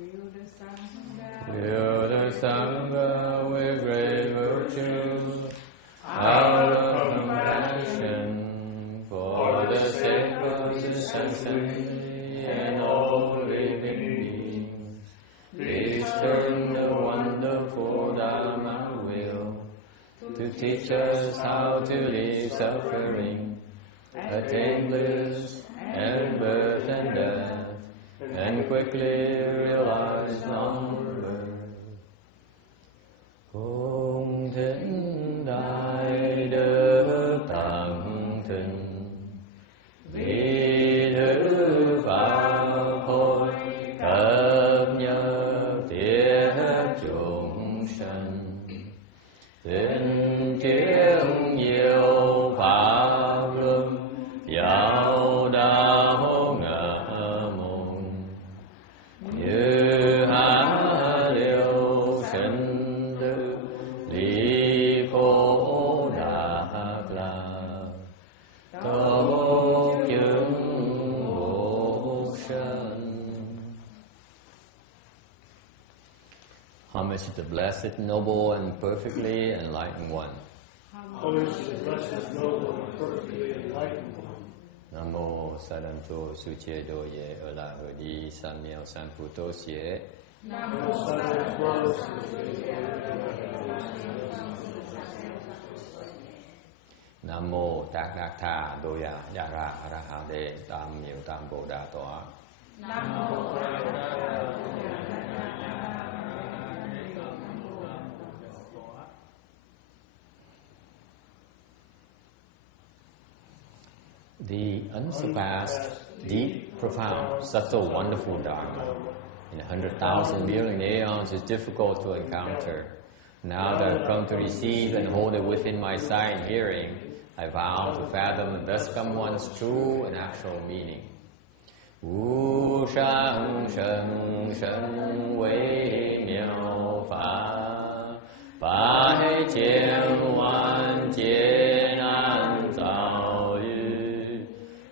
Fill the Sangha with great virtue, out of compassion for the sake of the sensei and all living beings. Please turn the wonderful Dharma wheel to teach us how to leave suffering, attain bliss and birth and death, and quickly realize non-birth. Hùng thịnh đại đức tăng thịnh, vì thứ pháp hội thập nhập tiếp chúng sanh, tinh tiến nhiều pháp luân giáo đạo ngã môn, như hạ liều sinh tử ly khổ đạt lạc, cầu chứng vô sanh. Homage to the blessed, noble, and perfectly enlightened one. Homage to the blessed, noble, and perfectly enlightened one. Namo Saranto Suche Doye Ola Hodi Samyao Sanputo Sie. Namo Saranto Suche Namo Takatha Doya Yara Arahade Tam Nhiều Tam Bồ Đà Tọa. Namo The unsurpassed, deep, profound, subtle, wonderful Dharma in 100,000 million aeons is difficult to encounter. Now that I've come to receive and hold it within my sight and hearing, I vow to fathom and thus come one's true and actual meaning. Wu shang shen shen wei miao fa, fa hei jian wan jian an zao yu,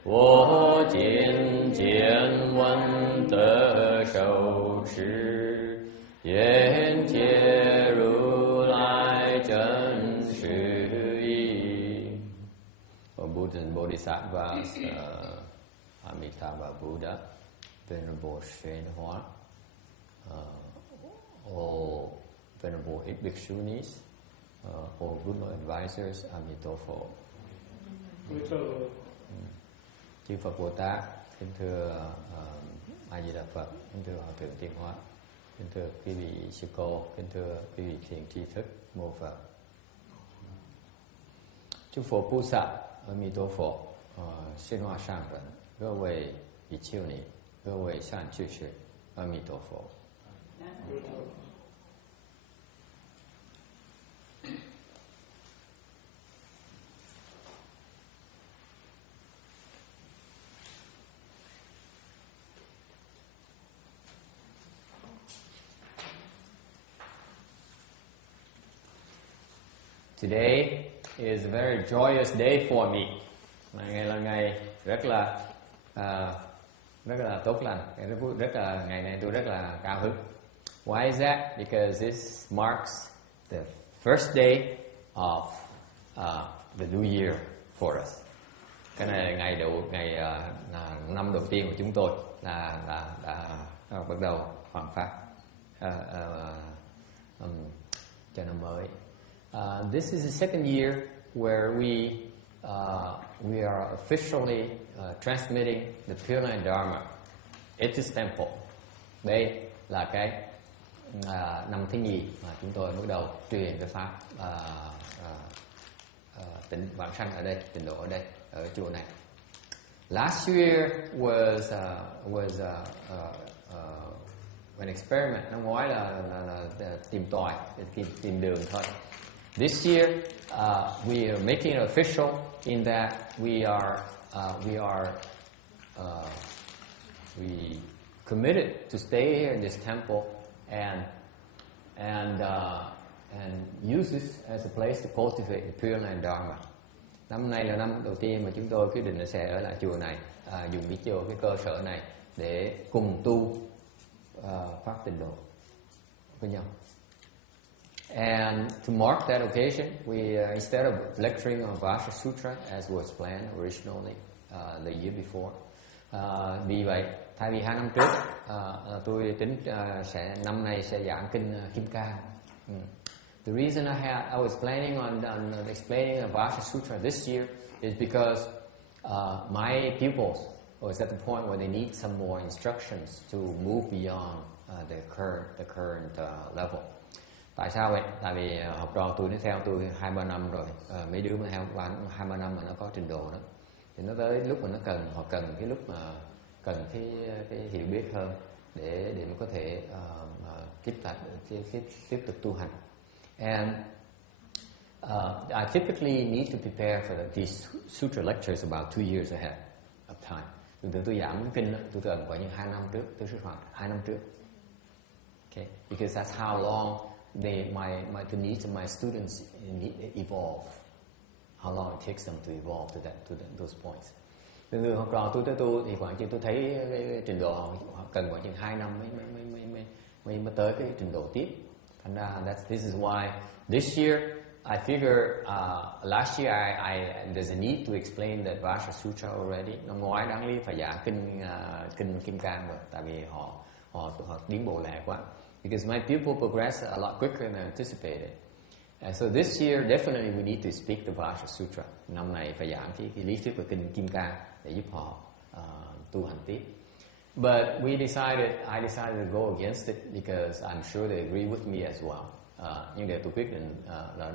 wo jian jian wen de shou shi, yan jie ru lai zhen shi yi. Buddhas and Bodhisattvas, Amitabha Buddha, Venerable Shenhua, all Venerable Bhikshunis, all good advisors, Amitabha. Chư Phật Bồ Tát, kính thưa A Di Đà Phật, kính thưa Hòa Thượng Tiên Hóa, kính thưa quý vị sư cô, kính thưa quý vị thiền tri thức, mô Phật. Chúc Phật Bồ Tát, Amitabha, 圣化上人，各位比丘尼，各位善知识，阿弥陀佛。Today is a very joyous day for me. Ngày là ngày rất là tốt lành, ngày này tôi rất là cao hứng. Why is that? Because this marks the first day of the new year for us. Cái này ngày năm đầu tiên của chúng tôi là bắt đầu hoàn pháp cho năm mới. This is the second year where we are officially transmitting the Pureland Dharma at this temple. Đây là cái năm thứ nhì mà chúng tôi bắt đầu truyền cái pháp tịnh vãng sanh ở đây, tịnh độ ở đây, ở chùa này. Last year was an experiment. Năm ngoái là tìm tòi, tìm đường thôi. This year, we are making it official in that we committed to stay here in this temple and use this as a place to cultivate the Pureland Dharma. Năm nay là năm đầu tiên mà chúng tôi quyết định là sẽ ở lại chùa này, dùng cái cơ sở này để cùng tu pháp tịnh độ với nhau. And to mark that occasion, we instead of lecturing on Vasha Sutra as was planned originally the year before, vì vậy thay vì 2 năm trước tôi tính năm nay sẽ giảng kinh Kim Cang. The reason I was planning on explaining the Vasha Sutra this year is because my pupils was at the point where they need some more instructions to move beyond the current level. Tại sao vậy? Tại vì học trò tôi nó theo tôi 2-3 năm rồi, mấy đứa mà theo 2-3 năm mà nó có trình độ đó, thì nó tới lúc mà họ cần cái lúc mà cần cái hiểu biết hơn để mà có thể tiếp tục tu hành. And I typically need to prepare for these sutra lectures about 2 years ahead of time. Thường tôi giảng cái kinh tôi cần khoảng như 2 năm trước, tôi sẽ khoảng 2 năm trước. Okay, because that's how long the needs of my students evolve. How long it takes them to evolve to those points. Thường học trò tôi tới tu thì khoảng chừng tôi thấy cái trình độ họ cần khoảng chừng 2 năm mới tới cái trình độ tiếp. Thành ra this is why this year I figure last year there's a need to explain that Vasha Sutra already. Năm ngoái đáng lý phải giảng kinh Kim Cang rồi, tại vì họ tiến bộ lẹ quá. Because my pupil progressed a lot quicker than I anticipated. And so this year definitely we need to speak the Vasha Sutra. Năm này phải giảng cái lý thuyết về kinh Kim Cang để giúp họ tu hành tiếp. But I decided to go against it because I'm sure they agree with me as well. Nhưng để tôi quyết định là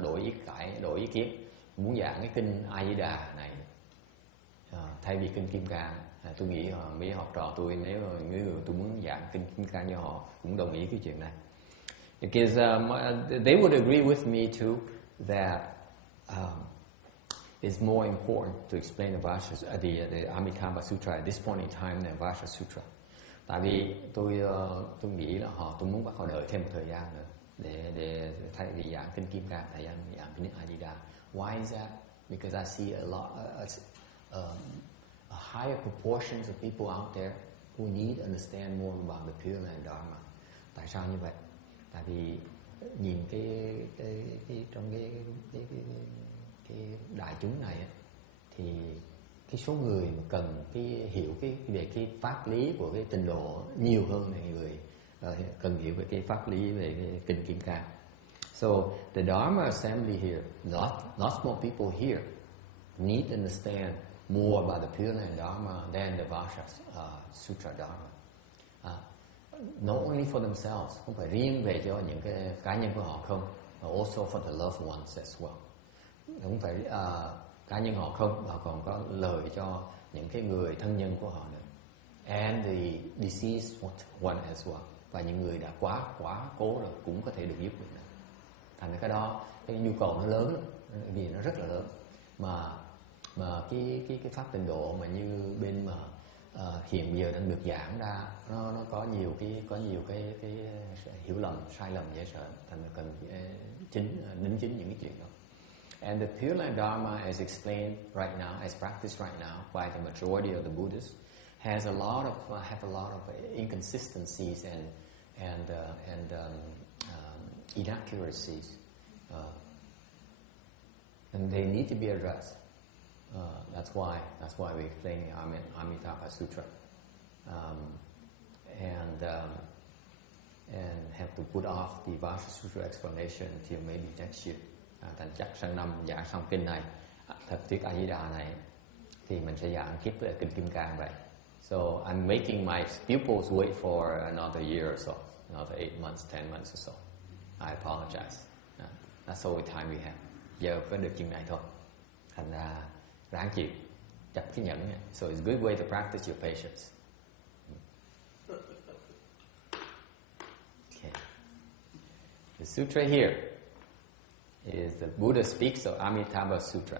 đổi ý kiến, muốn giảng cái kinh A Di Đà này thay vì kinh Kim Cang. Tôi nghĩ mấy học trò tôi, nếu người tôi muốn giảng kinh Kim Cang cho họ cũng đồng ý cái chuyện này. Because they would agree with me too that it's more important to explain the Amitabha Sutra at this point in time than Vasha Sutra. Tại vì tôi nghĩ là tôi muốn bắt họ đợi thêm một thời gian nữa để thay vì giảng kinh Kim Cang thời gian giảng kinh A Di Đà. Why is that? Because I see a higher proportions of people out there who need to understand more about the Pureland Dharma. Tại sao như vậy? Tại vì nhìn trong cái đại chúng này thì cái số người mà cần hiểu về cái pháp lý của cái trình độ nhiều hơn là người cần hiểu về cái pháp lý về cái kinh Kim Cang. So the Dharma assembly here, lots more people here need to understand more about the Pureland Dharma than the Vasha Sutra Dharma. Not only for themselves, không phải riêng về cho những cái cá nhân của họ không, but also for the loved ones as well. Không phải cá nhân họ không, mà còn có lời cho những cái người thân nhân của họ nữa. And the deceased one as well. Và những người đã quá cố rồi cũng có thể được giúp được. Thành ra cái đó, cái nhu cầu nó lớn lắm, vì nó rất là lớn. Mà cái pháp tịnh độ mà như bên mà hiện giờ đang được giảng ra, nó có nhiều cái hiểu lầm, sai lầm dễ sợ. Thành ra cần đính chính những cái chuyện đó. And the Pureland Dharma, as explained right now, as practiced right now by the majority of the Buddhists, have a lot of inconsistencies and inaccuracies, and they need to be addressed. That's why we explain Amitabha Sutra, and have to put off the Vasha Sutra explanation until maybe next year. Thành chắc sang năm giảng xong kinh này, thật thuyết A Di Đà này, thì mình sẽ giảng kiếp về kinh Kim Cang vậy. So I'm making my pupils wait for another year or so, another 8 months, 10 months or so. I apologize. That's all the time we have. Giờ có được chừng này thôi. Thành ra ráng chịu, chấp cái nhẫn. So it's a good way to practice your patience. Okay. The sutra here is the Buddha speaks of Amitabha Sutra.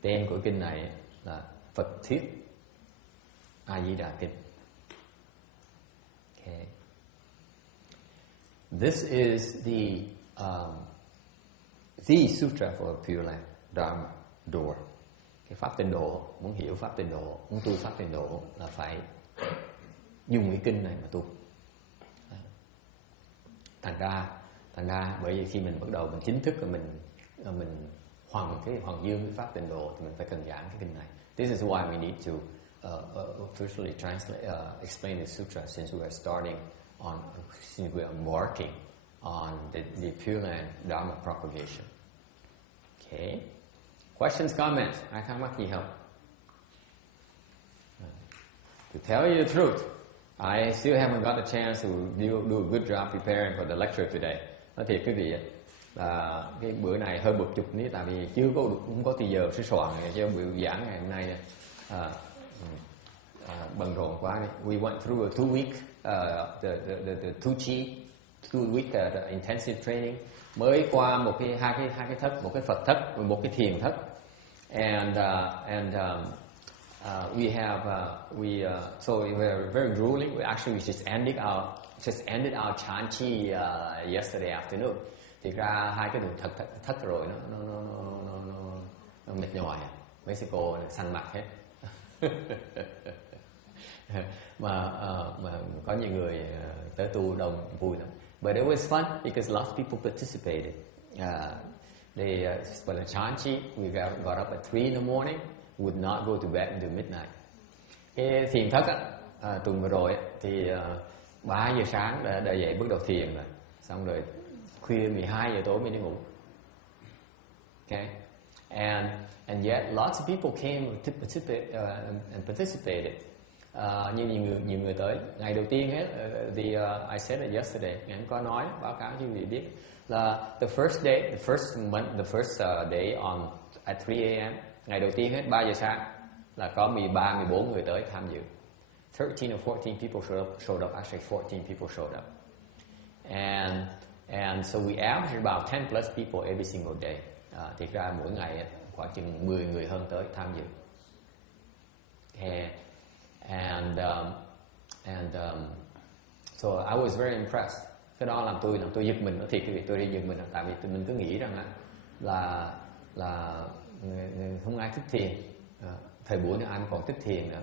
Tên của kinh này là Phật thuyết A Di Đà kinh. Okay. This is the sutra for Pureland Dharma door. Cái pháp tịnh độ, muốn hiểu pháp tịnh độ, muốn tu pháp tịnh độ là phải dùng cái kinh này mà tu. Thành ra bởi vì khi mình bắt đầu mình chính thức rồi mình hoàng dương cái pháp tịnh độ thì mình phải cần giảng cái kinh này. This is why we need to officially translate, explain the sutra since we are starting on, since we are embarking on the Pureland Dharma propagation. Okay. Questions, comments? Ai thắc mắc gì không? To tell you the truth, I still haven't got a chance to do a good job preparing for the lecture today. Nói thiệt quý vị, cái bữa này hơi bực chục ní, tại vì không có thời giờ sửa soạn cho buổi giảng ngày hôm nay. Bận rộn quá đi. We went through a 2 week the two week intensive training. Mới qua một cái hai cái thất, một cái Phật thất và một cái thiền thất. And so we were very grueling. We just ended our chanchi yesterday afternoon. Thì ra hai cái đường thất rồi nó mệt nhòi. Mexico xanh mặt hết. mà có nhiều người tới tu đông vui lắm. But it was fun because lots of people participated. For the chanchi, we got up at 3 in the morning. Would not go to bed until midnight. Cái thiền thất tuần vừa rồi thì 3 giờ sáng đã dậy bước đầu thiền rồi, xong rồi khuya 12 giờ tối mới đi ngủ. Okay, and yet lots of people came to participate and participated. Nhiều người tới. Ngày đầu tiên hết, I said it yesterday. Ngày có nói báo cáo cho quý vị biết là the first day at 3 a.m. Ngày đầu tiên hết 3 giờ sáng là có 13-14 người tới tham dự. 13 or 14 people showed up. Actually 14 people showed up. And so we averaged about 10 plus people every single day. Thiệt ra mỗi ngày khoảng chừng 10 người hơn tới tham dự. So I was very impressed. Cái đó làm tôi giật mình. Nó thiệt cái việc tôi đi giật mình, tại vì mình cứ nghĩ rằng là không ai thích thiền. Thời buổi này ai còn thích thiền nữa.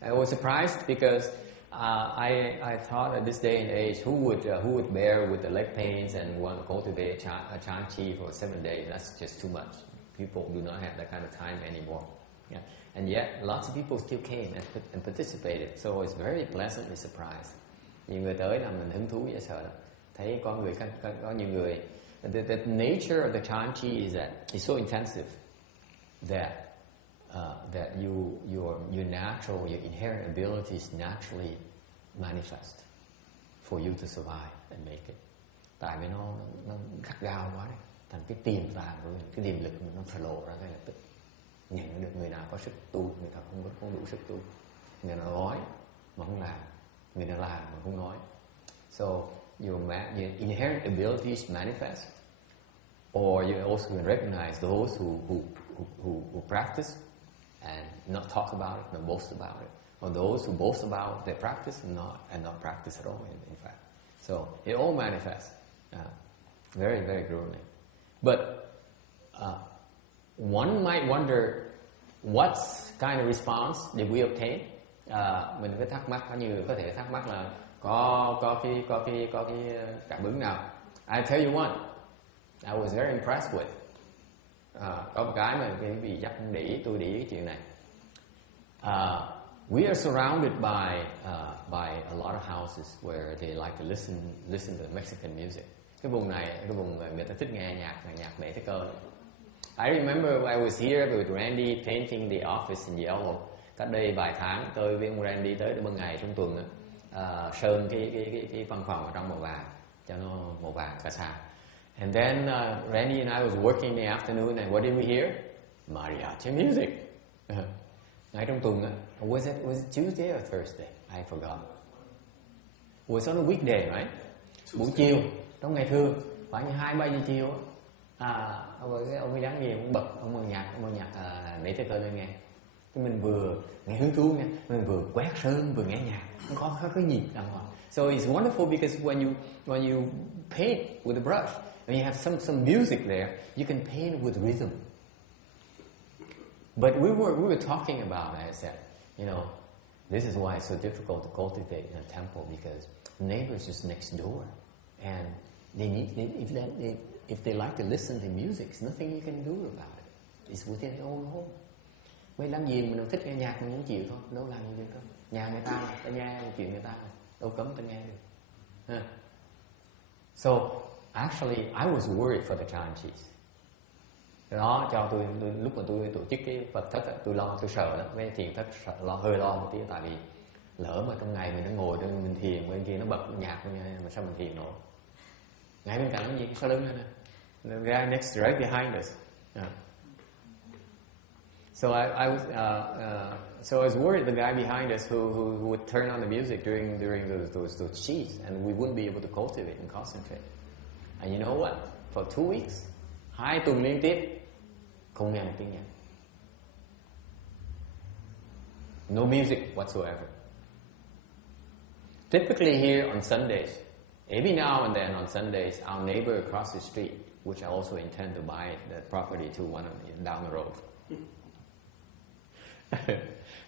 I was surprised because I thought at this day and age who would bear with the leg pains and want to cultivate a chanchi for 7 days. That's just too much. People do not have that kind of time anymore. Yeah. And yet lots of people still came and participated. So I was very pleasantly surprised. Nhiều người tới là mình hứng thú dễ sợ lắm. Thấy có nhiều người. The nature of the chanchi is that it's so intensive that your inherent abilities naturally manifest for you to survive and make it. Tại vì nó gắt gao quá đấy, thành cái tiềm tàng của mình, cái tiềm lực của mình nó phải lộ ra ngay lập tức. Nhận được người nào có sức tu, người nào không đủ sức tu, người nào nói mà không làm, người nào làm mà không nói. So your inherent abilities manifest, or you also can recognize those who practice and not talk about it, not boast about it, or those who boast about their practice and not practice at all. In fact, so it all manifests. Very, very grueling. But one might wonder what kind of response did we obtain. Mình có thắc mắc, có nhiều người có thể thắc mắc là có cái cảm ứng nào. I tell you one, I was very impressed with. Có một cái mà cái vị chắc để ý, tôi để ý cái chuyện này. We are surrounded by a lot of houses where they like to listen to Mexican music. Cái vùng này, cái vùng người ta thích nghe nhạc mẹ thế cơ. I remember I was here with Randy painting the office in yellow. Cách đây vài tháng tôi với ông Randy tới ban ngày trong tuần sơn cái văn phòng ở trong màu vàng cho nó màu vàng cả xa. And then Randy and I was working in the afternoon, and what did we hear? Mariachi music. Ngay trong tuần was it Tuesday or Thursday? I forgot. Was on a weekday, right? Buổi chiều, trong ngày thường, khoảng 2-3 giờ chiều. Ông ấy dáng gì, ông bật, ông mở nhạc nãy tới cơn lên nghe. Thì mình vừa nghe hứng thú nghe, mình vừa quét sơn vừa nghe nhạc, không có cái gì đàng hoàng. So it's wonderful because when you paint with a brush, when you have some music there, you can paint with rhythm. But we were talking about, I said, This is why it's so difficult to cultivate in a temple, because neighbors just next door, and if they like to listen to music, there's nothing you can do about it. It's within your own home. Mấy làm gì mình thích nghe nhạc mình cũng chịu thôi, đâu làm gì được đâu. Nhà người ta mà, ta nghe chuyện người ta mà, đâu cấm ta nghe được. So actually, I was worried for the Chanchis. Đó cho tôi lúc mà tôi tổ chức cái Phật thất, tôi sợ lắm, với thiền thất hơi lo một tí, tại vì lỡ mà trong ngày mình nó ngồi trên mình thiền, bên kia nó bật nhạc mà sao mình thiền nổi. Ngay bên cạnh cái gì, sau lưng này nè, the guy next right behind us. So I was worried the guy behind us who would turn on the music during those cheats, and we wouldn't be able to cultivate and concentrate. And you know what? For 2 weeks, 2 tuần liên tiếp, không nghe một tiếng nhạc. No music whatsoever. Typically here on Sundays, every now and then on Sundays, our neighbor across the street, which I also intend to buy the property to one of down the road.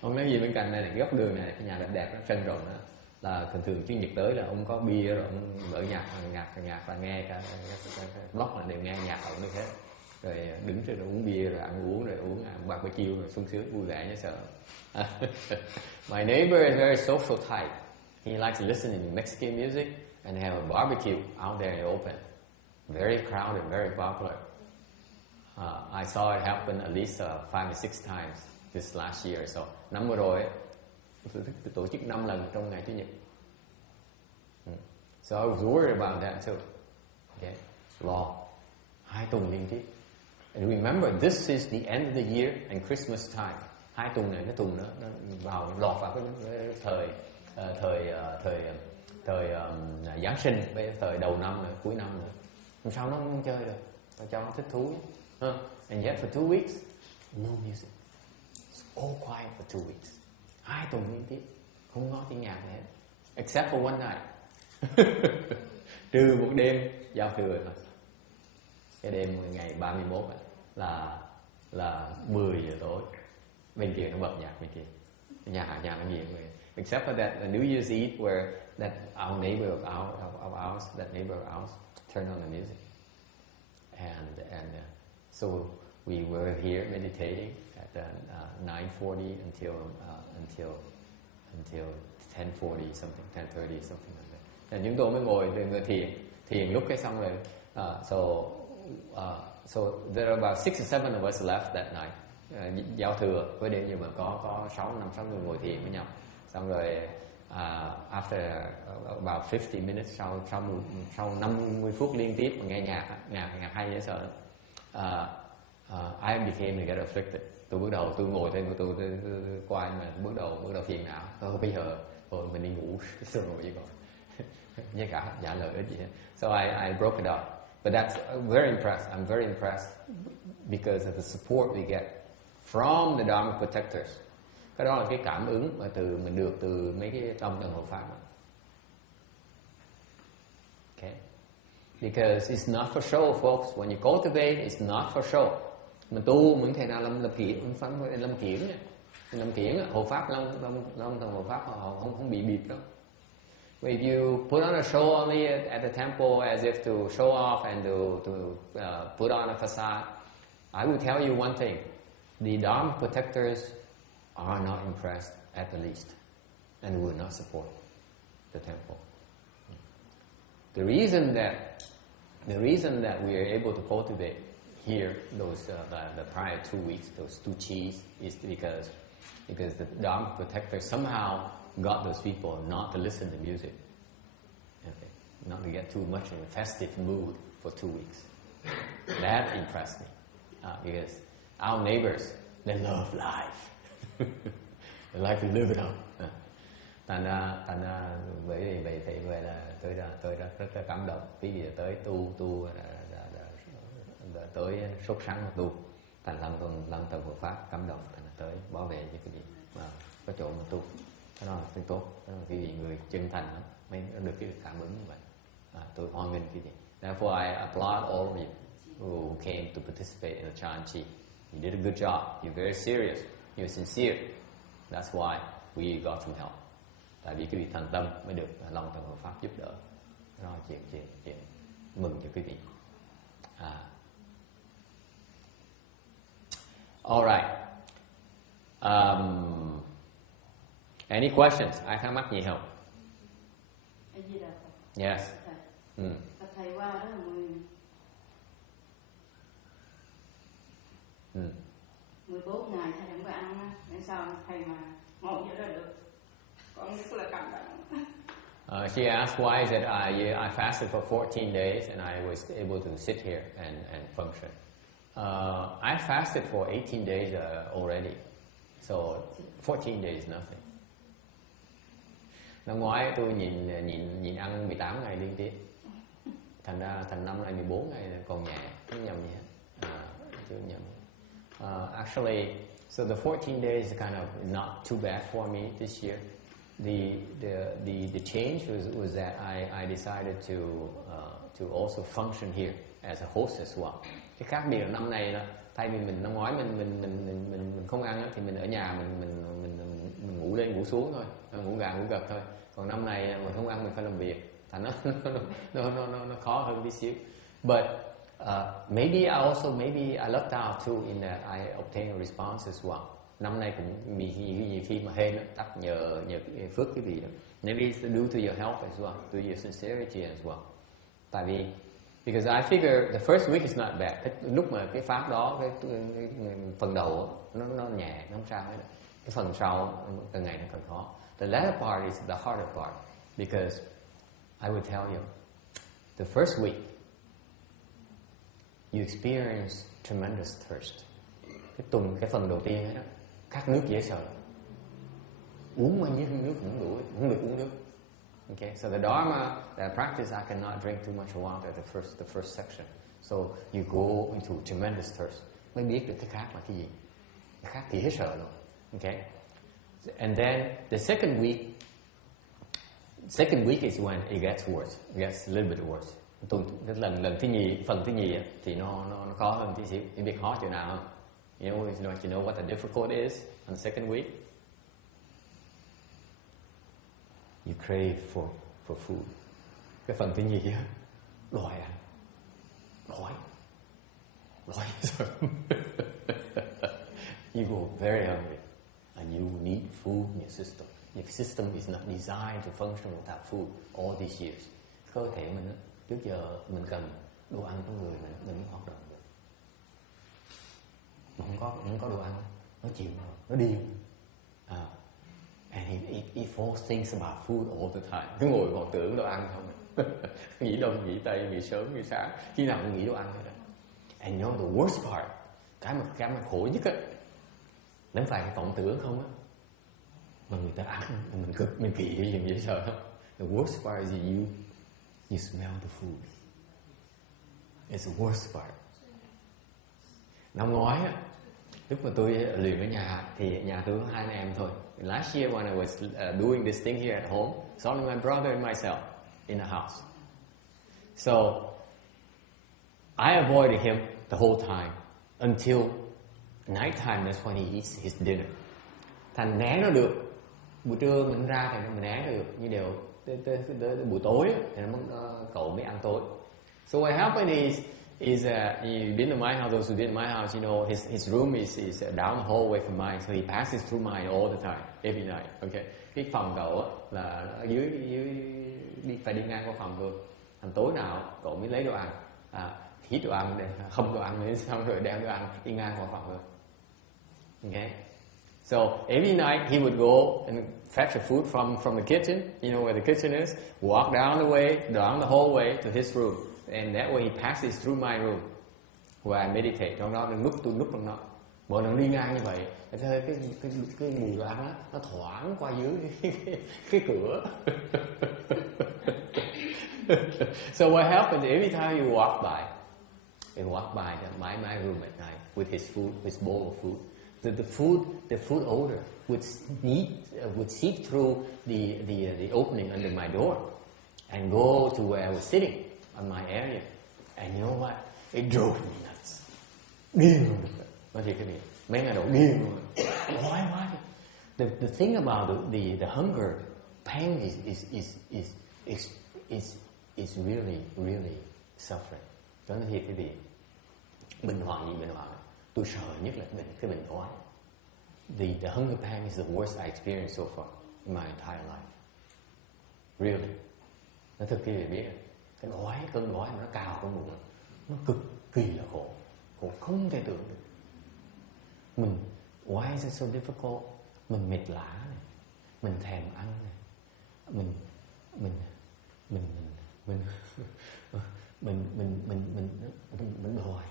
Ông nói gì bên cạnh này, góc đường này, cái nhà đẹp đẹp, sân rộng đó, là thường Chủ nhật tới là ông có bia rồi ông mở nhạc và nghe cái block là đều nghe nhạc ông như thế, rồi đứng trên đó uống bia rồi ăn uống rồi uống barbecue rồi sung sướng vui vẻ như sợ. My neighbor is very social type. He likes listening to Mexican music and have a barbecue out there in the open. Very crowded, very popular. I saw it happen at least 5 or 6 times this last year. So năm vừa rồi tôi tổ chức 5 lần trong ngày Chủ nhật. So I was worried about that too. Okay, lo 2 tuần liên tiếp. And remember, this is the end of the year and Christmas time. 2 tuần này, cái tuần đó nó lọt vào cái thời Giáng sinh với thời đầu năm rồi, cuối năm nữa. Làm sao nó không chơi được? Phải cho nó thích thú. And yet for 2 weeks, no music. It's all quiet for 2 weeks. 2 tuần liên tiếp, không có tiếng nhạc gì hết. Except for one night. Trừ một đêm giao thừa thôi. Cái đêm ngày 31 là 10 giờ tối. Bên kia nó bật nhạc bên kia. Nhà nó nhiều người. Except for that, the New Year's Eve where that our neighbor of ours, that neighbor of ours, turned on the music. And so we were here meditating at 9:40 until 10:40 something, 10:30 something like that. And chúng tôi mới ngồi thiền lúc cái xong rồi. So there are about 6 or 7 of us left that night. Giao thừa với đêm, nhưng mà có 5-6 người ngồi thiền với nhau. Xong rồi after about 50 minutes, sau 50 phút liên tiếp mà nghe nhạc hay dễ sợ. I became to get afflicted. Tôi bước đầu tôi ngồi đây tôi qua, mà bước đầu phiền não. Tôi bây giờ thôi mình đi ngủ xong rồi vậy còn. Với cả trả lời ít gì hết. So I broke it up. But that's very impressed. I'm very impressed because of the support we get from the Dharma protectors. Cái đó là cái cảm ứng mà mình được từ mấy cái tông tầng hộ pháp. Okay. Because it's not for show, folks. When you cultivate, it's not for show. Mình tu, mình thể nào làm kiển, hộ pháp, lâm tầng hộ pháp họ không bị bịp đâu. If you put on a show only at the temple as if to show off and to put on a facade, I will tell you one thing: the Dharma protectors are not impressed at the least, and will not support the temple. The reason that we are able to cultivate here those the prior 2 weeks, those 2 chis, is because the Dharma protectors somehow got those people not to listen to music, okay, not to get too much in a festive mood for 2 weeks. That impressed me because our neighbors, they love life. They like to live it up. Thành ra vậy là tôi rất cảm động. Vì vì tới tu tới sốt sắng mà tu, thành lâm tầng Phật pháp cảm động, thành ra tới bảo vệ cho cái gì mà có chỗ mà tu. Cái đó là cái tốt, đó là cái gì người chân thành đó, mới được cái cảm ứng như vậy. Tôi hoan nghênh cái gì. Therefore I applaud all of you who came to participate in the Chanchi. You did a good job. You're very serious. You're sincere. That's why we got some help. Tại vì quý vị thành tâm mới được Long Thần Hộ Pháp giúp đỡ. Đó là chuyện mừng cho quý vị. All right. Any questions? Ai thắc mắc gì không? A Di Đà Phật. Yes. Thầy qua đó là 14 ngày thầy không có ăn á, nên sao thầy mà ngồi vậy đó được? Con rất là cảm động. She asked why is it I fasted for 14 days and I was able to sit here and function. I fasted for 18 days already, so 14 days is nothing. Năm ngoái tôi nhịn ăn 18 ngày liên tiếp, thành năm nay 14 ngày còn nhẹ, không nhầm gì hết. Chưa nhầm. Actually, so the 14 days is kind of not too bad for me this year. The change was that I decided to also function here as a host as well. Cái khác biệt là năm này đó, thay vì năm ngoái mình không ăn đó, thì mình ở nhà mình ngủ lên ngủ xuống thôi, ngủ gà ngủ gật thôi. Còn năm này mình không ăn mình phải làm việc, thành nó khó hơn tí xíu. But maybe I lucked out too in that I obtained a response as well. Năm nay cũng nhiều khi mà hên tắt nhờ phước cái gì đó. Maybe it's due to your help as well, to your sincerity as well. Tại vì because I figure the first week is not bad. Lúc mà cái pháp đó cái phần đầu nó nhẹ, nó không sao hết. Cái phần sau càng ngày nó càng khó. The latter part is the harder part because I would tell you the first week you experience tremendous thirst. Cái phần đầu tiên đó, khát nước dễ sợ, uống bao nhiêu nước cũng đủ, không được uống nước. Okay, so the Dharma, the practice, I cannot drink too much water the first section. So you go into tremendous thirst. Mới biết được cái khát là cái gì. Cái khát thì hết sợ luôn. Okay, and then the second week is when it gets worse. It gets a little bit worse. Lần phần thứ nhì thì nó khó hơn tí xíu. Thì biết khó chỗ nào không? You know what the difficult is on the second week? You crave for food. Cái phần thứ nhì á, đói ăn. Đói rồi. You go very hungry and you need food in your system. Your system is not designed to function without food all these years. Cơ thể mình trước giờ mình cần đồ ăn trong người mình mới hoạt động được. Mà không có đồ ăn, nó chịu rồi, nó điên. And he falls thinks about food all the time. Cứ ngồi còn tưởng đồ ăn không. Nghĩ đông, nghĩ tây, nghĩ sớm, nghĩ sáng. Khi nào cũng nghĩ đồ ăn hết đó. And you know the worst part, cái mà khổ nhất á, không phải cái vọng tưởng không á, mà người ta ăn, mình kỵ cái gì dễ sợ không? The worst part is you smell the food. It's the worst part. Năm ngoái á, lúc mà tôi luyện ở nhà thì nhà tôi có 2 anh em thôi. Last year when I was doing this thing here at home, it's only my brother and myself in the house. So I avoided him the whole time until nighttime. That's when he eats his dinner. Thành né nó được. Buổi trưa mình ra thì mình né nó được. Như đều tới buổi tối thì cậu mới ăn tối. So what happened is you've been to my house, those who've been to my house, you know, his room is down the hallway from mine, so he passes through mine all the time, every night. Okay, cái phòng cậu là ở dưới phải đi ngang qua phòng tôi. Thành tối nào cậu mới lấy đồ ăn, hít đồ ăn, không đồ ăn nữa, xong rồi đem đồ ăn đi ngang qua phòng tôi. Okay, so every night he would go and fetch the food from the kitchen, you know where the kitchen is, walk down the hallway to his room. And that way he passes through my room where I meditate. Trong đó tôi núp trong đó. Mỗi lần đi ngang như vậy, cái mùi đồ ăn đó, nó thoảng qua dưới cái cửa. So what happens every time you walk by my room at night with his food, his bowl of food, the food odor would seep through the opening under my door and go to where I was sitting. On my area, and you know what? It drove me nuts. Điên luôn. Nói thiệt cái gì? Mấy ngày đầu điên luôn. Đói quá. The thing about the hunger pain is really suffering. Cho nên thì cái gì bệnh hoạn gì bệnh hoạn, tôi sợ nhất là cái bệnh đói. The hunger pain is the worst I experienced so far in my entire life. Really. Nó thực kỳ biết cái đói, cơn đói mà nó cào trong bụng, nó cực kỳ là khổ không thể tưởng được. Mình why is it so difficult? Mình mệt lả này, mình thèm ăn này, mình đòi,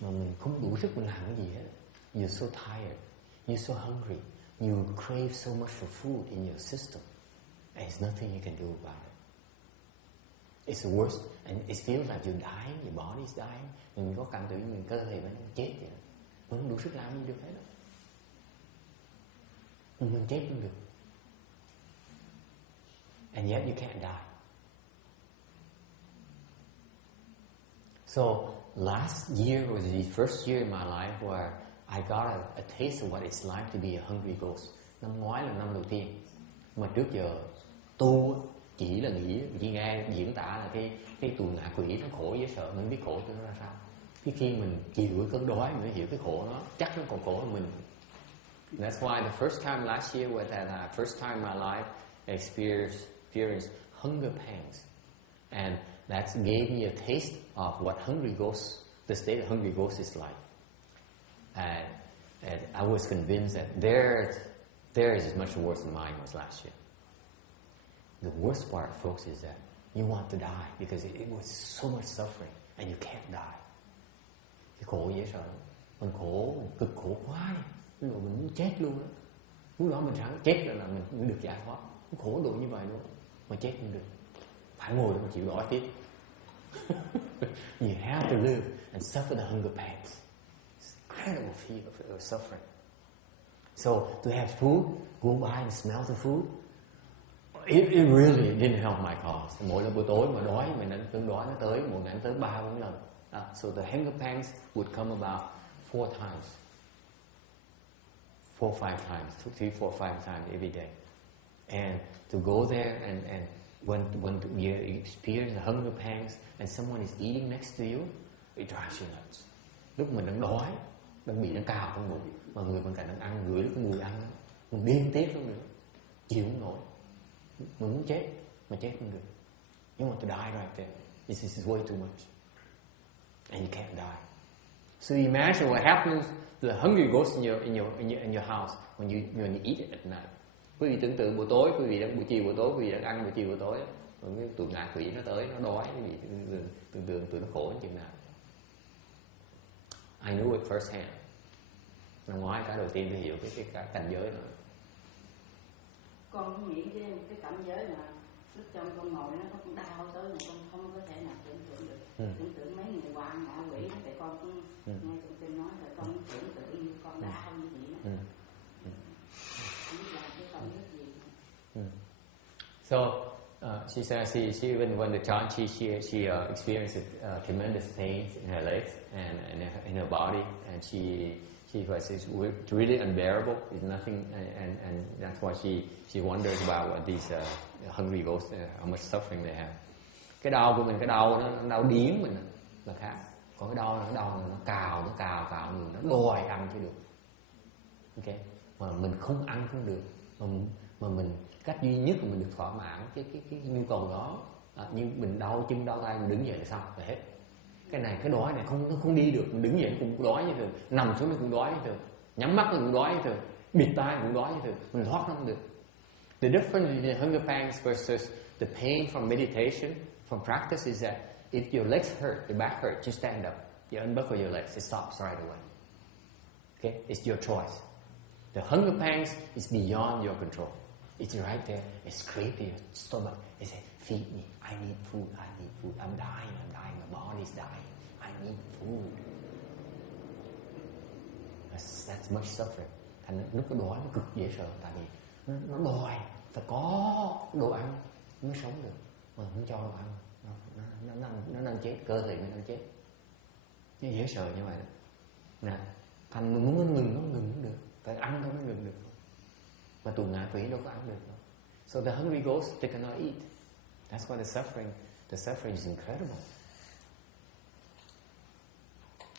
mình không đủ sức mình làm cái gì hết. You're so tired, you're so hungry, you crave so much for food in your system, and there's nothing you can do about it. It's the worst, and it feels like you're dying, your body's dying. Mình có cảm tưởng mình cơ thể mình chết vậy đó. Mình không đủ sức làm gì được hết. Mình chết không được. And yet you can't die. So last year was the first year in my life where I got a taste of what it's like to be a hungry ghost. Năm ngoái là năm đầu tiên mà trước giờ tu chỉ là nghĩ, chỉ nghe diễn tả là cái tù ngạ quỷ nó khổ dễ sợ, mình biết khổ cho nó ra sao. Cái khi mình chịu cái cơn đói mình mới hiểu cái khổ nó chắc nó còn khổ hơn mình. That's why the first time last year was that first time in my life I experienced hunger pangs, and that gave me a taste of what hungry ghosts, the state of hungry ghosts is like. And I was convinced that theirs is much worse than mine was last year. The worst part, folks, is that you want to die because it was so much suffering and you can't die. Cái khổ dễ sợ, mình khổ, mình cực khổ quá đi, lúc đó mình muốn chết luôn đó. Lúc đó mình sẵn chết là mình được giải thoát. Khổ độ như vậy luôn, mà chết không được, phải ngồi để mà chịu đói tiếp. You have to live and suffer the hunger pangs. It's incredible feel of suffering. So to have food, go by and smell the food, it really didn't help my cause. Mỗi lần buổi tối mà đói, mình đánh cơn đói nó tới, một ngày tới 3-4 lần. So the hunger pangs would come about 4 times. 4-5 times, 3-4-5 times every day. And to go there and when you experience the hunger pangs and someone is eating next to you, it drives you nuts. Lúc mình đang đói, đang bị nó cào trong bụng, mà người bên cạnh đang ăn, ngửi cái mùi ăn, mình điên tiết luôn nữa, chịu không nổi, mình muốn chết mà chết không được. You want to die right there. This is way too much, and you can't die. So imagine what happens to the hungry ghost in your house when you eat it at night. Quý vị tưởng tượng buổi tối, quý vị đang buổi chiều buổi tối, quý vị đang ăn buổi chiều buổi tối, rồi cái tụi ngạ quỷ nó tới, nó đói, quý vị tưởng tượng tụi nó khổ đến chừng nào. I knew it first hand. Năm ngoái cái đầu tiên tôi hiểu cái cảnh giới đó. Con cũng nghĩ cái cảnh giới mà lúc trong con ngồi nó có con đau tới mà con không có thể nào tưởng tượng được. Tưởng tượng mấy người qua ngạ quỷ, tại con cũng nghe tụi kinh nói rồi con tưởng tượng như con đau như vậy đó. So she says she even when the child she experienced tremendous pains in her legs and in her body, and she was it's really unbearable. It's nothing, and that's why she wonders about what these hungry ghosts, how much suffering they have. Cái đau của mình, cái đau nó đau điếng mình là khác. Còn cái đau là nó cào người, nó đòi ăn chứ được. Okay, mà mình không ăn không được, mà mình cách duy nhất mà mình được thỏa mãn cái nhu cầu đó, như mình đau chân đau tay mình đứng dậy là xong là hết. Cái đói này nó không đi được, mình đứng dậy cũng đói như thường, nằm xuống nó cũng đói như thường, nhắm mắt nó cũng đói như thường, bịt tai cũng đói như thường, mình thoát nó không được. The difference between hunger pangs versus the pain from meditation, from practice is that if your legs hurt, your back hurts, you stand up, you unbuckle your legs, it stops right away. Okay, it's your choice. The hunger pangs is beyond your control. It's right there. It's scraping your stomach. It says, "Feed me. I need food. I need food. I'm dying. My body's dying. I need food." That's much suffering. Thành lúc cái đói nó cực dễ sợ, tại vì nó đòi phải có đồ ăn mới sống được, mà không cho đồ ăn, nó đang chết, cơ thể nó đang chết. Nó dễ sợ như vậy. Nè, thành mình muốn nó ngừng không được, phải ăn thôi mới ngừng được. mà tù ngạ quỷ đâu có ăn được đâu. So the hungry ghosts, they cannot eat. That's why the suffering is incredible.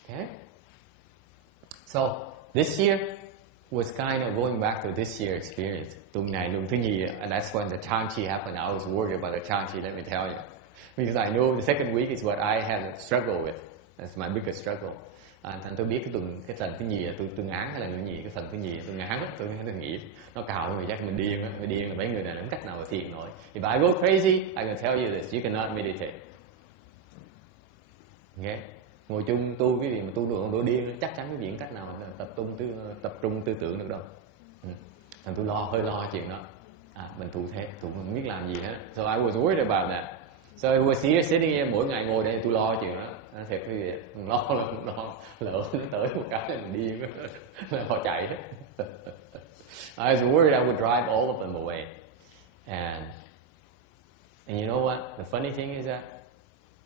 Okay? So this year was kind of going back to this year experience. Tuần này luồng thứ nhì, and that's when the Chanchi happened. I was worried about the Chanchi, let me tell you. Because I know the second week is what I had a struggle with. That's my biggest struggle. Thành tôi biết cái lần thứ nhì là tôi ngán cái lần thứ nhì, cái phần thứ nhì tôi ngán, tôi nghĩ nó cào người chắc mình điên là mấy người này không cách nào mà thiền nổi. If I go crazy, I can tell you this, you cannot meditate. Okay? Ngồi chung tu cái gì mà tu điên chắc chắn cái gì cách nào tập trung tư tưởng được đâu. Thành tôi hơi lo chuyện đó. Mình tu thế, tôi không biết làm gì hết. So I was worried about that. So I was here sitting here, mỗi ngày ngồi đây tôi lo chuyện đó. Thiệt cái gì lo lỡ nó tới một cái là mình điên là họ chạy hết. I was worried I would drive all of them away. And you know what? The funny thing is that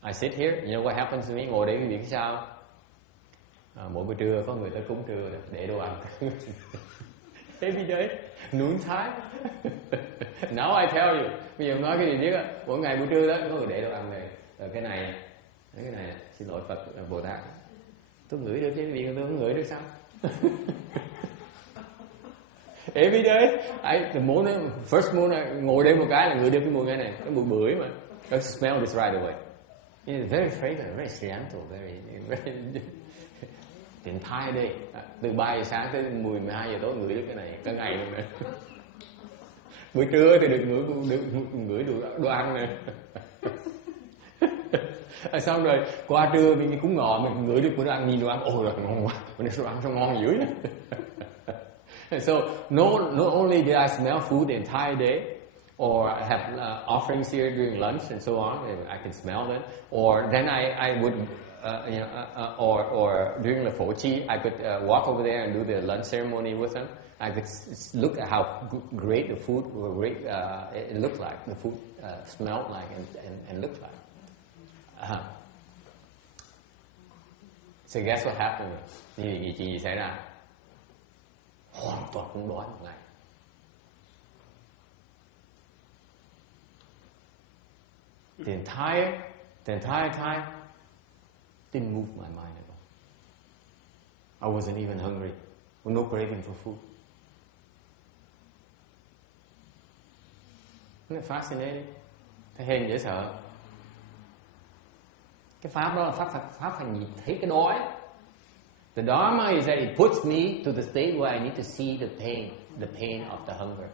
I sit here, you know what happens to me? Ngồi đây cái việc sao? Mỗi buổi trưa có người tới cúng trưa để đồ ăn. Every day, noon time. Now I tell you, bây giờ nói cái gì biết á? Mỗi ngày buổi trưa đó có người để đồ ăn này, rồi cái này, xin lỗi Phật, Bồ Tát. Tôi ngửi được chứ, vì tôi không ngửi được sao? Every day, first morning, ngồi đây một cái là ngửi được cái mùi này, cái mùi bưởi mà. I smell this right away. It's very fragrant, very gentle, very the entire day. Từ 3 giờ sáng tới 12 giờ tối ngửi được cái này, cả ngày luôn này. Buổi trưa thì được ngửi đồ ăn này. Xong rồi qua trưa mình cúng ngọ mình ngửi được đồ ăn, nhìn đồ ăn, ôi là ngon quá, bữa nay đồ ăn sao ngon dữ. So not only did I smell food the entire day, or I have offerings here during lunch and so on, I can smell them. Or then I would, or during the Phổ Chi, I could walk over there and do the lunch ceremony with them. I could look at how great the food, it looked like, the food smelled like and looked like. So guess what happened? Chuyện gì xảy ra? Hoàn toàn không đói một ngày. The entire time didn't move my mind at all. I wasn't even hungry. No craving for food. Isn't it fascinating? Thấy hên dễ sợ. Cái pháp đó là pháp phải nhìn thấy cái đói. The Dharma is that it puts me to the state where I need to see the pain of the hunger.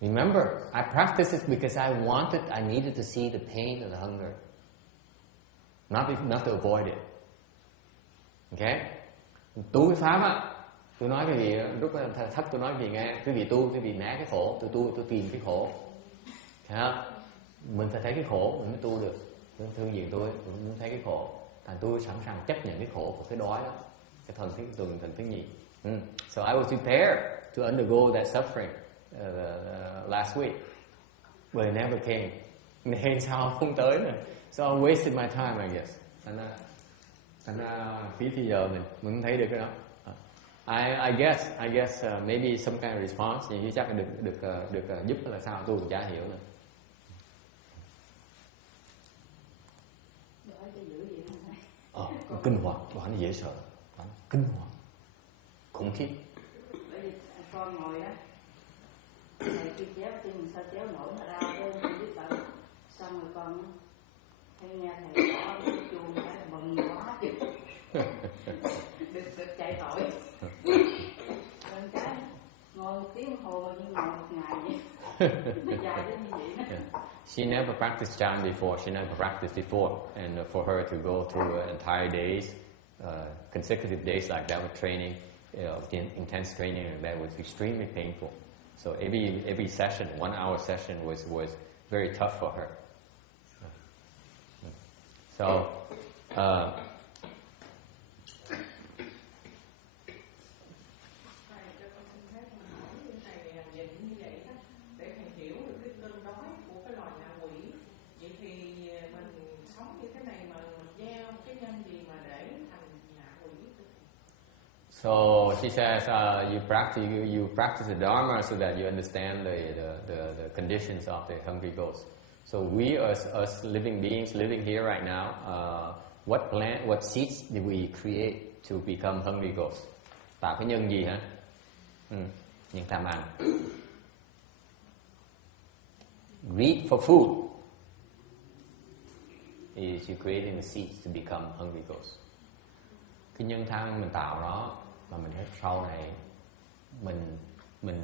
Remember, I practiced it because I needed to see the pain of the hunger. Not to avoid it. Okay? Tu cái pháp á, tôi nói cái gì lúc thất tôi nói gì nghe, cái gì tu, cái gì né cái khổ, tôi tìm cái khổ. Mình phải thấy cái khổ mình mới tu được. Thương gì tôi muốn thấy cái khổ, thành tôi sẵn sàng chấp nhận cái khổ của cái đói đó, cái thần thứ nhì. So I was prepared to undergo that suffering last week, but it never came. Nên sao không tới nữa? So I wasted my time, I guess. Thành ra phí thì giờ mình không thấy được cái đó. I guess maybe some kind of response, nhưng chắc là được giúp là sao tôi cũng chả hiểu nữa. Kinh hoàng, nó dễ sợ, kinh hoàng, khủng khiếp. Bởi vì con ngồi đó, thầy kia chéo chân mình sao chéo nổi mà ra bên không biết đâu. Xong rồi con thấy nghe thầy bỏ cái chuông cái mừng quá chứ. Được chạy tội. Con cái ngồi một tiếng hồ như ngồi một ngày vậy. Nó dài đến như vậy đó. She never practiced Chan before. She never practiced before, and for her to go through entire days, consecutive days like that with training, intense training, and that was extremely painful. So every session, 1 hour session, was very tough for her. So. So she says you practice the Dharma so that you understand the conditions of the hungry ghost. So we as living beings living here right now, what seeds do we create to become hungry ghosts? Tạo cái nhân gì hả? Nhân tham ăn. Greed for food is you creating the seeds to become hungry ghosts. Cái nhân tham mình tạo đó mà mình sau này mình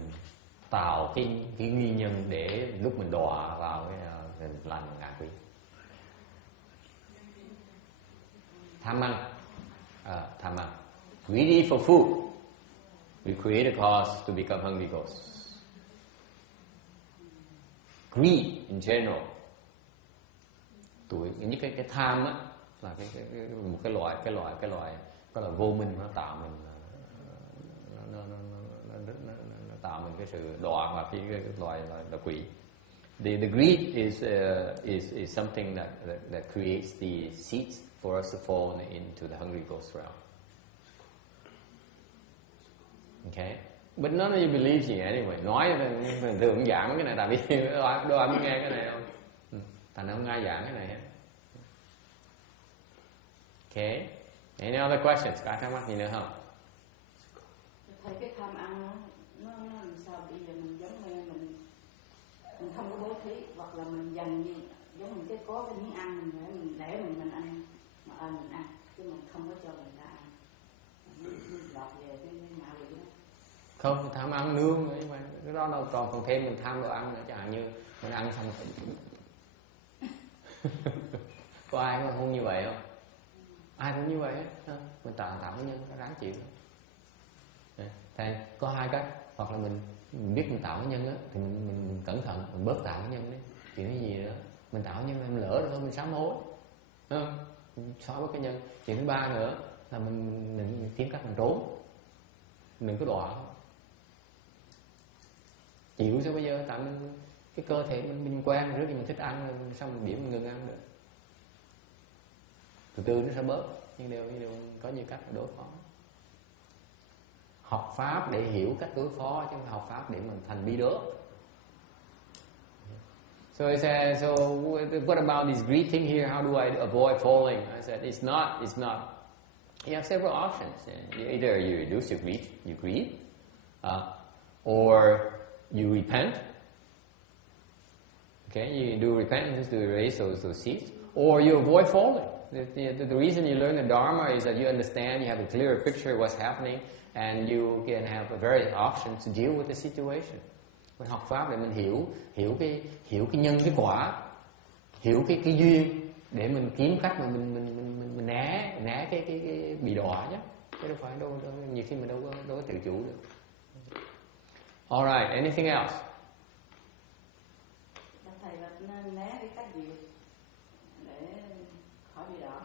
tạo cái nguyên nhân để lúc mình đọa vào cái làm ngạ quỷ. Tham ăn, tham ăn. Greedy for food, we create a cause to become hungry ghosts. Greed in general, những cái tham á là một cái loại vô minh, nó tạo mình nó tạo mình cái sự đọa và cái loại là quỷ. The greed is something that creates the seeds for us to fall into the hungry ghost realm. Okay, but none of you believes you anyway. Nói thường thường giảng cái này, tại vì đôi ai muốn nghe cái này không? Thành không ai giảng cái này hết. Okay, any other questions? Có thắc mắc gì nữa không? Thầy, cái tham ăn nó làm sao? Bây giờ mình giống như mình không có bố thí, hoặc là mình dành gì giống mình có cái miếng ăn mình để mình ăn, mà mình ăn chứ mình không có cho người ta ăn, lọt về cái ngạ quỷ đó. Không, tham ăn nương ấy mà cái đó đâu, còn thêm mình tham đồ ăn nữa, chẳng hạn như mình ăn xong có ai không như vậy không? Ai cũng như vậy hết. Mình tạo cái nhân nó ráng chịu. Thì có hai cách, hoặc là mình biết mình tạo cái nhân á thì mình cẩn thận, mình bớt tạo cái nhân đấy. Chuyện cái gì nữa, mình tạo nhân em lỡ rồi mình sám hối, xóa bớt cái nhân. Chuyện thứ ba nữa là mình kiếm cách mình trốn, đừng có đọa. Chịu sao bây giờ, tại mình cái cơ thể mình quen trước khi mình thích ăn, xong mình điểm mình ngừng ăn được. Từ từ nó sẽ bớt, nhưng đều có nhiều cách để đối phó. Học pháp để hiểu cách đối phó, chứ không học pháp để mình thành bi đớ. So I said, so what about this greed thing here? How do I avoid falling? I said, it's not. You have several options. Either you reduce your greed, or you repent. Okay, you do repentance to erase those seeds, or you avoid falling. The reason you learn the Dharma is that you understand, you have a clearer picture of what's happening, and you can have various options to deal with the situation. Mình học pháp để mình hiểu cái nhân cái quả, hiểu cái duyên để mình kiếm cách mà mình né cái bị đọa nhé. Chứ đâu phải đâu nhiều khi mình đâu có tự chủ được. Alright, anything else? Thầy là nên né cái cách gì để khỏi bị đọa?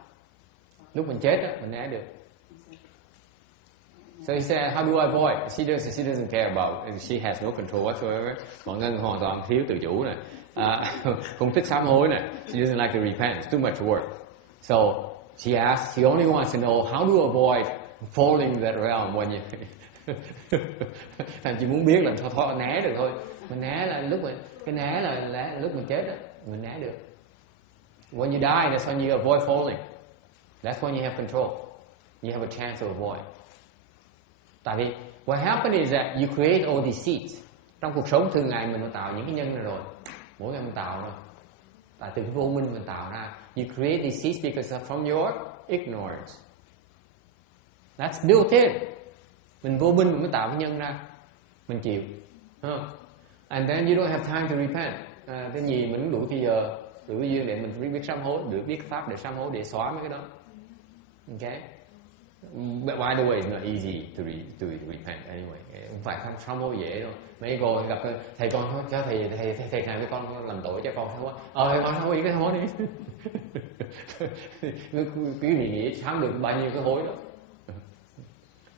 Lúc mình chết á, mình né được. So he said, how do I avoid? She doesn't care about it. She has no control whatsoever. Mọi người hoàn toàn thiếu tự chủ này, không thích sám hối này. She doesn't like to repent. It's too much work. So she asks, she only wants to know how to avoid falling in that realm when you. Thành chị muốn biết là thôi né được thôi. Mình né là lúc mình là lúc mình chết đó, mình né được. When you die, that's when you avoid falling. That's when you have control. You have a chance to avoid. Tại vì what happens is that you create all these seeds. Trong cuộc sống thường ngày mình đã tạo những cái nhân này rồi. Mỗi ngày mình tạo rồi. Tại từ cái vô minh mình tạo ra. You create these seeds because from your ignorance. That's built in. Mình vô minh mình mới tạo cái nhân ra. Mình chịu. And then you don't have time to repent. Cái gì mình đủ thì giờ, đủ duyên để mình biết sám hối, được biết pháp để sám hối, để xóa mấy cái đó. Okay? But by the way, it's not easy to repent anyway. Không phải sám hối dễ đâu. Mấy cô gặp thầy con cho thầy này với con làm tội cho con sám hối. Con sám hối cái hối đi. Quý vị nghĩ sám được bao nhiêu cái hối đó.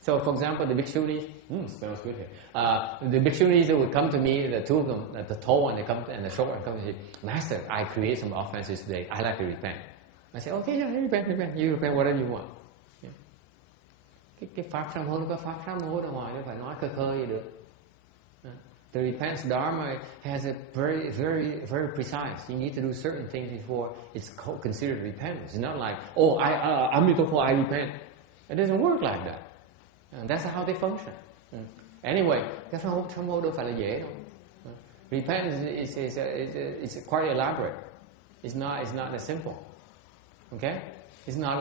So, for example, the bhikshunis, smells good here. The bhikshunis that would come to me, the two of them, the tall one, they come and the short one come and say, Master, I create some offenses today. I like to repent. I say, okay, yeah, repent. You repent whatever you want. Yeah. cái pháp sám hối, nó có pháp sám hối ra ngoài, nó phải nói khơi khơi được. The repentance dharma has a very, very, very precise. You need to do certain things before it's considered repentance. It's not like, oh, Amitabha, I repent. It doesn't work like that. And that's how they function. Anyway, cái sám hối đâu phải là dễ đâu. Repentance is quite elaborate. It's not as simple. Okay? It's not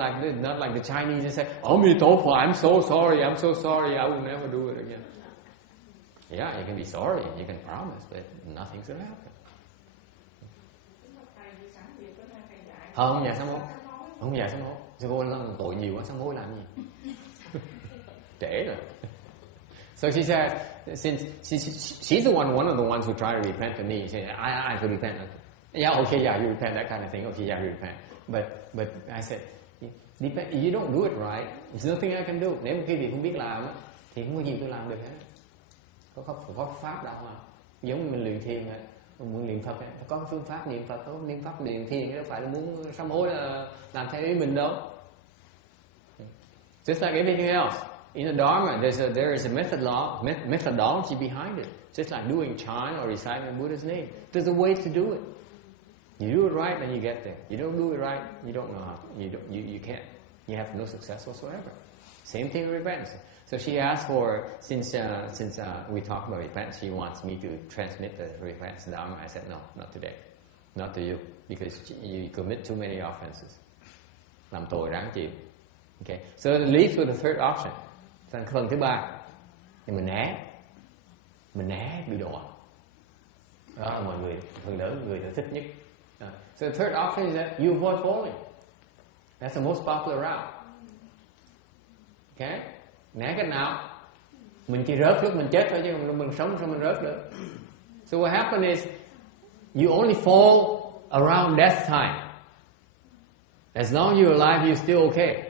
like the Chinese that say, Amitabha, I'm so sorry, I will never do it again. Yeah, you can be sorry, you can promise, but nothing's gonna happen. Không, nhà sám hối. Không nhà sám hối. Sư cô làm tội nhiều quá, sám hối làm gì? Trễ rồi. So she said, since she's one of the ones who try to repent to me, she said, I have to repent. Yeah, okay, yeah, you repent, that kind of thing. Okay, yeah, you repent. But I said, depend, you don't do it right, there's nothing I can do. Nếu một cái việc không biết làm thì không có gì tôi làm được hết. Có pháp đâu mà. Giống như mình luyện thiền, mình luyện Phật, có phương pháp niệm Phật, có niệm pháp luyện thiền, đâu phải là muốn sám hối là làm theo ý mình đâu. Just like everything else, in the Dharma, there is a methodology behind it. Just like doing chant or reciting the Buddha's name, there's a way to do it. You do it right, then you get there. You don't do it right, you don't know how. You can't. You have no success whatsoever. Same thing with repentance. So she asked for, since we talked about repentance, she wants me to transmit the repentance Dharma. I said, no, not today. Not to you, because you commit too many offenses. Làm tội ráng chịu. Okay. So it leads with the third option. Phần thứ ba, thì mình né bị đọa. Đó là mọi người, phần lớn người ta thích nhất. So the third option is that you avoid falling. That's the most popular route. Okay? Né cách nào? Mình chỉ rớt lúc mình chết thôi, chứ mình sống sao mình rớt được. So what happens is you only fall around death time. As long as you're alive, you're still okay.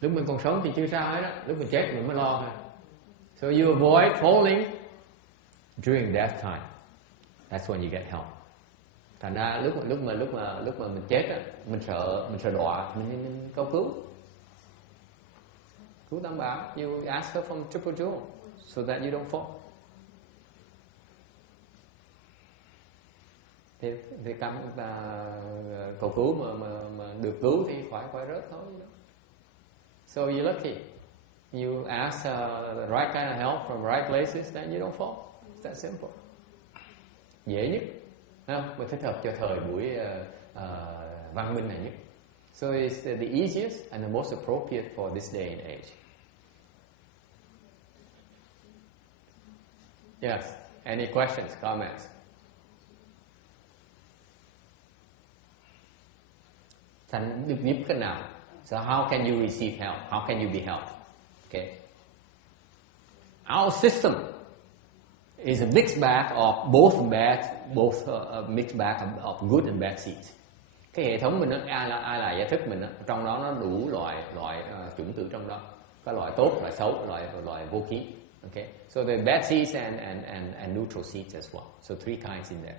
Lúc mình còn sống thì chưa sao hết á, lúc mình chết mình mới lo thôi. So you avoid falling during death time. That's when you get help. Thành ra lúc mà mình chết á, mình sợ đọa, mình cầu cứu tam bảo. You ask her from triple jewel so that you don't fall. Thì cầu cứu mà được cứu thì phải rớt thôi. So you're lucky. You ask the right kind of help from the right places, then you don't fall. It's that simple. Dễ nhất, không? Mình thích hợp cho thời buổi văn minh này nhất. So it's the easiest and the most appropriate for this day and age. Yes. Any questions, comments? Thành được giúp cái nào? So how can you receive help? How can you be helped? Okay. Our system is a mixed bag of mixed bag of good and bad seeds. Cái hệ thống mình, ai là giải thức mình, trong đó nó đủ loại chủng tử trong đó, có loại tốt, loại xấu, loại vô ký. Okay. So the bad seeds and neutral seeds as well. So three kinds in there.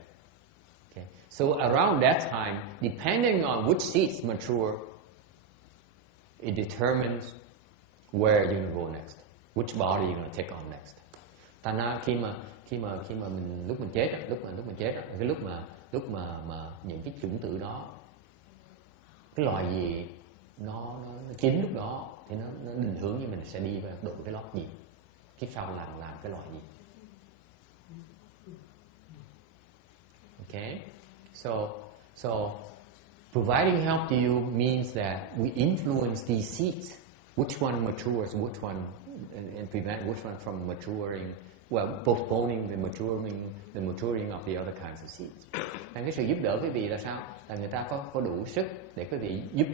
Okay. So around that time, depending on which seeds mature, it determines where you're going to go next, which body you're going to take on next. Thành ra khi mà mình lúc mình chết, cái lúc mà những cái chủng tử đó, cái loài gì nó chín lúc đó thì nó định hướng như mình sẽ đi vào độ cái lót gì, kiếp sau làm cái loài gì. Okay, so providing help to you means that we influence these seeds, which one matures, which one, and prevent which one from maturing, well, postponing the maturing of the other kinds of seeds. Nên cái sự giúp đỡ quý vị là sao? Là người ta có đủ sức để quý vị giúp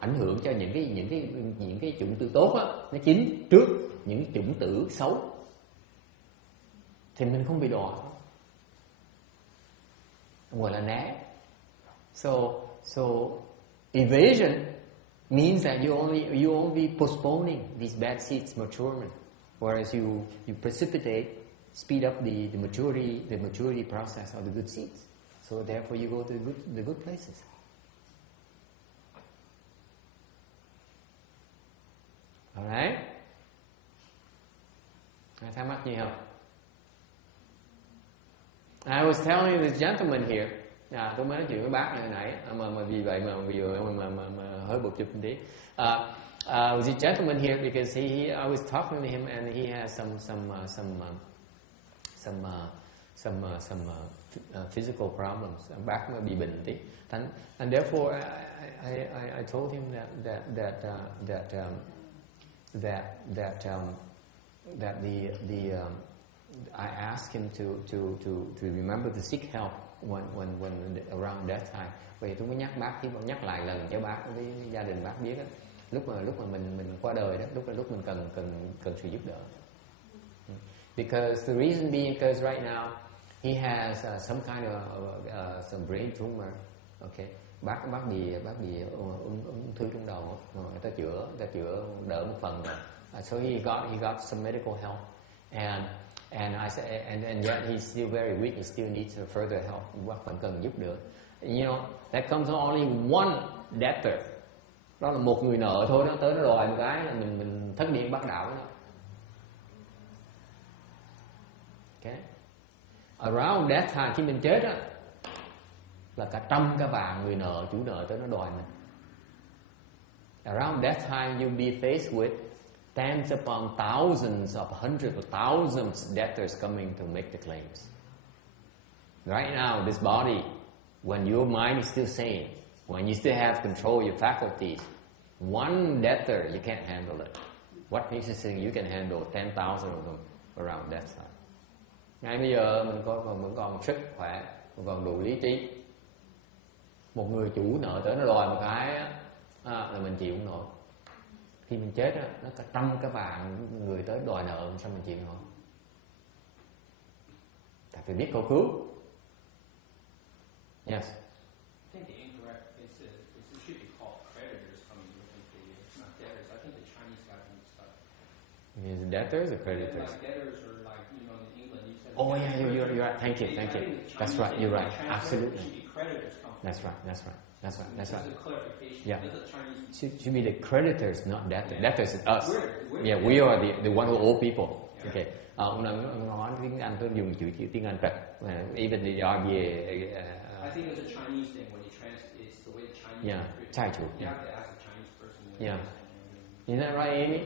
ảnh hưởng cho những cái chủng tử tốt á, nó chín trước những chủng tử xấu, thì mình không bị đọa, gọi là né. So evasion means that you only postponing these bad seeds maturement, whereas you precipitate, speed up the maturity process of the good seeds. So therefore you go to the good places. All right. Thắc mắc gì không? I was telling this gentleman here, tôi mới nói chuyện với bác hồi nãy, mà vì vậy mà hơi bực chụp một tí. Was a gentleman here because I was talking to him and he has some physical problems. Bác bị bệnh tí. And therefore I told him that I asked him to remember to seek help when around that time. Vậy tôi mới nhắc lại lần cho bác với gia đình bác biết đó. Lúc mà mình qua đời đó, lúc mình cần sự giúp đỡ. Because the reason being because right now he has some kind of some brain tumor. Okay. Bác bị ung thư trong đầu, người ta chữa đỡ một phần rồi. So he got some medical help, and I said, and yet he's still very weak. He still needs further help. Bác vẫn cần giúp đỡ. You know, that comes only one debtor. Đó là một người nợ thôi, nó tới nó đòi một cái là mình thất điên bắt đạo đó. Okay. Around that time khi mình chết á, là cả trăm cả vạn người nợ, chủ nợ tới nó đòi mình. Around that time you'll be faced with tens upon thousands of hundreds of thousands debtors coming to make the claims. Right now, this body, when your mind is still sane, when you still have control of your faculties, one debtor you can't handle it. What makes you think you can handle 10,000 of them around that time? Ngay bây giờ mình vẫn còn sức khỏe, mình còn đủ lý trí. Một người chủ nợ tới nó đòi một cái là mình chịu không nổi. Khi mình chết á, nó cả trăm cả vạn người tới đòi nợ, sao mình chịu nổi? Ta phải biết cầu cứu. Yes. I think the incorrect it should be called creditors coming to the it's not debtors. I think the Chinese got mixed up. Is it debtors or creditors? Like debtors are like, you know, in England you said. Oh yeah, you're right. Thank you. That's right. You're right. Absolutely. Should be creditors coming. That's right. That's right. This is a clarification. Yeah. The Chinese Should be the creditors, not debtors. Yeah. Debtors is us. We're We are the one who owe people. Yeah. Okay. Ông nói tiếng Anh, tôi dùng chữ tiếng Anh trật. Even the RBA. I think it's a Chinese thing when you it's the way the Chinese. Yeah. Try to. You have to ask a Chinese person. Yeah. Isn't that right, Amy?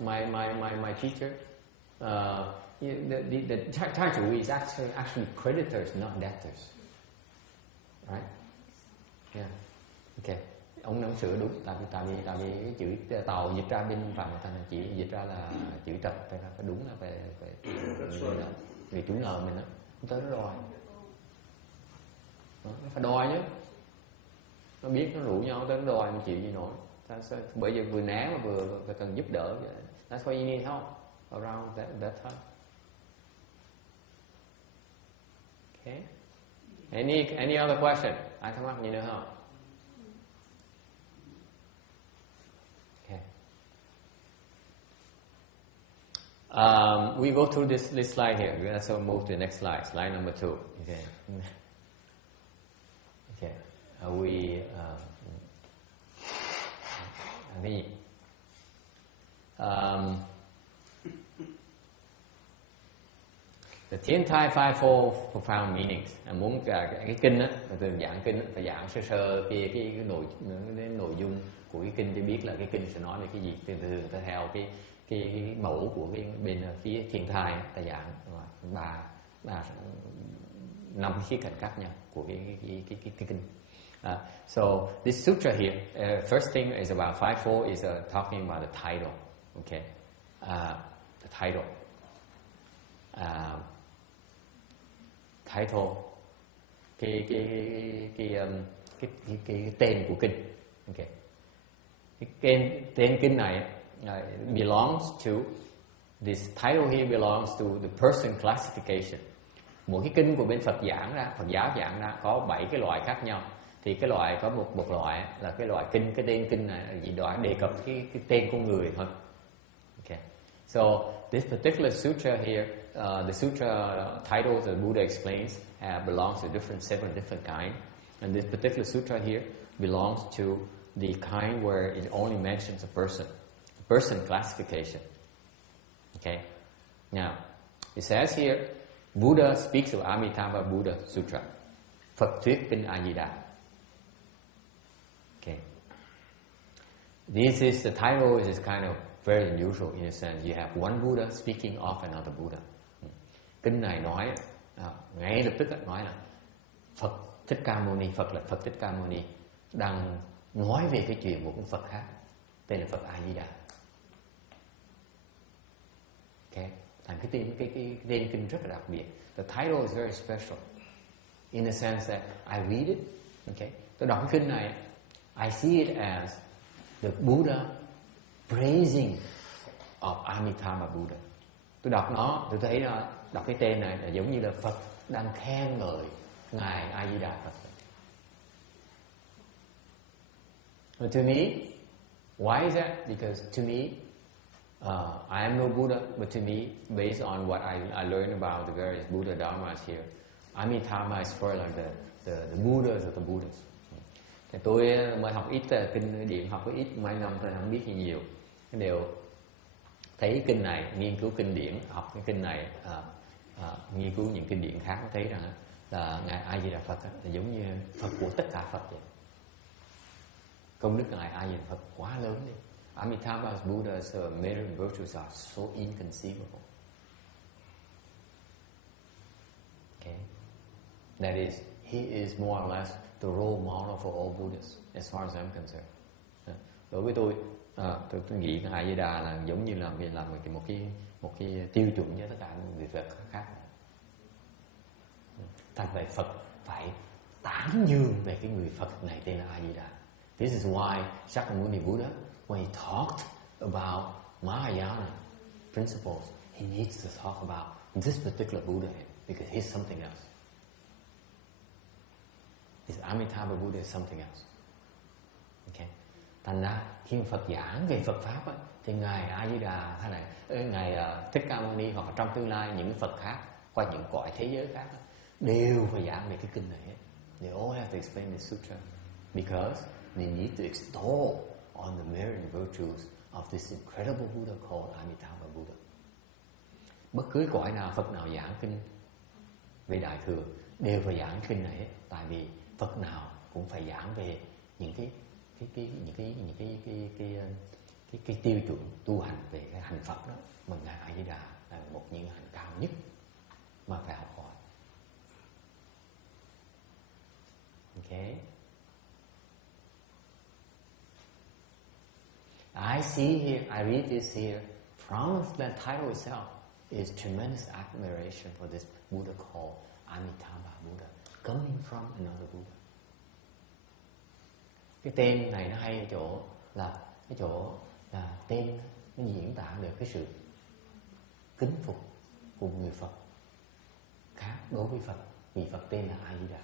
My teacher. The Thai chủ is actually creditors, not debtors. Right? Yeah. Okay. Ông sửa đúng, tại vì cái chữ tàu dịch ra bên Phật người ta là chỉ dịch ra là chữ trật, tại là phải đúng là về về chủ nợ mình đó, không tới nó đòi. Nó phải đòi chứ. Nó biết nó rủ nhau tới nó đòi mình chịu gì nổi. Bởi vì vừa né mà vừa cần giúp đỡ. That's why you need help around that time. Okay. Any other question? Ai thắc mắc gì nữa không? Okay. We go through this slide here. Let's move to the next slide. Slide number 2. Okay. Okay. Cái gì? The Thiên Thai Fivefold Profound Meanings. Muốn cái kinh á, từ giảng kinh phải giảng sơ cái nội dung của cái kinh để biết là cái kinh sẽ nói về cái gì. Thường ta theo cái mẫu của cái bên phía Thiên Thai ta giảng ba 5 khía cạnh khác nhau của cái kinh. So this sutra here, first thing is about fivefold is talking about the title. Okay, the title. Title, cái tên của kinh. Okay, cái tên kinh này belongs to this title here belongs to the person classification. Mỗi cái kinh của bên Phật giáo giảng ra có 7 cái loại khác nhau. Thì cái loại có một loại là cái loại kinh, cái tên kinh này là gì đó đề cập cái tên con người thôi. Okay. So this particular sutra here, the sutra titles that Buddha explains belongs to seven different kinds, and this particular sutra here belongs to the kind where it only mentions a person classification. Okay, Now, it says here, Buddha speaks of Amitabha Sutra. Phật thuyết Kinh A Di Đà. Okay. This is the title is kind of very unusual in a sense. You have one Buddha speaking of another Buddha. Kinh này nói ngay lập tức nói là Phật Thích Ca Mâu Ni, Phật là Phật Thích Ca Mâu Ni đang nói về cái chuyện của một Phật khác tên là Phật A Di Đà. Okay. Thành cái tên kinh rất là đặc biệt. The title is very special in the sense that I read it. Okay. Tôi đọc cái kinh này, I see it as the Buddha praising of Amitabha Buddha. Tôi đọc nó, tôi thấy đọc cái tên này là giống như là Phật đang khen ngợi ngài A Di Đà Phật. But to me, why is that? Because to me, I am no Buddha, but to me, based on what I learned about the various Buddha Dharmas here, Amitabha is for like the Buddhas of the Buddhas. Thì tôi mới học ít kinh điển, học có ít mấy năm tôi không biết gì nhiều. Cái điều thấy kinh này, nghiên cứu kinh điển, học cái kinh này, nghiên cứu những kinh điển khác, thấy rằng là ngài A Di Đà Phật là giống như Phật của tất cả Phật vậy. Công đức ngài A Di Đà Phật quá lớn đi. Amitabha's Buddha's merit and virtues are so inconceivable. Okay, that is, he is more or less the role model for all Buddhists, as far as I'm concerned. Đối với tôi nghĩ ngài A Di Đà là giống như là một cái tiêu chuẩn cho tất cả những người Phật khác. Thật vậy Phật phải tán dương về cái người Phật này tên là A Di Đà. This is why Shakyamuni Buddha, when he talked about Mahayana principles, he needs to talk about this particular Buddha because he's something else. His Amitabha Buddha is something else. Okay. Thành ra khi mà Phật giảng về Phật pháp á, thì ngài A Di Đà hay là ngài Thích Ca Mâu Ni hoặc trong tương lai những Phật khác qua những cõi thế giới khác á, đều phải giảng về cái kinh này hết. They all have to explain the sutra because they need to extol on the merit and virtues of this incredible Buddha called Amitabha Buddha. Bất cứ cõi nào Phật nào giảng kinh về Đại thừa đều phải giảng kinh này hết, tại vì Phật nào cũng phải giảng về những cái tiêu chuẩn tu hành về cái hành Phật đó, mà ngài A Di Đà là một những hành cao nhất mà phải học hỏi. Okay. I see here, I read this here, from the title itself is tremendous admiration for this Buddha called Amitabha Buddha, coming from another Buddha. Cái tên này nó hay ở chỗ là tên nó diễn tả được cái sự kính phục của người Phật khác đối với Phật, vì Phật tên là A Di Đà.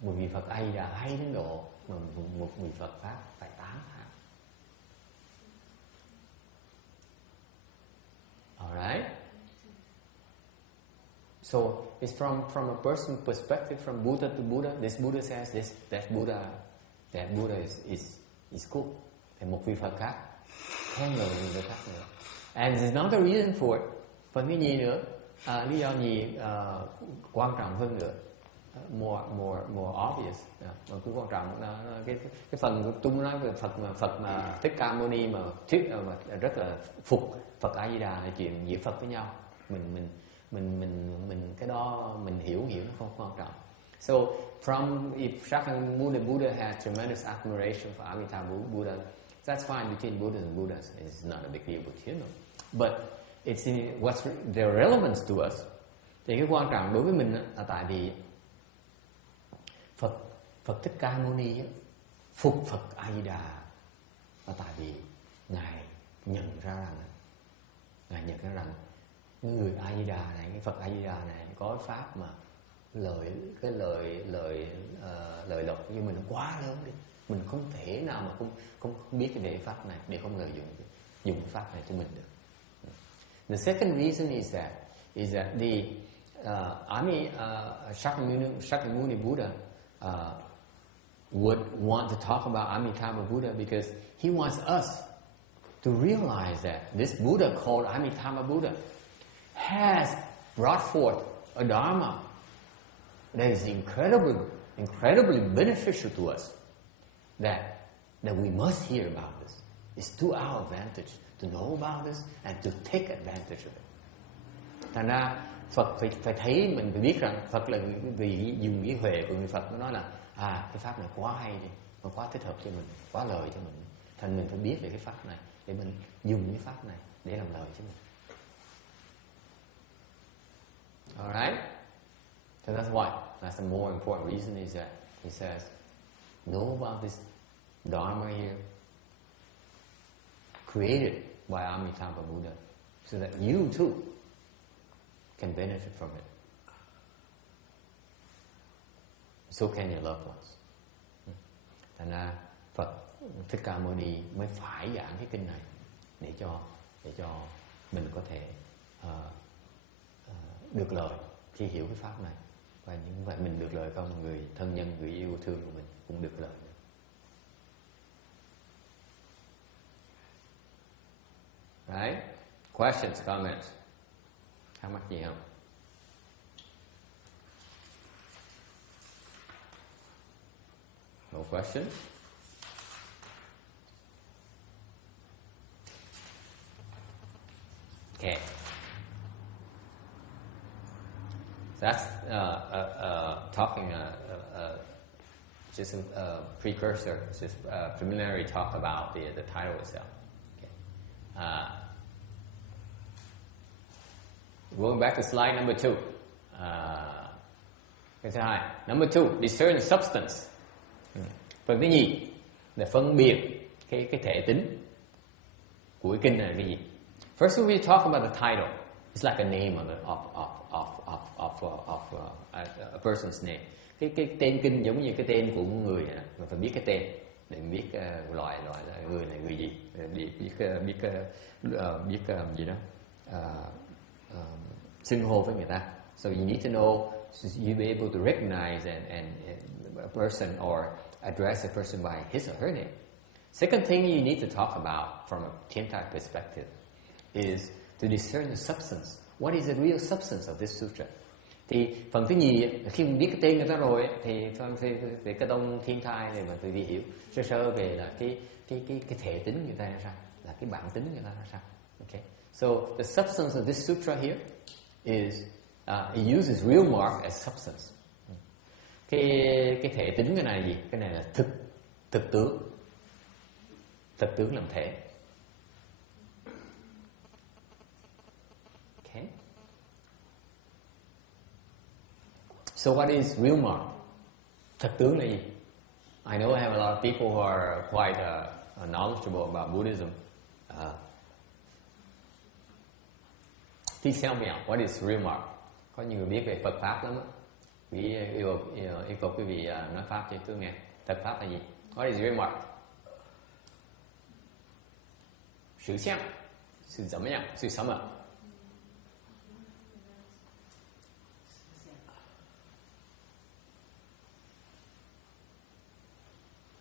Một vị Phật A Di Đà hay đến độ mà một vị Phật khác phải tán thán. Alright. So it's from a person's perspective, from Buddha to Buddha. This Buddha says this, that Buddha is cool. Thì một vị Phật khác khen ngợi người khác nữa. And there's another reason for it. Phần cái gì nữa? Lý do gì quan trọng hơn nữa? More obvious. Mà cứ quan trọng cái phần tôi nói về Phật mà Thích Ca Mâu Ni mà rất là phục Phật A Di Đà là chuyện giữa Phật với nhau. Mình cái đó mình hiểu nó không quan trọng. So if Shakyamuni Buddha has tremendous admiration for Amitabha Buddha, that's fine between Buddhas and Buddhas. It's not a big deal with him. But it's in what's the relevance to us. Thì cái quan trọng đối với mình là tại vì Phật Thích Ca Mâu Ni phục Phật A Di Đà là tại vì ngài nhận ra rằng người A Di Đà này, cái Phật A Di Đà này có pháp mà lời lộc như mình quá lớn đi, mình không thể nào mà không biết cái đề pháp này để không lợi dụng pháp này cho mình được. The second reason is that the Shakyamuni Buddha would want to talk about Amitabha Buddha because he wants us to realize that this Buddha called Amitabha Buddha has brought forth a Dharma that is incredibly beneficial to us, that we must hear about this. It's to our advantage to know about this and to take advantage of it. Thành ra Phật phải thấy, mình phải biết rằng Phật là vì dùng cái huệ của người Phật, nó nói là cái pháp này quá hay đi, nó quá thích hợp cho mình, quá lời cho mình. Thành mình phải biết về cái pháp này để mình dùng cái pháp này để làm lời cho mình. Alright? So that's why. That's the more important reason is that he says, know about this Dharma here, created by Amitabha Buddha, so that you too can benefit from it. So can your loved ones. Thành ra Phật Thích Ca Mâu Ni mới phải giảng cái kinh này để cho mình có thể được lợi khi hiểu cái pháp này, và như vậy mình được lợi không, người thân nhân, người yêu thương của mình cũng được lợi. Right? Questions, comments? Thắc mắc gì không? No question? Okay. That's talking, just a precursor, just a preliminary talk about the title itself. Okay. Going back to slide number 2. Cái thứ hai, number 2, discern substance. Phần thứ nhì là phân biệt cái thể tính của cái kinh này là cái gì. First we talk about the title. It's like a name of a person's name. Cái tên kinh giống như cái tên của một người, mình phải biết cái tên để mình biết loại là người này người gì, biết gì đó xưng hô với người ta. So you need to know, you be able to recognize and a person or address a person by his or her name. Second thing you need to talk about from a Thiên Tai perspective is to discern the substance. What is the real substance of this sutra? Thì phần thứ nhì, khi mình biết cái tên người ta rồi thì về cái tông Thiên Tai thì mình phải hiểu sơ sơ về là cái thể tính người ta ra sao, là cái bản tính người ta ra sao. Okay. So the substance of this sutra here is it uses real mark as substance. Cái thể tính cái này là gì? Cái này là thực tướng làm thể. Okay. So what is real mark? Thực tướng là gì? I know I have a lot of people who are quite knowledgeable about Buddhism. Please tell me out, what is real mark? Có nhiều người biết về Phật pháp lắm á. Yêu cầu quý vị nói pháp cho tôi nghe. Phật pháp là gì? What is real mark? Sự相, sự怎么样，是什么？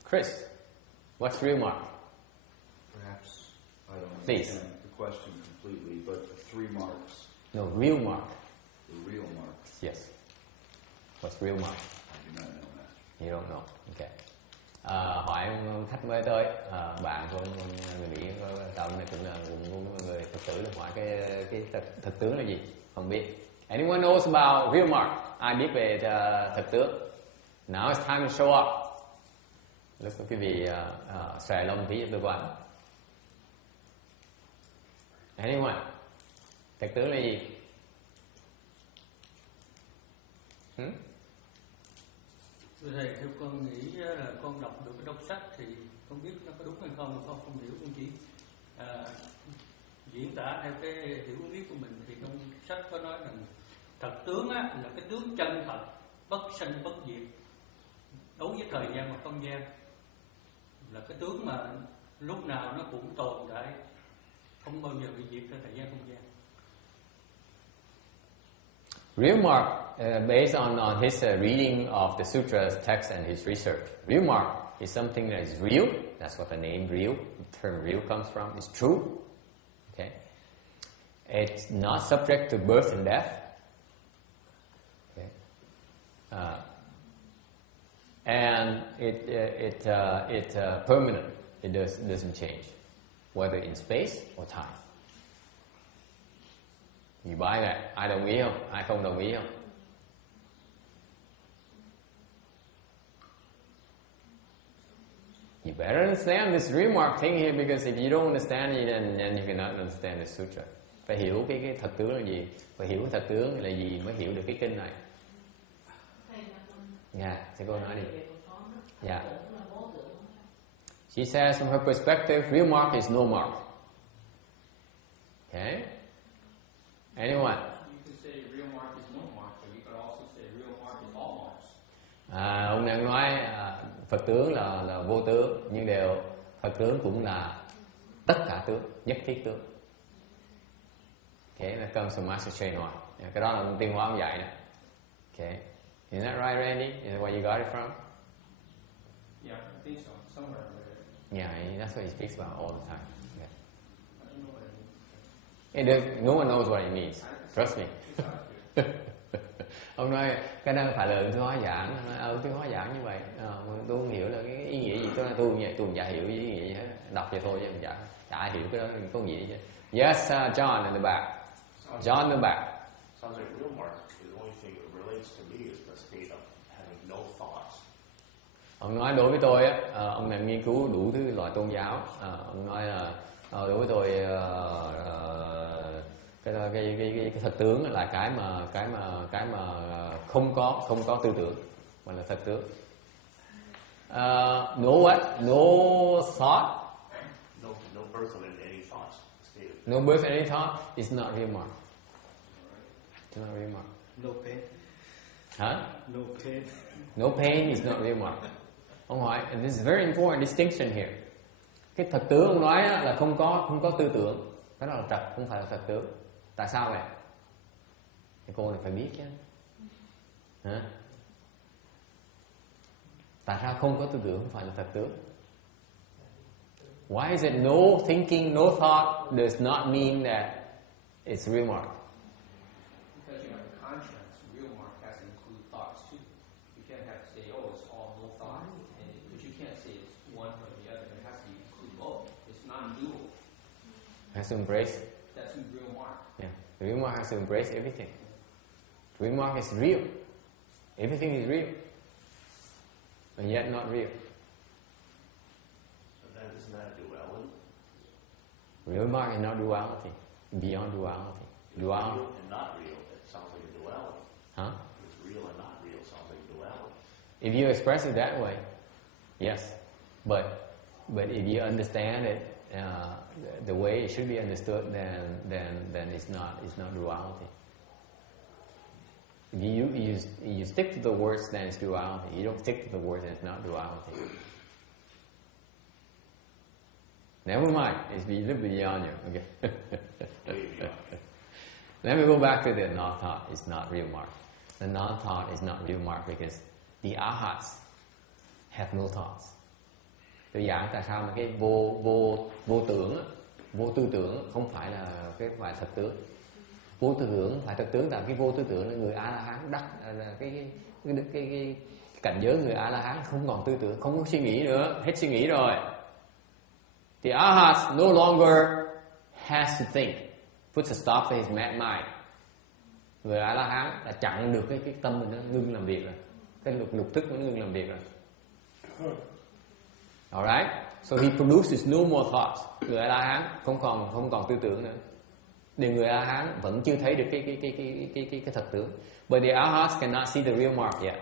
Chris, what's real mark? Perhaps I don't Please. understand the question completely, but the 3 marks. No, real mark. The real marks. Yes. What's real mark? I do not know that. You don't know. Okay. Hỏi khách mới tới, bạn của người Mỹ tao này cũng là người Phật tử, hỏi cái thực tướng là gì? Không biết. Anyone knows about real mark? Ai biết về thực tướng? Now it's time to show up. Lúc quý vị xòe lông tí cho tôi coi. Anyone? Thực tướng là gì? Thưa thầy, theo con nghĩ là con đọc được cái đọc sách thì không biết nó có đúng hay không hiểu con chỉ diễn tả theo cái hiểu biết của mình. Thì trong sách có nói rằng thật tướng á, là cái tướng chân thật, bất sanh bất diệt, đối với thời gian và không gian, là cái tướng mà lúc nào nó cũng tồn tại, không bao giờ bị diệt theo thời gian không gian. Real mark, based on his reading of the sutra's text and his research, real mark is something that is real. That's what the name real, the term real comes from. It's true. Okay. It's not subject to birth and death. Okay. And it's permanent. It doesn't change, whether in space or time. You buy that? Ai đồng ý không? Ai không đồng ý không? You better understand this remark thing here, because if you don't understand it, then you cannot understand the sutra. Phải hiểu cái thật tướng là gì, phải hiểu thật tướng là gì mới hiểu được cái kinh này. Dạ, thì cô nói đi. Dạ. She says, from her perspective, real mark is no mark. Okay? Anyone? You could say real mark is no mark, but you could also say real mark is all marks. Ông đang nói Phật tướng là vô tướng, nhưng Phật tướng cũng là tất cả tướng, nhất thiết tướng. Okay, that comes from Master Chay Noy. Cái đó là tiên hóa ông dạy đó. Okay, is that right, Randy? Is that where you got it from? Yeah, I think so. Somewhere there. Yeah, that's what he speaks about all the time. Yeah. I don't know what it means. No one knows what it means. Trust me. Ông nói cái đó phải là hóa giảng, cái hóa giảng như vậy. Tôi không hiểu là cái ý nghĩa gì, tôi không chả hiểu ý nghĩa gì hết. Đọc vậy thôi chứ không chả hiểu cái đó có nghĩa gì chứ. Yes, John in the back. John in the back. Sounds like real mark. The only thing that relates to me is the state of having no thoughts. Ông nói đối với tôi á, ông làm nghiên cứu đủ thứ loại tôn giáo. Ông nói là đối với tôi cái thật tướng là cái mà không có tư tưởng, mà là thật tướng. No what? No thought. No birth of any thoughts. No birth of any thought is not real mark. It's not real mark. No pain. Huh? No pain. No pain is not real mark. Ông hỏi, and this is very important distinction here. Cái thật tướng ông nói là không có tư tưởng, cái đó là trật, không phải là thật tướng. Tại sao vậy? Thì cô này phải biết chứ. Hả? Tại sao không có tư tưởng không phải là thật tướng? Why is it no thinking, no thought does not mean that it's real mark? Because you have a contrast, real mark has to include thoughts too. You can't have to say, oh, it's all no thought, but you can't say it's one or the other. It has to include both. It's non-dual. Has to embrace. That's a real mark. Yeah, the real mark has to embrace everything. The real mark is real. Everything is real, and yet not real. So that is not duality. Real mark is not duality. Beyond duality. Duality. Real and not real. That sounds like a duality. Huh? It's real and not real sounds like a duality. If you express it that way, yes. But if you understand it the way it should be understood, then it's not duality. If you stick to the words, then it's duality. You don't stick to the words, then it's not duality. Never mind, it's a little bit beyond you. Okay. Let me go back to the non-thought. It's not real mark. The non-thought is not real mark because the arhats have no thoughts. Tôi giảng tại sao mà cái vô tưởng, vô tư tưởng không phải là cái phải thật tướng. Vô tư tưởng phải thật tướng, tại cái vô tư tưởng là người A La Hán đắc là cái cảnh giới người A La Hán không còn tư tưởng, không có suy nghĩ nữa, hết suy nghĩ rồi. The arhat no longer has to think, puts a stop to his mad mind. Người A La Hán đã chặn được cái tâm mình nó ngưng làm việc rồi, cái lục thức nó ngưng làm việc rồi. Alright, so he produces no more thoughts. Người A La Hán không còn tư tưởng nữa. Điều người A La Hán vẫn chưa thấy được cái thật tướng. But the arhats cannot see the real mark yet.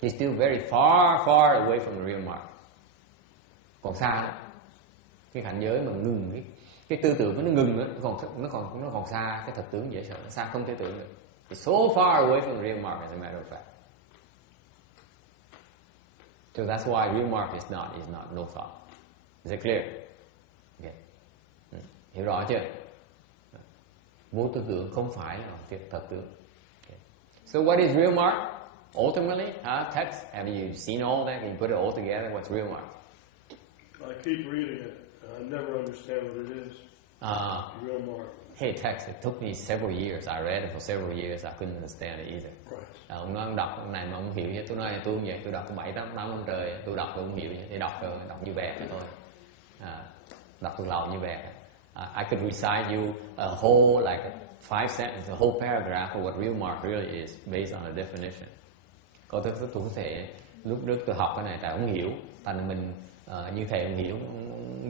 He's still very far away from the real mark. Còn xa đó. Cái cảnh giới mà ngừng cái tư tưởng nó ngừng đó, nó còn xa cái thật tướng dễ sợ, nó xa không thể tưởng được. It's so far away from the real mark as a matter of fact. So that's why real mark is not no thought. Is it clear? Okay. Hiểu rõ chưa? Vô tư tưởng không phải là thật tướng. Okay. So what is real mark? Ultimately, text, have you seen all that? Can you put it all together? What's real mark? I keep reading it, and I never understand what it is. Real mark. Hey, text, it took me several years. I read it for several years. I couldn't understand it either. Right. Ông nói ông đọc cái này mà không hiểu vậy. Tôi nói tôi không vậy. Tôi đọc 7-8 năm trời. Tôi đọc tôi không hiểu vậy. Thì đọc rồi, đọc như bè thôi. Đọc tôi lầu như bè. I could recite you a whole like 5 sentences, a whole paragraph of what real mark really is based on a definition. Có tôi có thể lúc trước tôi học cái này tại không hiểu. Thành mình như thầy không hiểu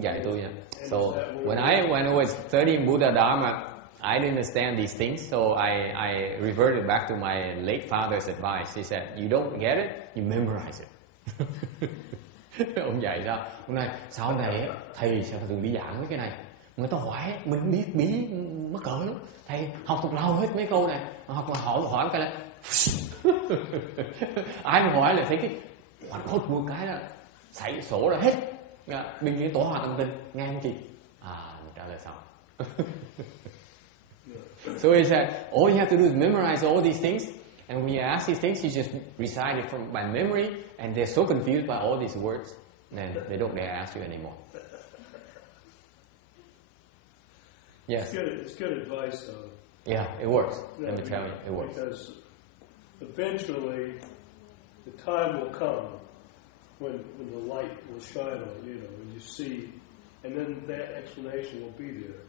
dạy tôi nha. So when I was studying Buddha Dharma, I didn't understand these things, so I reverted back to my late father's advice. He said, you don't get it, you memorize it. Ông dạy sao? Ông nói, sau này thầy sẽ thường đi giảng mấy cái này. Người ta hỏi, mình biết bí mắc cỡ lắm. Thầy học thuộc lâu hết mấy câu này. Hoặc là hỏi cái là ai mà hỏi là thấy cái hoặc hốt một cái là xảy sổ là hết. Mình nghĩ tổ hòa tâm tinh, nghe không chị? Mình trả lời xong. So he said, all you have to do is memorize all these things, and when you ask these things, you just recite it by memory, and they're so confused by all these words, then they don't dare ask you anymore. Yes. It's good advice, though. Yeah, it works. Let me tell you, it works. Because eventually, the time will come when the light will shine on you, and you see, and then that explanation will be there.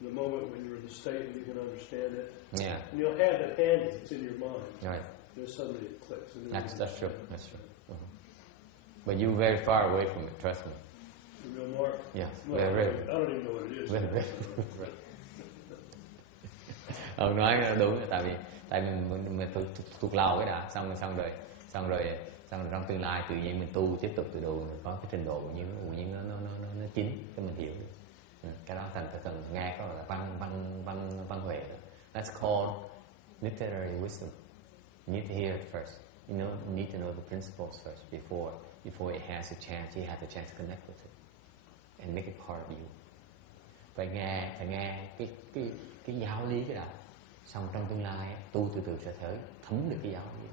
In the moment when you're in the state where you can understand it, Yeah. and you'll have it handy. It's in your mind. Right. And suddenly it clicks. And That's true. That's true. Uh-huh. But you're very far away from it. Trust me. The real mark. Yeah. Well, Very. I don't even know what it is. Very. Ông nói đúng, tại mình thuộc lâu cái đã, xong rồi trong tương lai tự nhiên mình tu tiếp tục từ đầu có cái trình độ như nó chín cái mình hiểu. Cái đó thành cần nghe có là văn huệ. That's called literary wisdom. You need to hear it first. You need to know the principles first before it has a chance. You have the chance to connect with it and make it part of you. Phải nghe cái giáo lý cái đó. Xong trong tương lai tu từ từ sẽ thấy thấm được cái giáo lý,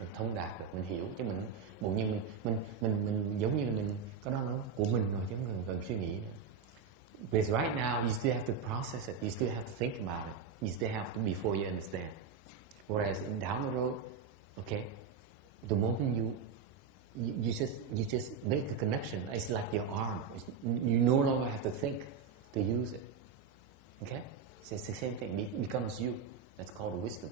mình thông đạt được, mình hiểu chứ mình bộ như mình giống như là mình có đó nó của mình rồi chứ mình cần suy nghĩ nữa. Because right now you still have to process it, you still have to think about it, you still have to before you understand. Whereas down the road, okay, the moment you just make the connection, it's like your arm. You no longer have to think to use it. Okay. It's the same thing. It becomes you. That's called wisdom.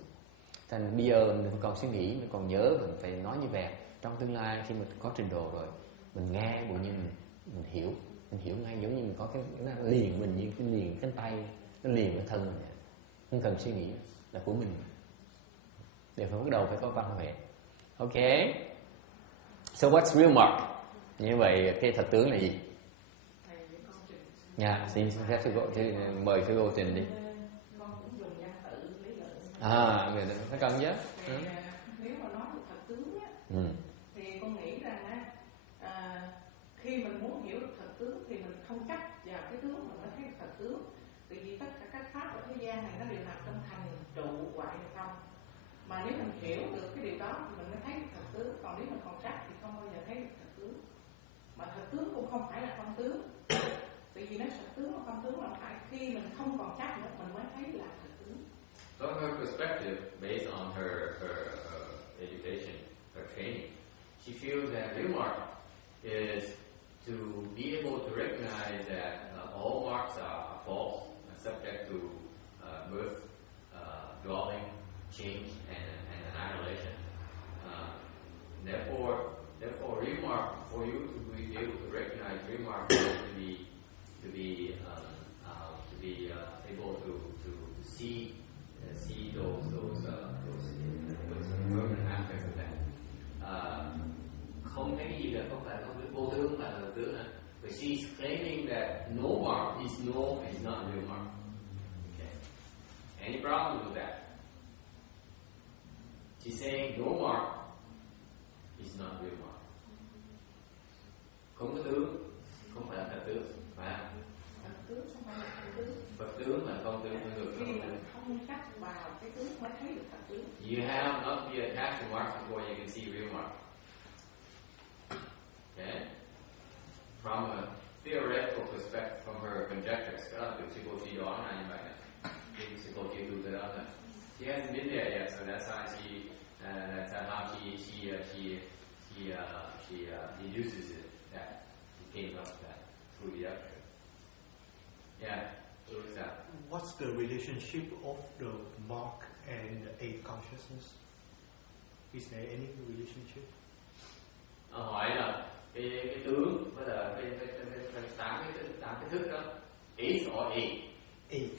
Thành bây giờ mình còn suy nghĩ, mình còn nhớ, mình phải nói như vậy. Trong tương lai khi mình có trình độ rồi, mình nghe bộ như mình hiểu ngay, giống như mình có cái nó liền mình như cái liền cánh tay, nó liền cái thân mình. Không cần suy nghĩ, là của mình. Để phải bắt đầu phải có văn huệ. Okay. So what's real mark? Như vậy cái thật tướng là gì? Dạ, xin phép sư cô, mời sư cô trình đi. Người nó cần chứ. Nếu mà nói về thật tướng á, thì con nghĩ rằng khi mình muốn hiểu được thật tướng thì mình không chấp vào cái tướng mình mới thấy được thật tướng. Bởi vì tất cả các pháp ở thế gian này nó đều nằm trong thành trụ hoại không. Mà nếu mình hiểu được cái điều đó thì mình mới thấy được thật tướng. Còn nếu mình còn chấp thì không bao giờ thấy được thật tướng. Mà thật tướng cũng không phải là không tướng. Bởi vì nó thật tướng và không tướng là phải khi mình không còn chấp nữa mình mới thấy là thật tướng. So her perspective, based on her education, her training, she feels that real mark is to be able to recognize that all marks are false, subject to birth, dwelling, change, and annihilation. Therefore, real mark, for you to be able to recognize real mark, you have to be able to see those permanent aspects of that. Không thấy cái gì là không phải không vô tướng là thật tướng nữa. But she's claiming that no mark is not real mark. Okay. Any problem with that? She's saying no mark is not real mark. Không có tướng, không phải là thật tướng, phải không? Thật tướng không phải là thật tướng. Phật tướng là không tướng được. Khi mình không chấp vào cái tướng mới thấy được thật tướng. You have not be attached to marks before you hasn't been there yet, so that's why that's how she deduces it, that he came up that through the uptrip. Yeah, so what's that? What's the relationship of the mark and eight consciousness? Is there any relationship? Hỏi là cái tướng với là cái tám cái thức đó, eight or eight. Eight.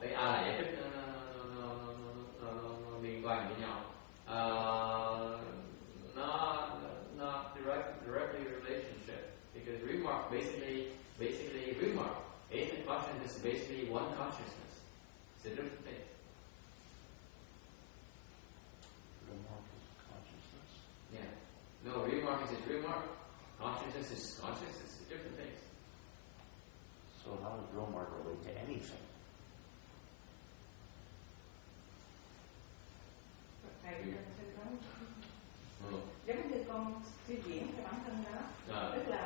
Cái A là giải thích nó liên quan với nhau. Not directly relationship, because remark basically remark. Eight and consciousness is basically one consciousness. It's a different thing. Remark is consciousness. Yeah. No, remark is just remark. Consciousness is consciousness. It's different things. So how does remark relate to anything? Thầy xin nói giống như con suy diễn cái bản thân đó, tức là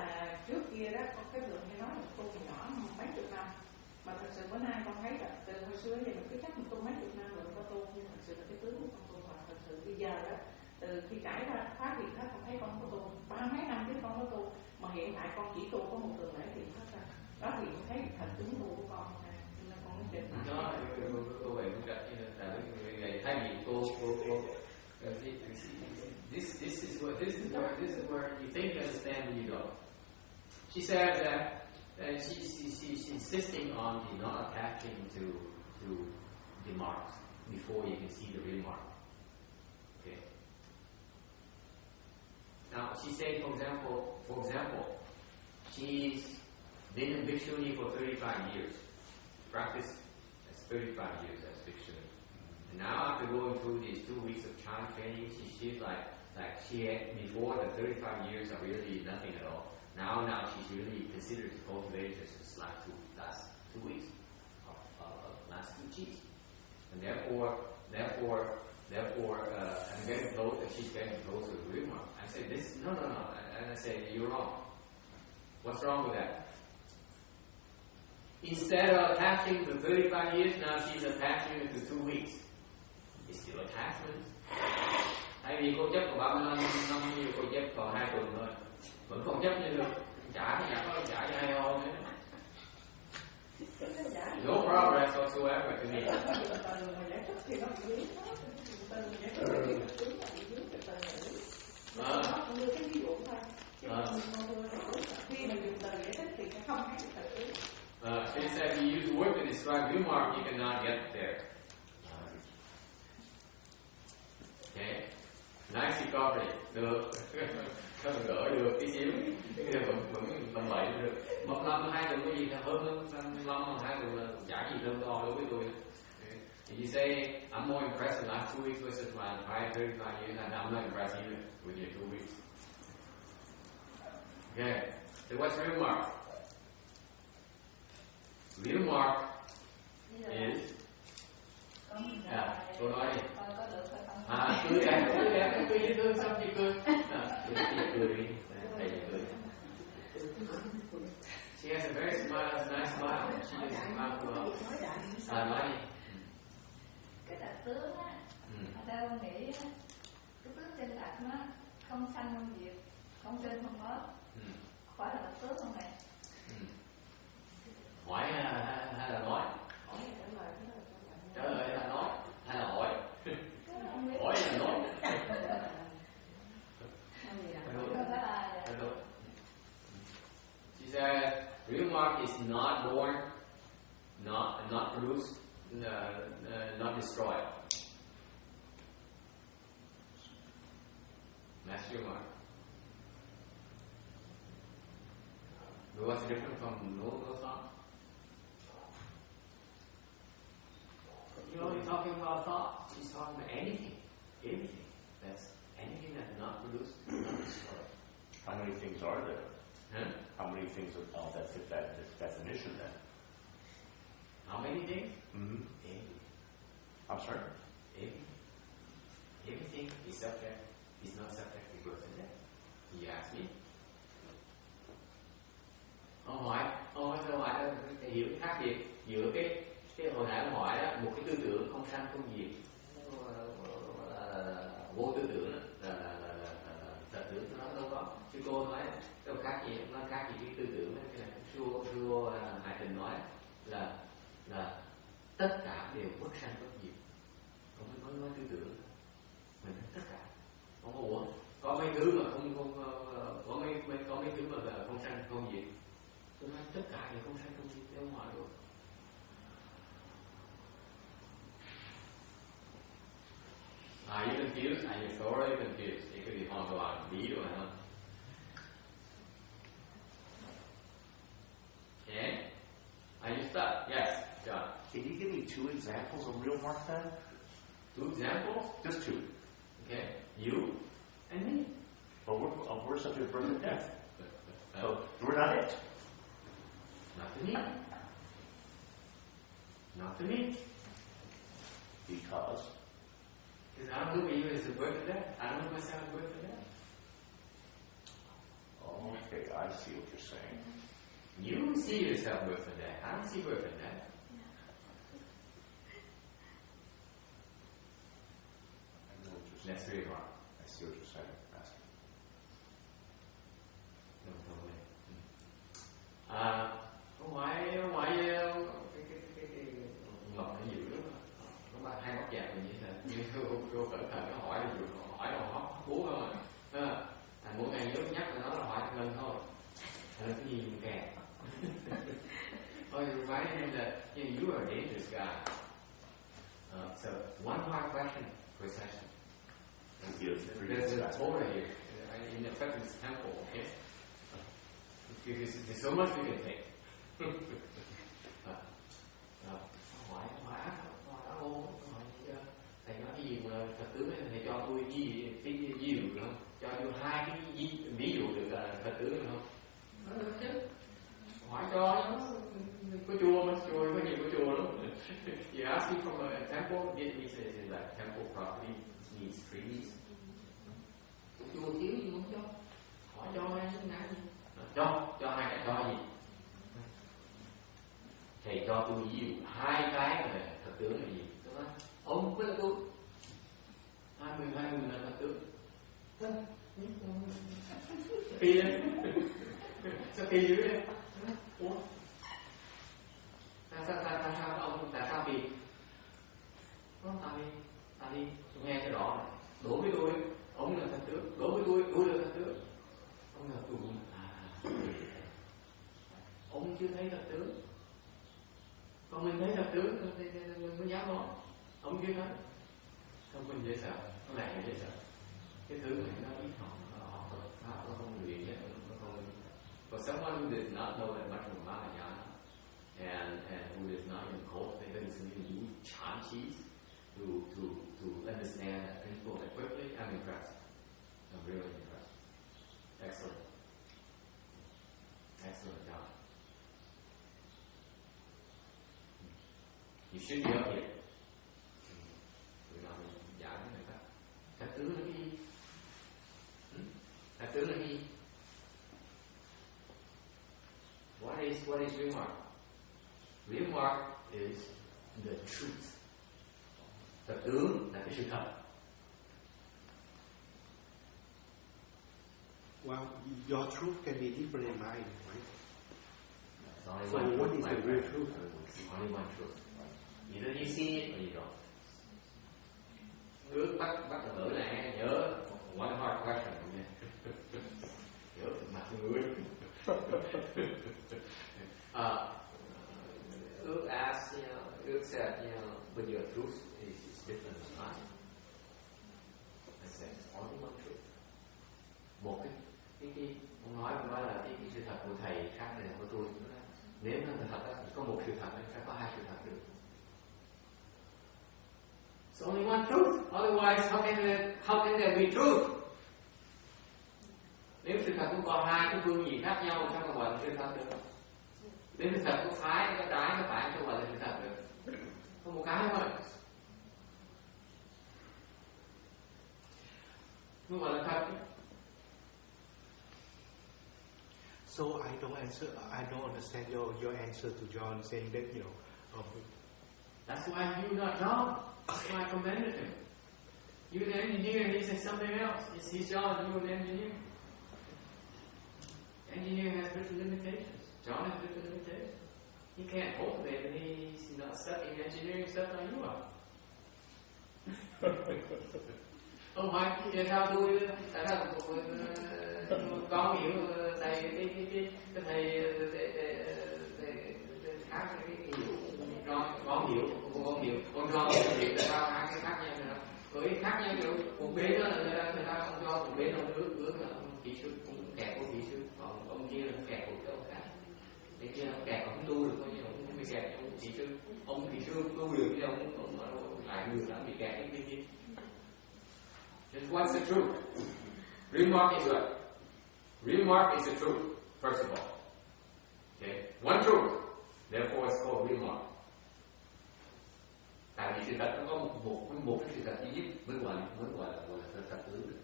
trước kia đó có cái lượng như nói là tu còn nhỏ mấy chục năm, mà thật sự bữa nay con thấy là từ hồi xưa giờ mình cứ chắc mình tu mấy chục năm rồi có tu, nhưng thật sự là cái tướng của con tu, mà thật sự bây giờ đó từ khi trải ra phát hiện đó con thấy con có tu 30 mấy năm trước con có tu, mà hiện tại con chỉ tu có một tuần lễ thì hết ra đó, thì con thấy thật tướng tu của con này, nên con mới trình nó cô vậy cũng gặp như là người thay vì cô this is where you think you understand and you don't. She said that she's insisting on the not attaching to the marks before you can see the real mark. Okay. Now she said, for example, she's been in Bhikshuni for 35 years. Practice as 35 years as Bhikshuni. And now after going through these 2 weeks of chant training, she's like she had before the 35 years are really nothing at all. Now she's really considered to cultivate just this last 2 weeks of last 2 Gs. And therefore I'm getting close, she's getting closer to the real one. I say this, no. And I say, you're wrong. What's wrong with that? Instead of attaching to 35 years, now she's attaching it to 2 weeks. It's still attachment. Thay vì cô chấp còn 35 năm, như cô chấp còn 2 tuần thôi, vẫn không chấp như được, trả thì có trả cho 2 hôm nữa. No progress whatsoever to me. She said you use word to describe your mark, you cannot get there. Okay. Nice recovery. Được. Gỡ được tí xíu. Vẫn tầm bậy được. 1 năm 2 tuần có gì hơn 5 hoặc 2 tuần là chả gì hơn to đối với tôi. And you say, I'm more impressed in the last 2 weeks versus my prior 35 years, and I'm not impressed either with your 2 weeks. Okay. So what's real mark? Real mark is cô nói đi. Cười đẹp, cười dễ thương, xong chị cười. Cười đi. Thầy cười. She has a very nice smile. She doesn't smile well. Nói đi. Cái đặc tướng á, ở đâu con nghĩ á, cái tướng chân thật nó không sanh không diệt, không trên không mất, phải là đặc tướng không này? Hỏi hay là nói? Trả lời là nói hay là hỏi? Hỏi là nói. She said, real mark is not born, not produced, not destroyed. That's real mark. But what's the difference from no thought? You're only talking about thought. She's talking about anything. That's anything that's not produced, not destroyed. How many things are there? Huh? How many things that fit that definition then? How many things? Mm-hmm. Everything. I'm sorry? Everything is subject, is not subject to birth and death. You ask me. Ông hỏi hiểu khác biệt giữa cái hồi nãy ông hỏi đó, một cái tư tưởng không sanh không diệt, vô tư tưởng là thật tưởng nó đâu có. Sư cô nói đâu khác gì, nó khác gì cái tư tưởng đó. Cái này sư Hải Tình nói là tất cả đều bất sanh bất diệt, không nói tư tưởng, mình tất cả không có ủa có mấy thứ mà không có mấy thứ mà không sanh không diệt. Tôi nói tất cả đều không sanh không diệt, theo hỏi rồi. Are you confused? Are you thoroughly confused? Thì cái gì hoàn toàn lý rồi không? Yeah? Are you stuck? Yes, John. Can you give me 2 examples of real mark then? 2 examples? Just 2. Okay. You and me. But we're subject to birth and death. So we're not it. Not to me. Not to me. Because I don't look at you as a birth and death. I don't look myself as birth and death. okay, I see what you're saying. You see yourself birth and death. I don't see birth and death. I know what you're saying. Let's read on. I see what you're saying. Asking. No, totally. Ngoại Ngọc nó dữ lắm. Có hai mắt vàng như thế này. Như cô cẩn thận nó hỏi là dữ, hỏi là hóc búa không à. Mỗi ngày nhớ nhắc là nó là hỏi ngân thôi. Là cái gì mình kẹt. Oh, you remind him that you are a dangerous guy. So one more question per session. There's a Torah here in the Phật temple, okay? Because there's so much we can take. Hỏi thầy nói cái gì mà Phật tướng ấy, thầy cho tôi cái ví dụ được không? Cho tôi 2 cái ví dụ được Phật tướng được không? Nói được chứ. Hỏi cho nó có chùa mà chùa có nhiều có chùa lắm. You ask me from a temple, Vietnamese is like temple property needs trees. Chùa thiếu gì không cho? Hỏi cho hay ngại gì? Cho 2 cái cho gì? Thầy cho tôi ví dụ 2 cái là Phật tướng là gì? Tôi nói ông với tôi 20 là Phật tướng. Kỳ đấy. Sao kỳ dữ đấy? Ủa? Tại sao kỳ? Tại vì nghe cái đó này. Đối với tôi, ông là Phật tướng. Đối với tôi là Phật tướng. Ông là tôi. Ông chưa thấy Phật tướng. Còn mình thấy Phật tướng thì mình mới dám nói. Ông chưa thấy. Không mình dễ sợ. Nó lại dễ sợ. Cái thứ này nó ít học. Nó không luyện nhất. For someone who does not know that much of Mahayana and who does not even cultivate, doesn't even use chantis to understand that principle that quickly, I'm impressed. I'm really impressed. Excellent. Excellent job. You should be up here. We're not giảng cái này khác. Thật tướng là cái gì? Thật tướng là cái gì? What is real mark? Real mark is the truth. Thật tướng là cái sự thật. Well, your truth can be different in mind, right? So what is the real truth? Only one truth. Either you see it or you don't. Ước bắt Phật tử này nhớ one hard question nha. Nhớ mặt người. Ước asked, Ước said, but your truth is different than mine. I said, it's only one truth. Một cái ông nói là cái sự thật của thầy khác này của tôi. Nếu nó thật thì có một sự thật, sẽ có 2 sự thật được. It's only one truth. Otherwise, how can there be truth? Nếu sự thật cũng có 2 cái phương diện khác nhau, sao mà gọi là sự thật được? Nếu sự thật có cái trái, cái phải, sao gọi là sự thật được? Có một cái thôi. Không gọi là thật. So I don't understand your answer to John saying that, That's why you not know. So I commended him. You're an engineer, and he said something else. It's his job, you're an engineer. Engineer has different limitations. John has different limitations. He can't cultivate, and he's not studying engineering stuff like you are. Không phải tại sao con hiểu thầy cái thầy khác cái hiểu con hiểu con cho hiểu tại sao hai cái khác nhau nữa. Với khác nhau kiểu một bên đó là người ta không cho một bên ông ước là ông kỹ sư cũng kẹt của kỹ sư, còn ông kia là kẹt của cái ông khác. Thế kia ông kẹt không tu được coi như ông bị kẹt ông kỹ sư, ông kỹ sư không tu được chứ ông lại người đã bị kẹt cái kia. And what's the truth? Real mark is what? Real mark is the truth, first of all. Okay? One truth. Therefore it's called real mark. Tại vì sự thật nó có một cái sự thật duy nhất mới gọi là sự thật tướng được.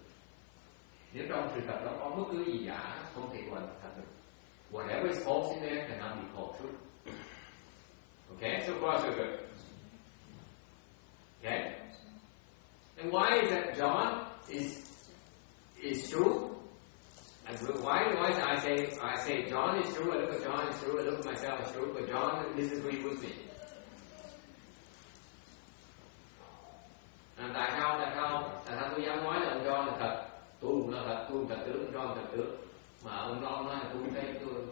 Nếu trong sự thật đó có bất cứ gì giả, không thể gọi là thật được. Whatever is false in there cannot be called truth. Okay? So far so good. Okay? And why is that John is true? And why I say John is true, I look at John is true, I look at myself as true, but John disagrees with me. Tại sao tôi dám nói là ông John là thật, tôi cũng là thật, tôi thật tướng, ông John là thật tướng. Mà ông John nói là tôi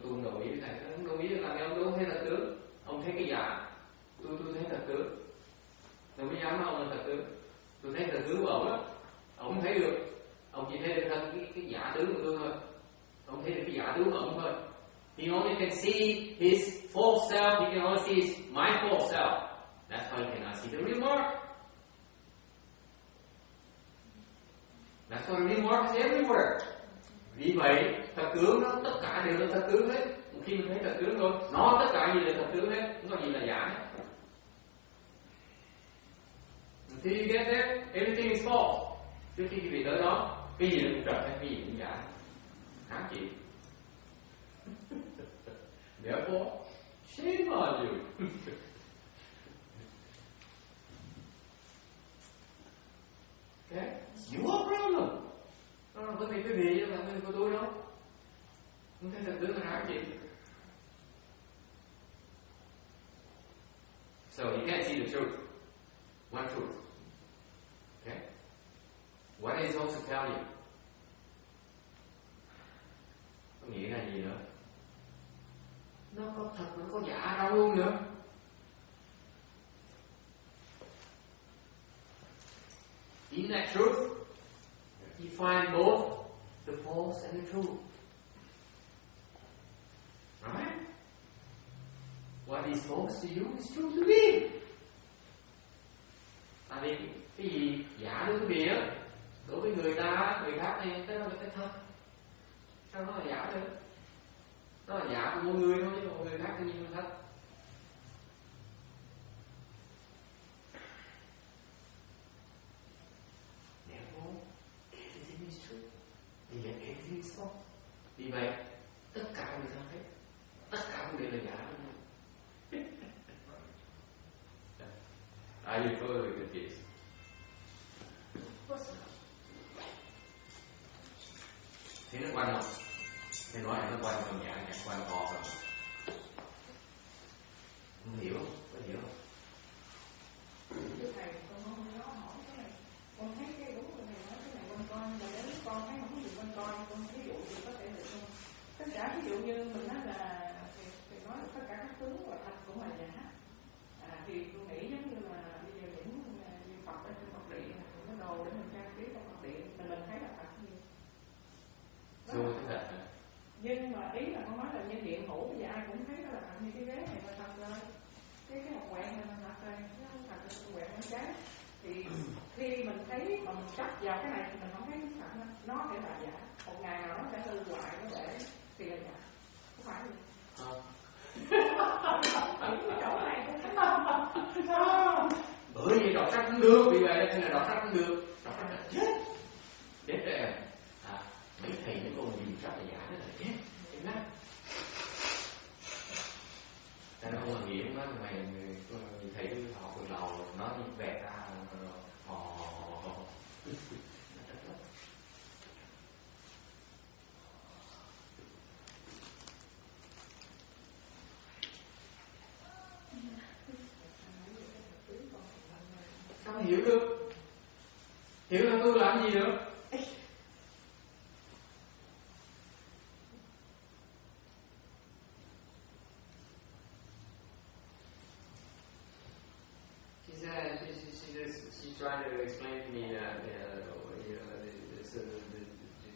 không đồng ý với thầy, không đồng ý là vì ông tôi không thấy thật tướng, ông thấy cái giả, tôi thấy thật tướng. Tôi mới dám nói ông là thật tướng. Tôi thấy thật tướng của ông á, ông không thấy được, ông chỉ thấy được cái giả tướng của tôi thôi, ông thấy được cái giả tướng của ông thôi. He only can see his false self, he can only see my false self. That's why he cannot see the real mark. That's why real mark is everywhere. Vì vậy, thật tướng nó tất cả đều là thật tướng hết. Khi mình thấy thật tướng rồi, nó tất cả gì là thật tướng hết, không có gì là giả hết. Until you get there, everything is false. Trước khi quý vị tới đó, cái gì cũng trật hay cái gì cũng giả. Kháng chịu. Therefore, shame on you. Okay? Your problem. Đó là vấn đề quý vị, là vấn đề của tôi đâu. Không thấy thật tướng là kháng chịu. So you can't see the truth. One truth. Okay? What is supposed to tell you? Có nghĩa là gì nữa? Nó có thật, nó có giả đâu luôn nữa. In that truth, you find both the false and the true. Right? What is false to you is true to me. Tại vì cái gì giả đối với quý vị á, đối với người ta, người khác này, cái đó là cái thật. Sao nó là giả được? Nó là giả của một người thôi, chứ một người khác thì nhìn là thật. Therefore, everything is true. And yet everything is false. Vì vậy, tất cả người ta thấy, tất cả cũng đều là giả. Are you totally confused? Thế nó quan không? Thế nói là nó quan không nhã, nhạc quan to không? Không hiểu không? Có hiểu không? Thưa thầy, con không có hỏi cái này. Con thấy cái đúng của thầy nói cái này quanh coi, và nếu con thấy không có gì quanh coi, con ví dụ gì có thể được không? Tất cả ví dụ như mình nói là thầy nói là tất cả các tướng và thật cũng là giả. Thì tôi nghĩ giống như là bây giờ những như Phật ở trên Phật điện, cái đồ để mình trang trí trong Phật điện, mình thấy là thật nhiều. Nhưng mà ý là con nói là như hiện hữu, bây giờ ai cũng thấy đó là thật, như cái ghế này là thật rồi, cái hộp quẹt này là thật rồi, cái không thật là quẹt bánh trái. Thì khi mình thấy mà mình cắt vào cái này thì mình không thấy thật nữa, nó sẽ là giả. Một ngày nào nó sẽ hư hoại nó để thì là giả, không phải gì. Cái chỗ này cũng thấy không? Bởi vì đọc sách cũng được, vì vậy nên là đọc sách cũng được, đọc sách là chết. Chết rồi. Mấy thầy mấy cô nhìn sách là giả đó là chết. Chết lắm. Tại nó không là nghiệm đó, mày thầy học được lầu, nó đi vẹt ra, hiểu được. Hiểu là tu làm gì nữa? She's trying to explain to me to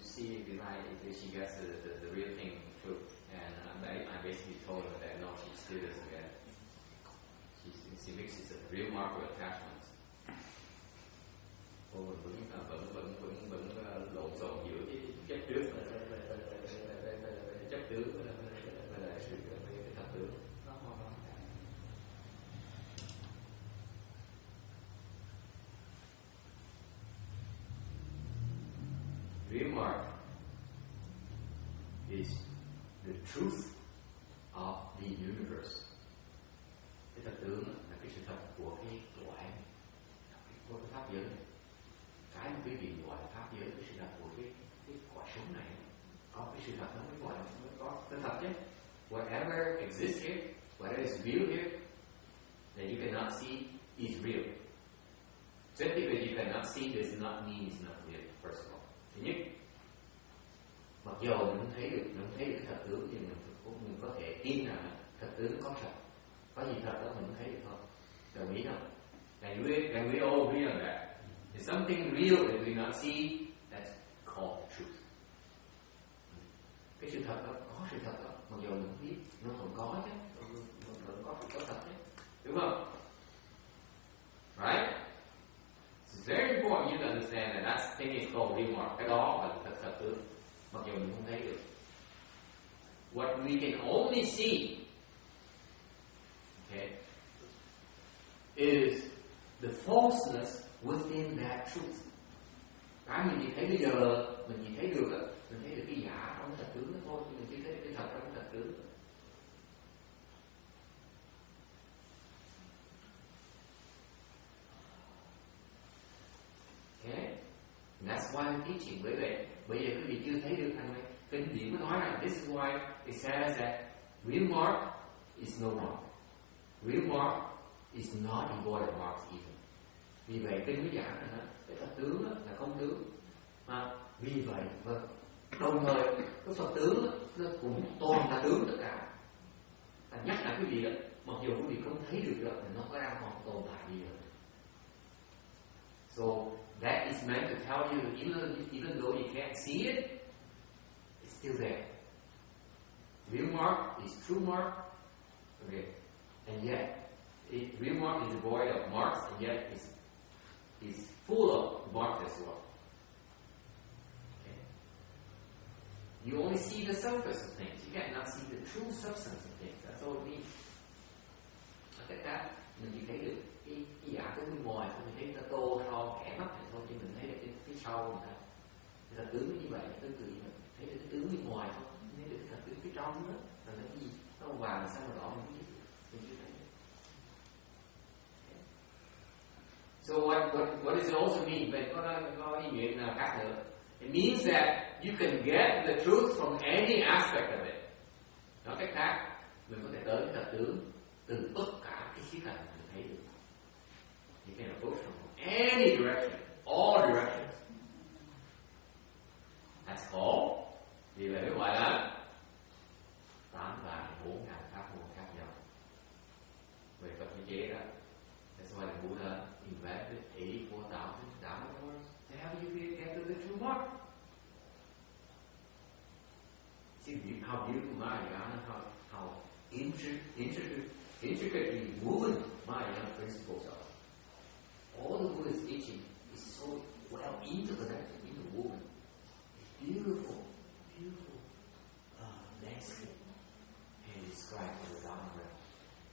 see if she gets the real thing true, and I basically told her that no, she still doesn't get it. She mixes the real mark with attachments. Cô vẫn lộn xộn giữa cái chấp trước chấp tướng với lại sự thật tướng. Real mark is the truth of the universe. Cái thật tướng là cái sự thật của cái loại, của cái pháp giới này. Cái mà quý vị gọi là pháp giới, cái sự thật của cái quả sống này, có cái sự thật nó mới gọi là mới có cái thật chứ. Whatever exists here, whatever is real here, that you cannot see is real. Just because you cannot see does not mean it's not real. First of all, thứ nhất, mặc dù mình không thấy được cái thật tướng, nhưng mình có thể tin rằng thật tướng có thật, có gì thật đó mình không thấy được không? Đồng ý không? And we all agree on that. There's something real that we not see. That's called the truth. Cái sự thật đó, có sự thật đó, mặc dù mình không biết, nó vẫn có chứ, vẫn có thật chứ, đúng không? Right? It's very important you to understand that that thing is called real mark. Cái đó là thật tướng, mặc dù mình không thấy được. What we can only see, okay, is the falseness within that truth. Cái mình chỉ thấy bây giờ, mình chỉ thấy được á, mình thấy được cái giả trong cái thật tướng đó thôi, mình chỉ thấy cái thật trong cái thật tướng. Okay, and that's why I'm teaching. Bởi vậy, bây giờ quý vị chưa thấy được thằng này. Kinh điển mới nói rằng this is why it says that real mark is no mark. Real mark is not devoid of marks even. Vì vậy kinh mới giảng rằng cái Phật tướng là không tướng. Mà vì vậy đồng thời cái Phật tướng nó cũng toàn là tướng tất cả. Ta nhắc lại quý vị đó, mặc dù quý vị không thấy được đó, thì nó có đang còn tồn tại gì nữa. So that is meant to tell you even though you can't see it, it's still there. Real mark is true mark. Okay. And yet real mark is devoid of marks, and yet is full of marks as well. Okay. You only see the surface of things. You cannot see the true substance of things. That's all it means. Tất cả mình chỉ thấy được cái giả tướng bên ngoài, mình thấy cái tô sau kẻ mắt này thôi, chứ mình thấy được cái phía sau người ta. Thì là tướng như vậy, tương tự như vậy. Thấy được cái tướng bên ngoài thôi, mình thấy được cái thật tướng phía trong nữa. Là cái gì? Nó vàng, sao mà đỏ mình không biết được. Mình chưa thấy được. Okay. So what does it also mean? Vậy có ý nghĩa nào khác nữa? It means that you can get the truth from any aspect of it. Nói cách khác, mình có thể tới cái thật tướng từ tất cả cái khía cạnh mình thấy được. You can approach from any direction, all directions. That's all. Vì vậy mới gọi là 8.400 pháp môn khác nhau. Về Phật chế đó. That's why the Buddha invented 84,000 Dharma words to help you get to the true mark. See how beautiful Mahayana, how intricately woven Mahayana principles are. All the Buddha's teaching is so well interconnected, interwoven. It's beautiful landscape and described in the Dharma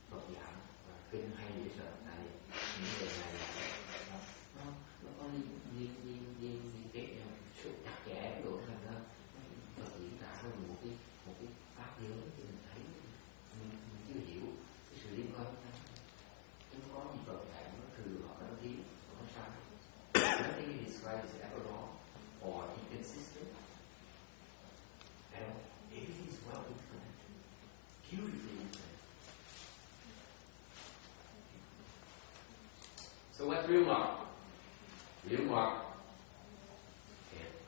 Phật giảng và kinh hay dễ sợ. Tại những người này nó có liên kết nhau sự chặt chẽ độ thành ra Phật diễn tả ra một cái pháp giới thì mình thấy mình chưa hiểu cái sự liên quan với nhau. What's real mark? Real mark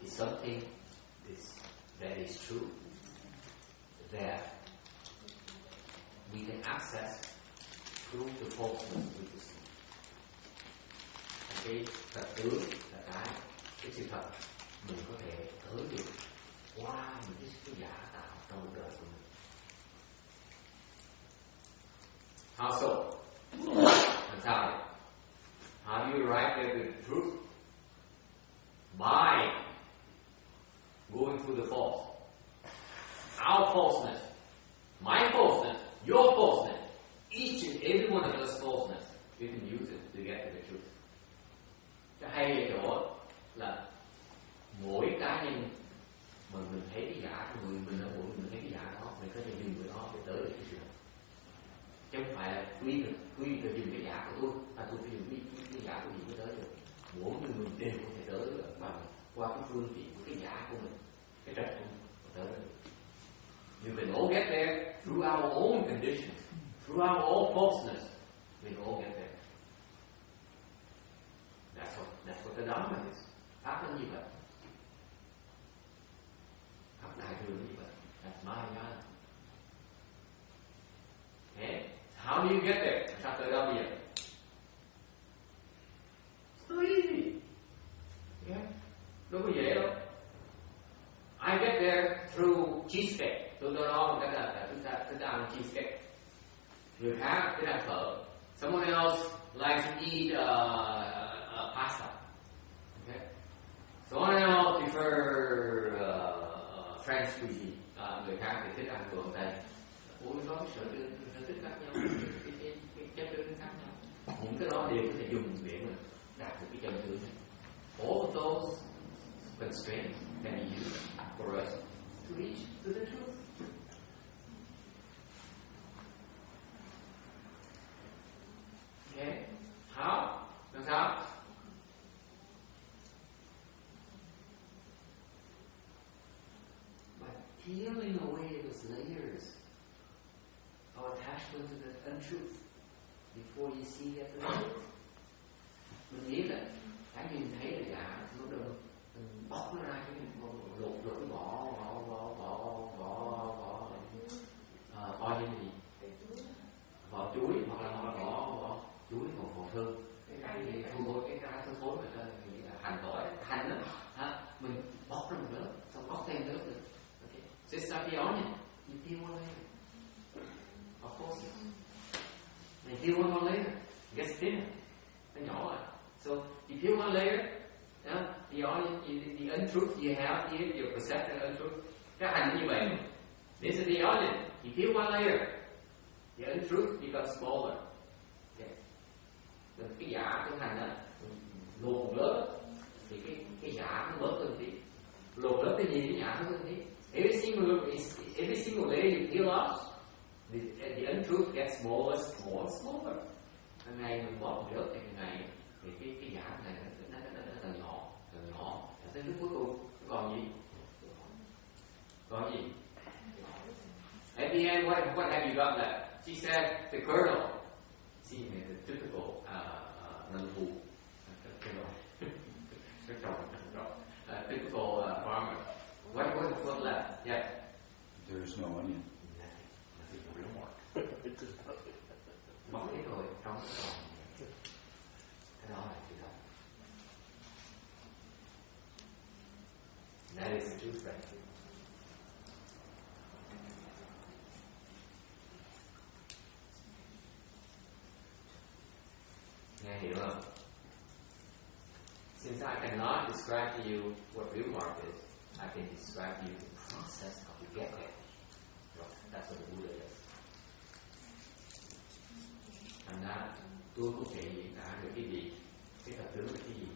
is something that is true, that we can access through the falseness we perceive. Cái thật tướng là cái sự thật mình có thể tới được qua những cái giả tạo trong cuộc đời của mình. How so? Làm sao? How do you arrive at the truth? By going through the false. Our falseness, my falseness, your falseness, each and every one of us falseness, we can use it to get to the truth. Cái hay ở chỗ là mỗi cá nhân mình thấy cái giả của mình ở mỗi mình thấy cái giả đó, mình có thể dùng cái đó để tới được cái sự thật. Chứ không phải là quy được dùng cái giả của tôi phải dùng cái giả của gì mới tới được. Mỗi người mình đều có thể tới được bằng qua cái phương tiện của cái giả của mình, cái trật của mình tới được. You can all get there through our own conditions, through our own falseness. We can all get there. That's what the Dharma is. Pháp là như vậy. Pháp đại thừa như vậy. That's Mahayana. Okay? How do you get there? Sao tới đó bây giờ? It's not easy. Yeah? Đâu có dễ đâu. I get there through cheesecake. Tôi nói một cách là chúng ta ăn cheesecake. Người khác thích ăn phở. Someone else likes to eat pasta. Okay? Someone else prefer French cuisine. Người khác thì thích ăn phương Tây. Ôi, có cái sở thích khác nhau, cái chất lượng khác nhau. Những cái đó đều có thể dùng để mình đạt được cái chân tướng này. All of those constraints can be used for us to reach to the truth. Okay? How? Làm sao? By peeling away those layers of attachment to the untruth before you see the truth. Mình nghĩ là cái nhìn thấy là giả, lúc đầu mình bóc nó ra, cái mình lột cái bỏ coi như gì? Vỏ chuối hoặc là vỏ chuối hoặc vỏ thơm. Cái thu hôi cái ra thu hôi mà là hành tỏi, hành đó, mình bóc ra một lớp, xong bóc thêm lớp nữa. Okay. So it's like the onion, you peel one layer. Of course, you peel one more layer, it gets thinner, nó nhỏ lại. So you peel one layer, the onion, the untruth you have here, your perception of untruth. Cái hành như vậy. This is the onion. You peel one layer, the untruth becomes smaller. Okay. Cái giả cái hành đó, lột một lớp thì cái giả nó bớt hơn tí. Lột lớp cái gì cái giả nó hơn tí. Every single layer you peel off, the untruth gets smaller, smaller. Hàng ngày mình bỏ một lớp thì hàng ngày thì cái giả này nó càng nhỏ. Tới lúc cuối cùng còn gì? Còn gì? At the end, what have you got left? She said the kernel. See, the typical non-food, typical farmer. What left? Yeah. There's no onion. Nothing real more. Mất hết rồi, trong cái đó là sự thật. That is the truth, right? Nghe hiểu không? Since I cannot describe to you what real mark is, I can describe to you the process of you get there. That's what the Buddha does. Thành ra tôi không thể diễn tả được cái gì, cái thật tướng là cái gì,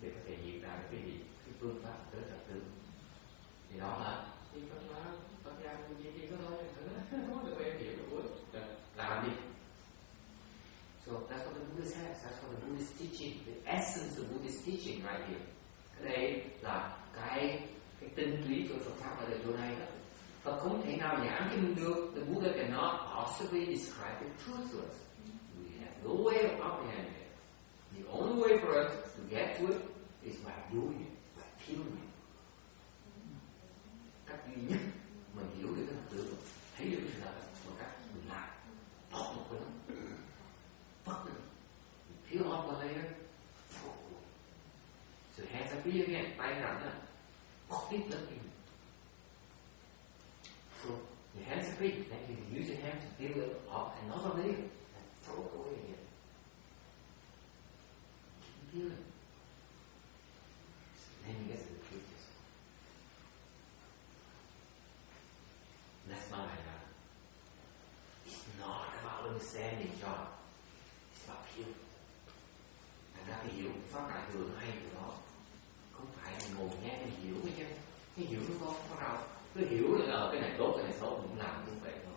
để có thể diễn tả được cái gì, cái phương pháp tới thật tướng. Thì đó là thì Phật giáo chỉ có thôi, nói được em hiểu được làm đi. So that's what the Buddha says. That's what the Buddhist teaching, the essence of Buddhist teaching right here. Cái đây là cái tinh túy của Phật pháp ở đây chỗ này đó. Phật không thể nào giảng cho mình được. The Buddha cannot possibly describe the truth to us. We have no way of comprehending it. free again, tay rảnh ra, bóc tiếp lên đi. So your hands are free, then you can use your hands to feel it up and not on there, and throw it away again. Keep feeling. Then you get to the truth yourself. That's Mahayana. It's not about understanding, John. It's about feeling. Thành ra cái hiểu pháp đại thừa nó hay của nó không phải là ngồi nghe cái hiểu với chứ. Cái hiểu nó có đâu. Cứ hiểu là cái này tốt, cái này xấu, mình cũng làm như vậy thôi.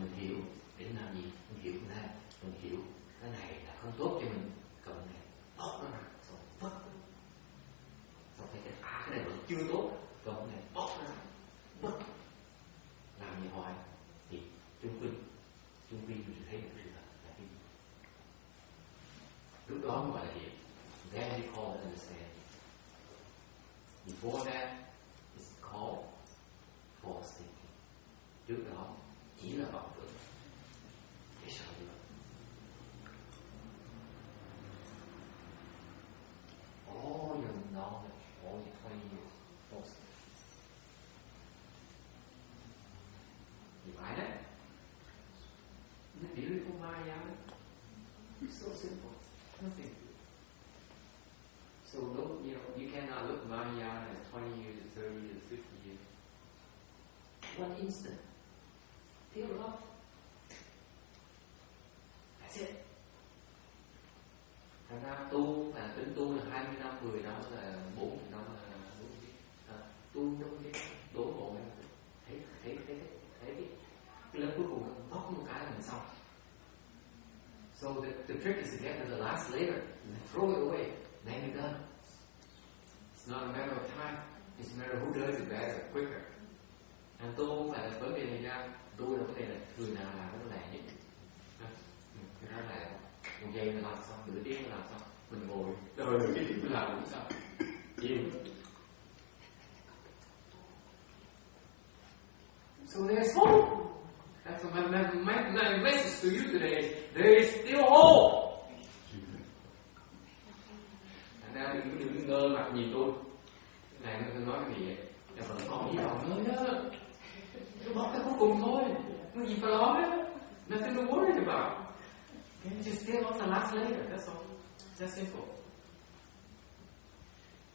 Mình hiểu để làm gì? Mình hiểu ra, mình hiểu cái này là không tốt cho mình, còn cái này tốt nó ra, xong vứt. Xong thấy cái này vẫn chưa tốt, còn cái này tốt nó ra, vứt. Làm như hoài thì chung quy mình thấy được sự thật là cái gì? Lúc đó gọi là hiểu. Then you call it understanding. Before that, it's called false thinking. Trước đó chỉ là vọng tưởng. Để sao như vậy? All your knowledge, all your 20 years, false thinking. You buy that? The beautiful Maya. It's so simple. Nothing. So look, you cannot look Maya as 20 years, 30 years, 50 years. One instant. Feel love. That's it. Thành ra tu, tính tu là 20 năm, 10 năm, là 40 năm, là 40 năm. Tu trong cái đổ bộ này, thấy cái lớp cuối cùng bóc một cái là mình xong. So the trick is to get to the last layer and throw it away. Then you're done. It's not a matter of time. It's a matter of who does it better, quicker. And tu không phải là vấn đề thời gian. Tu là vấn đề là người nào làm nó lẹ nhất. Người nào làm một giây là làm xong, nửa tiếng là làm xong. Mình ngồi, cái gì cũng làm cũng xong. Chịu. So there's hope. That's my message to you today. There is still hope. Thành ra đừng ngơ mặt nhìn tôi. Cái này tôi nói cái gì vậy? Là vẫn còn hy vọng nữa đó. Tôi bóc cái cuối cùng thôi. Nó gì phải lo đó. Nothing to worry about. You just stay on the last layer. That's all. It's that simple.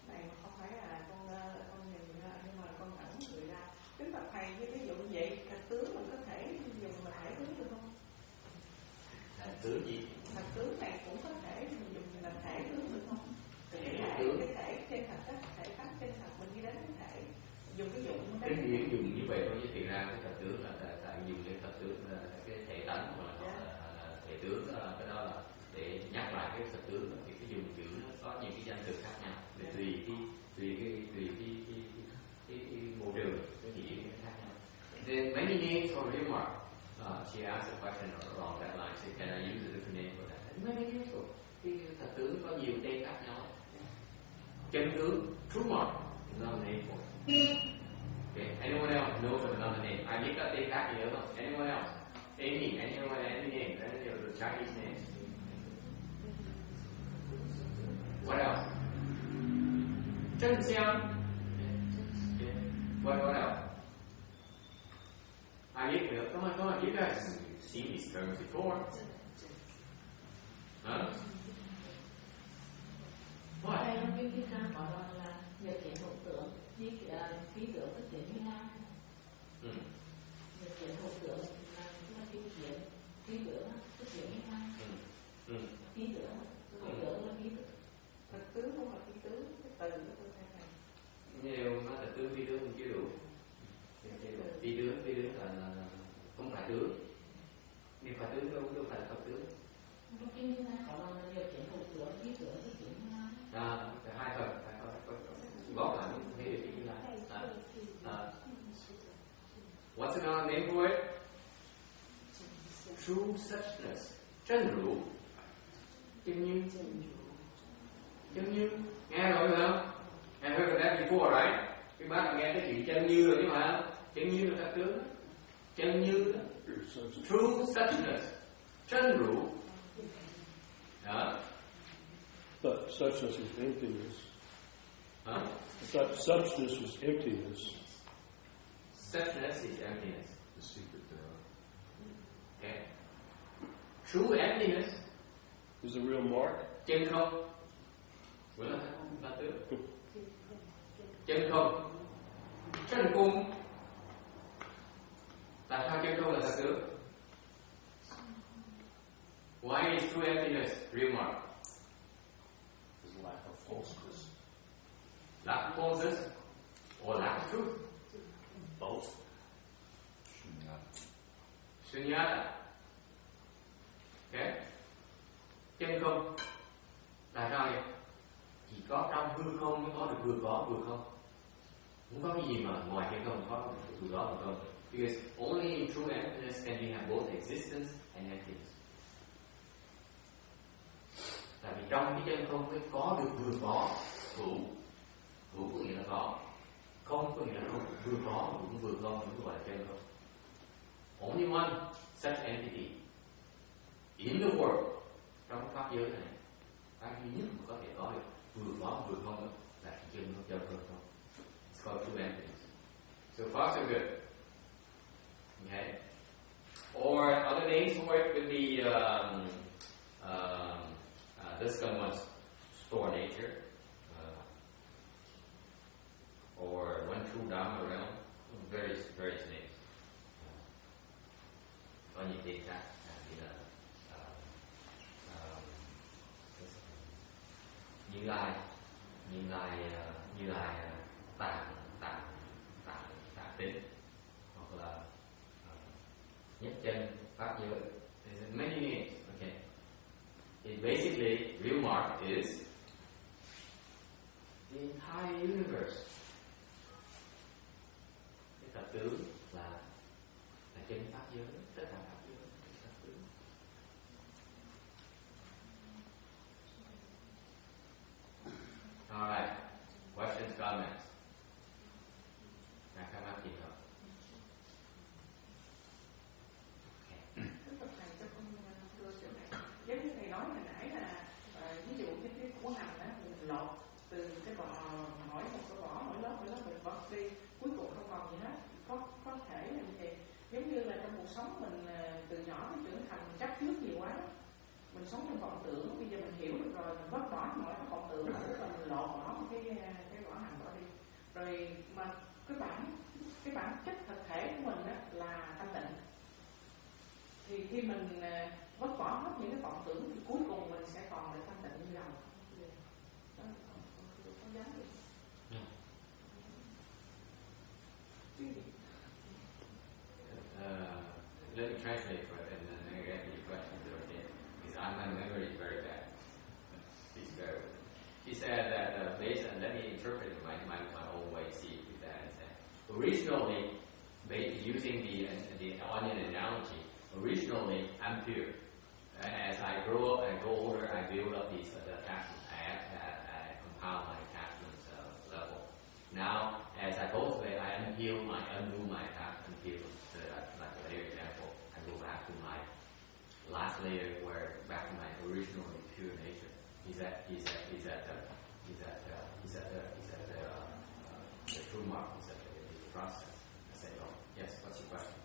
Này không phải là con nhìn nhưng mà con ẩn người ra. Kính bạch thầy, như ví dụ như vậy, thật tướng mình có thể dùng là thể tướng được không? Thật tướng gì? Thật tướng này cũng có thể mình dùng là thể tướng được không? Cái thể trên thật á, thể pháp trên thật mình đi đến cái thể dùng cái dụng đó. Cái gì cũng dùng như vậy thôi, chứ thiệt ra cái thật tướng là tại dùng cái thật tướng là cái thể tánh hoặc là thể tướng, cái đó là để nhắc lại cái thật tướng. Thì cái dùng chữ nó có những cái danh từ khác nhau để tùy cái môi trường, cái nghĩa khác nhau. Then many names for remark. She asked a question along that line. So can I use a different name for that? Many names for cái thật tướng có nhiều tên khác nhau. Chân tướng, true mark, another name for it. Okay. Anyone else knows of another name? I biết các tên khác gì nữa không? Anyone else? Any name? Any of the Chinese names? What else? Chân xiang. What else? I biết nữa. Come on. You guys have seen these terms before. Huh? What? Thầy không biết cái trang gọi là nhờ kiện hữu tượng, với ký tượng có chuyện như nào? Nhờ kiện hữu tượng là ký tượng có chuyện như nào? Ký tượng, hữu tượng là ký tượng. Thật tướng không là ký tướng, cái từ của tôi thấy này. Nhiều mà thật tướng, ký tướng cũng chưa đủ. Ký tướng là không phải tướng. Nhưng phải tướng đâu phải là thật tướng. Lúc kinh như nào gọi là nhờ kiện hữu tượng, ký tượng có chuyện như nào? Hai phần góp lại những cái ý là what's another name for it? True suchness. Chân rủ. Chân như. Nghe rồi phải không? I heard of that before, right? Các bác nghe cái chuyện chân như rồi chứ mà. Chân như là các tướng. Chân như đó. True suchness. Chân rủ. Đó. But substance is emptiness. Huh? I thought substance was emptiness. Suchness is emptiness. The secret thereof. Okay. True emptiness Is the real mark. chân không. Vừa là thật tướng. Chân không. Chân cung. Tại sao chân không là thật tướng? Why is true emptiness real mark? There's lack of falseness. Lack of falseness or lack of truth? Both. Sunyata. Okay. Chân không. Tại sao vậy? Chỉ có trong hư không mới có được vừa có vừa không. Không có cái gì mà ngoài chân không có vừa có vừa không. Because only in true emptiness can we have both existence and emptiness. Tại vì trong cái chân không mới có được vừa có hữu. Hữu có nghĩa là có. Không có nghĩa là không. Vừa có cũng vừa không cũng gọi là chân không. Only one such entity in the world, trong cái pháp giới này, cái duy nhất mà có thể có được vừa có vừa không là cái chân không. It's called true emptiness. So far so good. Okay. Or other names for it could be this someone's store nature, or one true Dharma realm. Various names. Có những tên khác như là Như Lai tạng tính, hoặc là nhất chân pháp giới. There's many names. Okay. It basically real mark is the entire universe. Cái thật tướng là chân pháp giới, tất cả pháp giới là thật tướng. All right. Questions, comments? Giống như thầy nói hồi nãy là ví dụ như cái của hành á, mình lột từ cái vỏ, mỗi một cái vỏ mỗi lớp mình vớt đi, cuối cùng không còn gì hết. Có thể là như vậy. Giống như là trong cuộc sống mình từ nhỏ đến trưởng thành mình chấp trước nhiều quá, mình sống trong vọng tưởng, bây giờ mình hiểu được rồi, mình vứt bỏ mọi cái vọng tưởng rồi mình lột bỏ cái vỏ hành bỏ đi. Rồi mà cái bản chất thực thể của mình á là thanh tịnh. Thì khi mình vứt bỏ hết những cái vọng tưởng thì cuối cùng mình sẽ còn được thanh tịnh như lòng. Không dám được. Let me translate for it and then maybe answer your question. Is it okay? Because my memory is very bad. Please bear with me. She said that based on, let me interpret it my own way, see if that is that. Originally, using the onion analogy, originally I'm pure. As I grow up and grow older, I build up these attachments. I compound my attachments level. Now, as I go through it, I undo my attachment field. Like a layer example, I go back to my last layer, back to my original pure nature. Is that the true mark? Is that the process? I say, oh, yes. What's your question?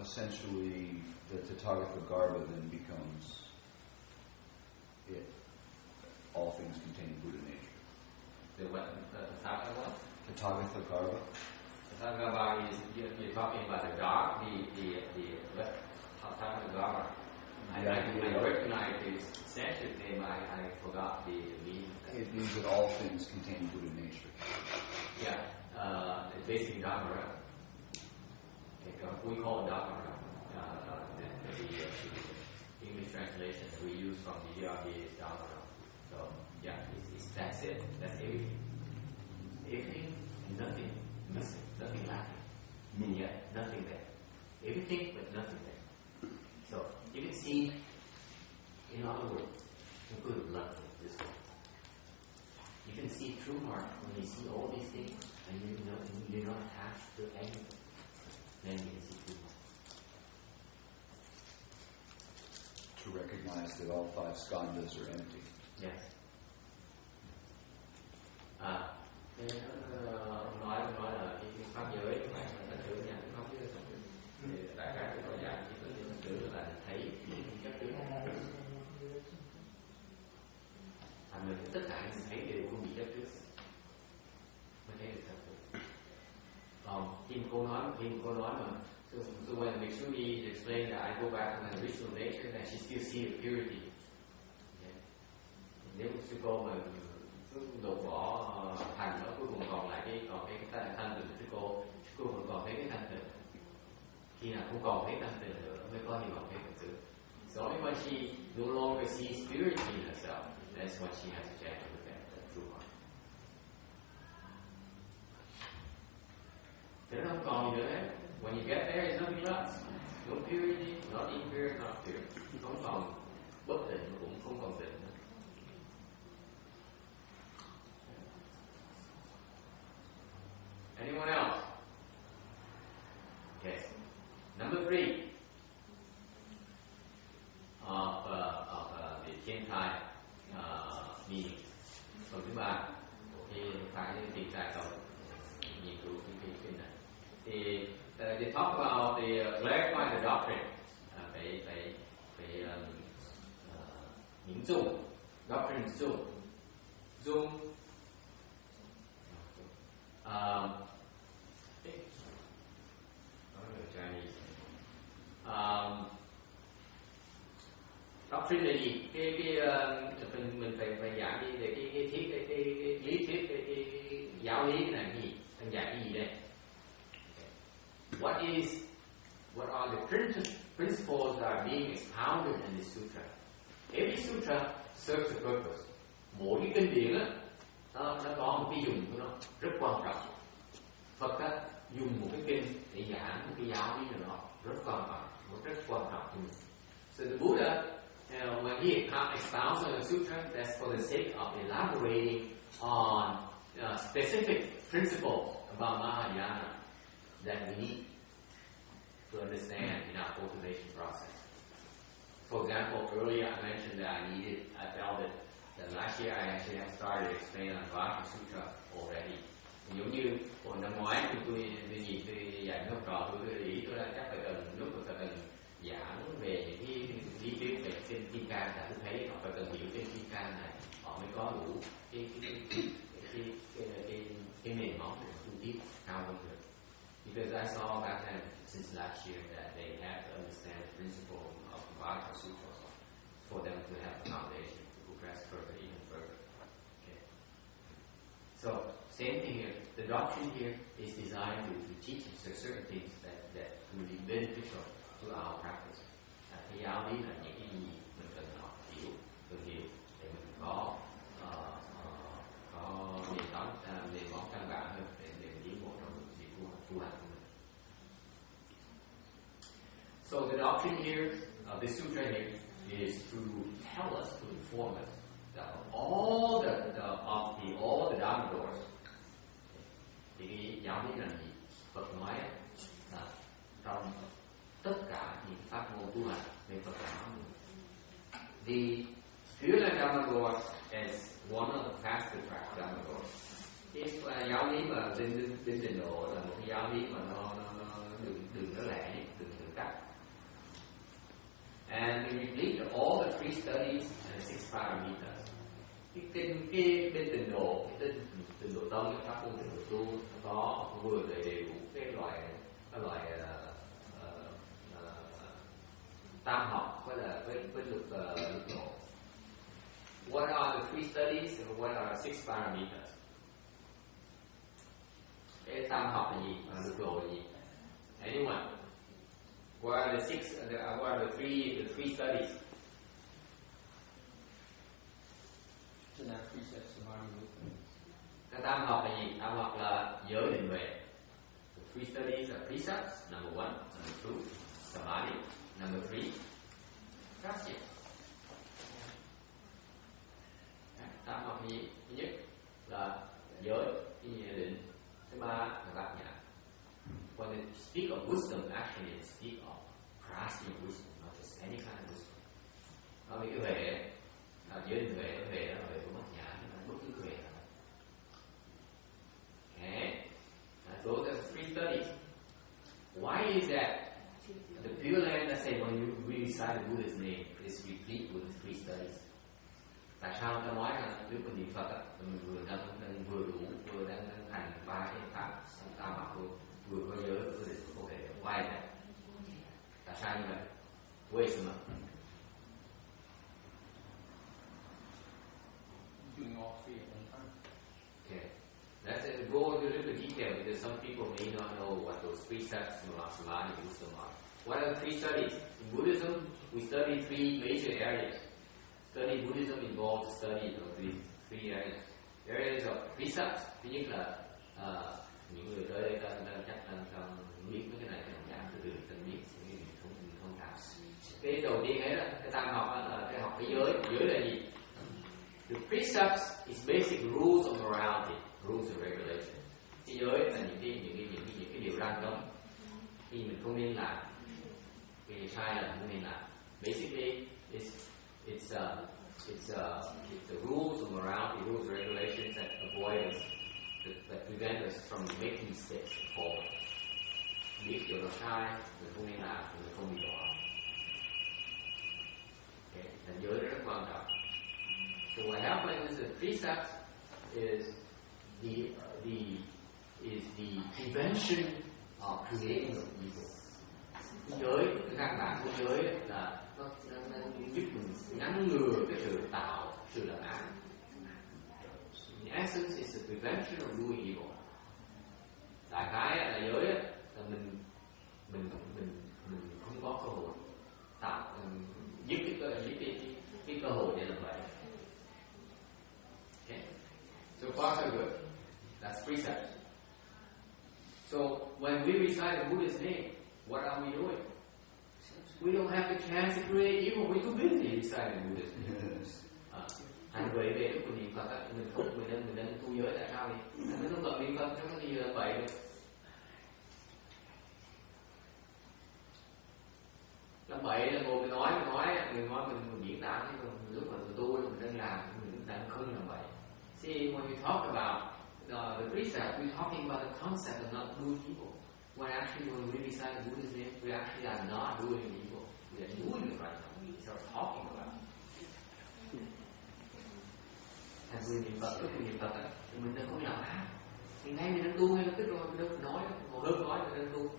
Essentially, the Tathagata Garbha then becomes it. All things containing Buddha nature. The what? The Tathagata what? Tathagata Garbha. Tathagata Garbha is you're talking about the dark, the Tathagata Garbha. I recognize the Sanskrit name. I forgot the meaning. It means that all things contain Buddha nature. Yeah, it's basically Dharma. We call it Dharma. The English translation that we use from the ERB is Dharma. So yeah, that's it. That's everything. Everything and nothing missing, nothing lacking. And yet nothing there. Everything but nothing there. So you can see, in other words, you put it bluntly this way. You can see true mark when you see all these things and you're not attached to anything. Then you can see true mark. To recognize that all five skandhas are empty. Yes. nói là cái pháp giới phải thật sự nhận pháp giới thì đại khái tôi nói dạng chỉ có thật sự là thấy chấp trước mình tất cả mình thấy đều không bị chấp trước mới thấy được thật sự. Còn khi cô nói mà so when Vikshuni explained that I go back to my original nature and she still see the purity. Okay. Nếu sư cô mà đột bỏ thành nó cuối cùng còn lại cái thanh tịnh sư cô vẫn còn thấy cái thanh tịnh. Khi nào không còn thấy thanh tịnh nữa mới có hy vọng thấy thật sự. So only when she no longer sees purity in herself, that's when she has a chance to look at the true heart. Thế nó không còn gì nữa hết. When you get there, it's nothing less. No purity, not impure, not pure. Không còn bất tịnh cũng không còn tịnh nữa. Anyone else? Yes. Number 3 of the thiên thai meaning. Phần thứ 3 thì phải tìm ra câu nghiên cứu cái này. Thì they talk about the clarify the doctrine. Phải những dung doctrine dung doctrine là gì? Mình phải giảng đi về cái lý thuyết cái giáo lý này cái gì? Anh dạy cái gì đây? What are the principles that are being expounded in this sutra? Every sutra serves a purpose. Mỗi cái kinh điển á, nó có một cái dùng của nó rất quan trọng. Phật á, dùng một cái kinh để giảng một cái giáo lý nào đó rất quan trọng cho mình. So the Buddha, when he expounds on a sutra, that's for the sake of elaborating on specific principles about Mahayana that we need to understand in our cultivation process. For example, earlier I mentioned that I felt that last year I actually have started explaining on Vãng Sutra already. Giống như hồi năm ngoái tôi nhìn tôi dạy học trò tôi ý tôi là chắc phải cần lúc mà cần giảng về những cái lý thuyết về kinh Kim Cang, là tôi thấy họ phải cần hiểu kinh Kim Cang này họ mới có đủ cái nền móng để tu tiếp cao hơn được. Because I saw back then since last year that they had to understand the principle of Vãng Sutra for them to have a foundation to progress further, even further. Okay. So same thing here. The doctrine here is designed to teach us certain things that will be beneficial to our practice. Cái giáo lý là những cái gì mình cần học hiểu để mình có nền móng căn bản hơn để tiến bộ trong việc tu hành của mình. So the doctrine here, the sutra here, is to tell us, to inform us that all the Dharma doors. Thì cái giáo lý là gì? Phật nói là trong tất cả những pháp môn tu hành về Phật giáo. The Pureland Dharma door is one of the faster track Dharma doors. Cái giáo lý mà đến trình độ là một cái giáo lý mà nó đường nó lẻ nhất, đường tắt. And we repeat all the three studies and 6 paramitas. Cái bên trình độ tâm, cái pháp môn trình độ tu nó có vừa đầy đủ cái loại tam học với lực độ. What are the three studies and what are 6 paramitas? Cái tam học là gì? Lực độ là gì? Anyone? What are the three studies? Cái tam học là gì? Tam học là giới định huệ. The three studies are precepts. Number 1, number 2, samadhi. Number 3, prasya. Tam học gì? Thứ nhất là giới, cái gì là định. Thứ ba là bát nhã. When they speak of wisdom, actually they speak of prasya wisdom, not just any kind of wisdom. Nói về cái huệ, giới định huệ, huệ là huệ của bát nhã, nhưng mà bất cứ huệ nào. Phật á, mình vừa nâng vừa đủ, vừa đang hành ba cái pháp tam học luôn, vừa có giới vừa định có thể quay này. Tại sao như vậy? Vì sao mà? Doing all three at one time. Okay, let's go into a little bit detail because some people may not know what those precepts of samadhi and wisdom are. What are the three studies? In Buddhism, we study three major areas. Study Buddhism involves study of these three areas. Areas of precepts. Thứ nhất là những người tới đây chắc biết mấy cái này thì giảng từ từ biết mình không cảm. Cái đầu tiên ấy là cái tam học là cái học cái giới là gì? The precepts is basic rules of morality, rules of regulation. Cái giới là những cái điều răn cấm khi mình không nên làm, cái gì sai là không nên làm. Basically, it's the rules of morality, rules of regulations that avoid us, that prevent us from making mistakes and falling. Biết điều đó sai, mình không nên làm, mình không bị đọa. Okay, thành giới rất quan trọng. So what happens is the precepts is the prevention of creating of evil. Giới, các bạn của giới là nó giúp mình ngăn ngừa cái sự tạo sự làm ác. In essence, it's the prevention of doing evil. Đại khái là giới là mình không có cơ hội tạo giúp cái cơ hội để làm vậy. Okay, so far so good. That's precept. So when we recite the Buddha's name, what are we doing? We don't have the chance to create evil. We're too busy reciting Buddha's name. Hành vậy về lúc mình niệm Phật á, mình nên tu giới tại sao vậy? Mình không cần niệm Phật trong cái gì là vậy được. Làm vậy là ngồi mình nói mình diễn tả chứ còn lúc mà mình tu mình đang làm mình đang không làm vậy. See, when we talk about the precept, we're talking about the concept of not doing evil. When actually when we recite Buddha's name, we actually are not doing evil. We are doing it right now. We start talking about it. Thành người niệm Phật, lúc mình niệm Phật á, mình đang không làm ác. Thì ngay mình đang tu ngay lập tức rồi, mình đâu nói, còn hơn nói mình đang tu.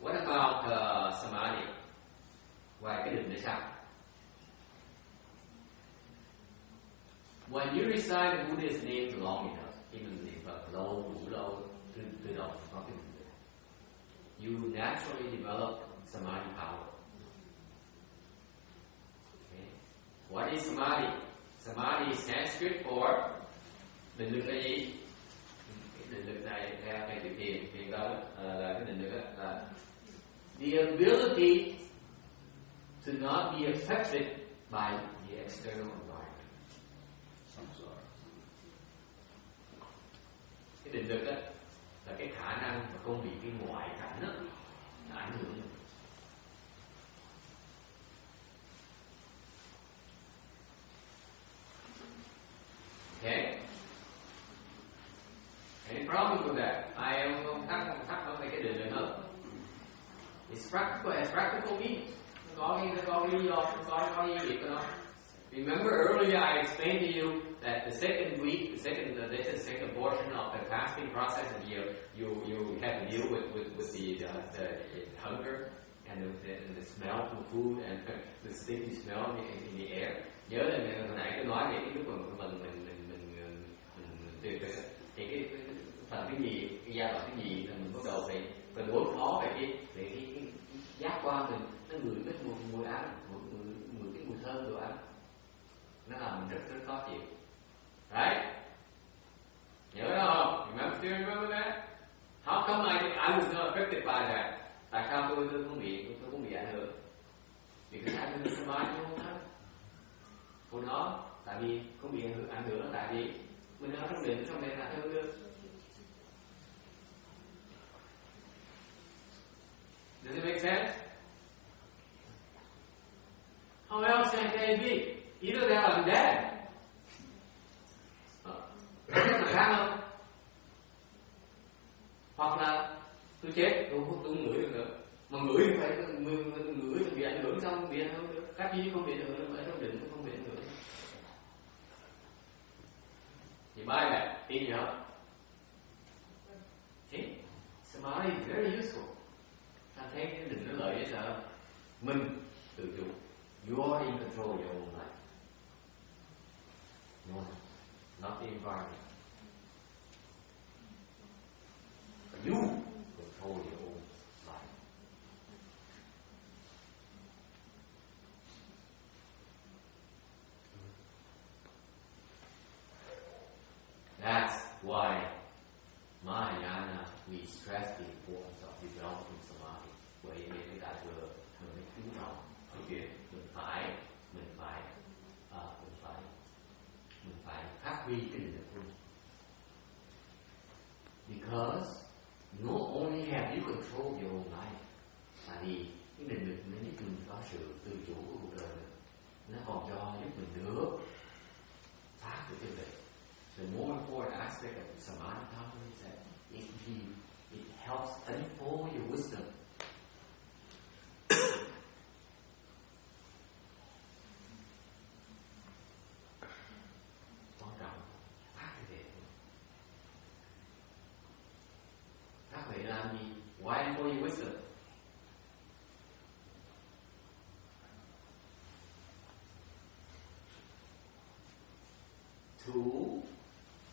What about samadhi? Ngoài cái định để sao? When you recite the Buddha's name long enough, khi mình niệm Phật đủ lâu, tự động có cái định. You naturally develop samadhi power. Okay. What is samadhi? Samadhi is Sanskrit for định lực là gì? Cái định lực này theo thầy Tiểu Thiền đó là cái định lực đó là the ability to not be affected by the external environment. Cái định lực đó là cái khả năng mà không bị cái ngoại cảnh đó nó ảnh hưởng. Okay. Any problem with that? Ai không thắc mắc về cái định lực hơn? It's practical, has practical meaning. Có cái lý do, có ý nghĩa của nó. Remember earlier I explained to you that the second week, this is the second portion of the fasting process, and you have to deal with the hunger and the smell of the food and the sticky smell in the air. Nhớ là hồi nãy tôi nói về cái lúc mà mình tuyệt vời thì cái phần cái gì, cái giai đoạn cái gì là mình bắt đầu phải đối phó về cái giác quan mình, nó ngửi cái mùi ăn, ngửi cái mùi thơm đồ ăn, nó làm mình rất khó chịu. Right? Nhớ đó không? Remember that? How come I was not affected by that? Tại sao tôi không bị ảnh hưởng? Because I didn't survive the whole time. Của nó, tại vì không bị ảnh hưởng, tại vì mình ở trong định là theo được. Does it make sense? How else can it be? Either that or I'm dead. Có khác không? Hoặc là tôi chết, tôi không ngửi được nữa. Mà ngửi thì phải ngửi thì bị ảnh hưởng, xong bị ảnh hưởng được. Các gì không bị ảnh hưởng, ở trong định cũng không bị ảnh hưởng. In nhớ. See? Samadhi is very useful. Ta thấy cái định nó lợi với sao? Mình tự chủ. You are in control of your own life. No one else. Not the environment. You control your own life. That's why Mahayana, we stress the importance of developing samadhi. Vậy nên cái đại thừa thường mới chú trọng cái chuyện mình phải phát huy cái định lực luôn. Because not only have you control your own life, tại vì cái định lực nó giúp mình có sự tự chủ của cuộc đời mình, nó còn giúp mình nữa phát được cái định. The more important aspect of the samadhi Dharma is that it helps unfold your wisdom. Quan trọng phát cái định. Các vị làm gì? Why unfold your wisdom?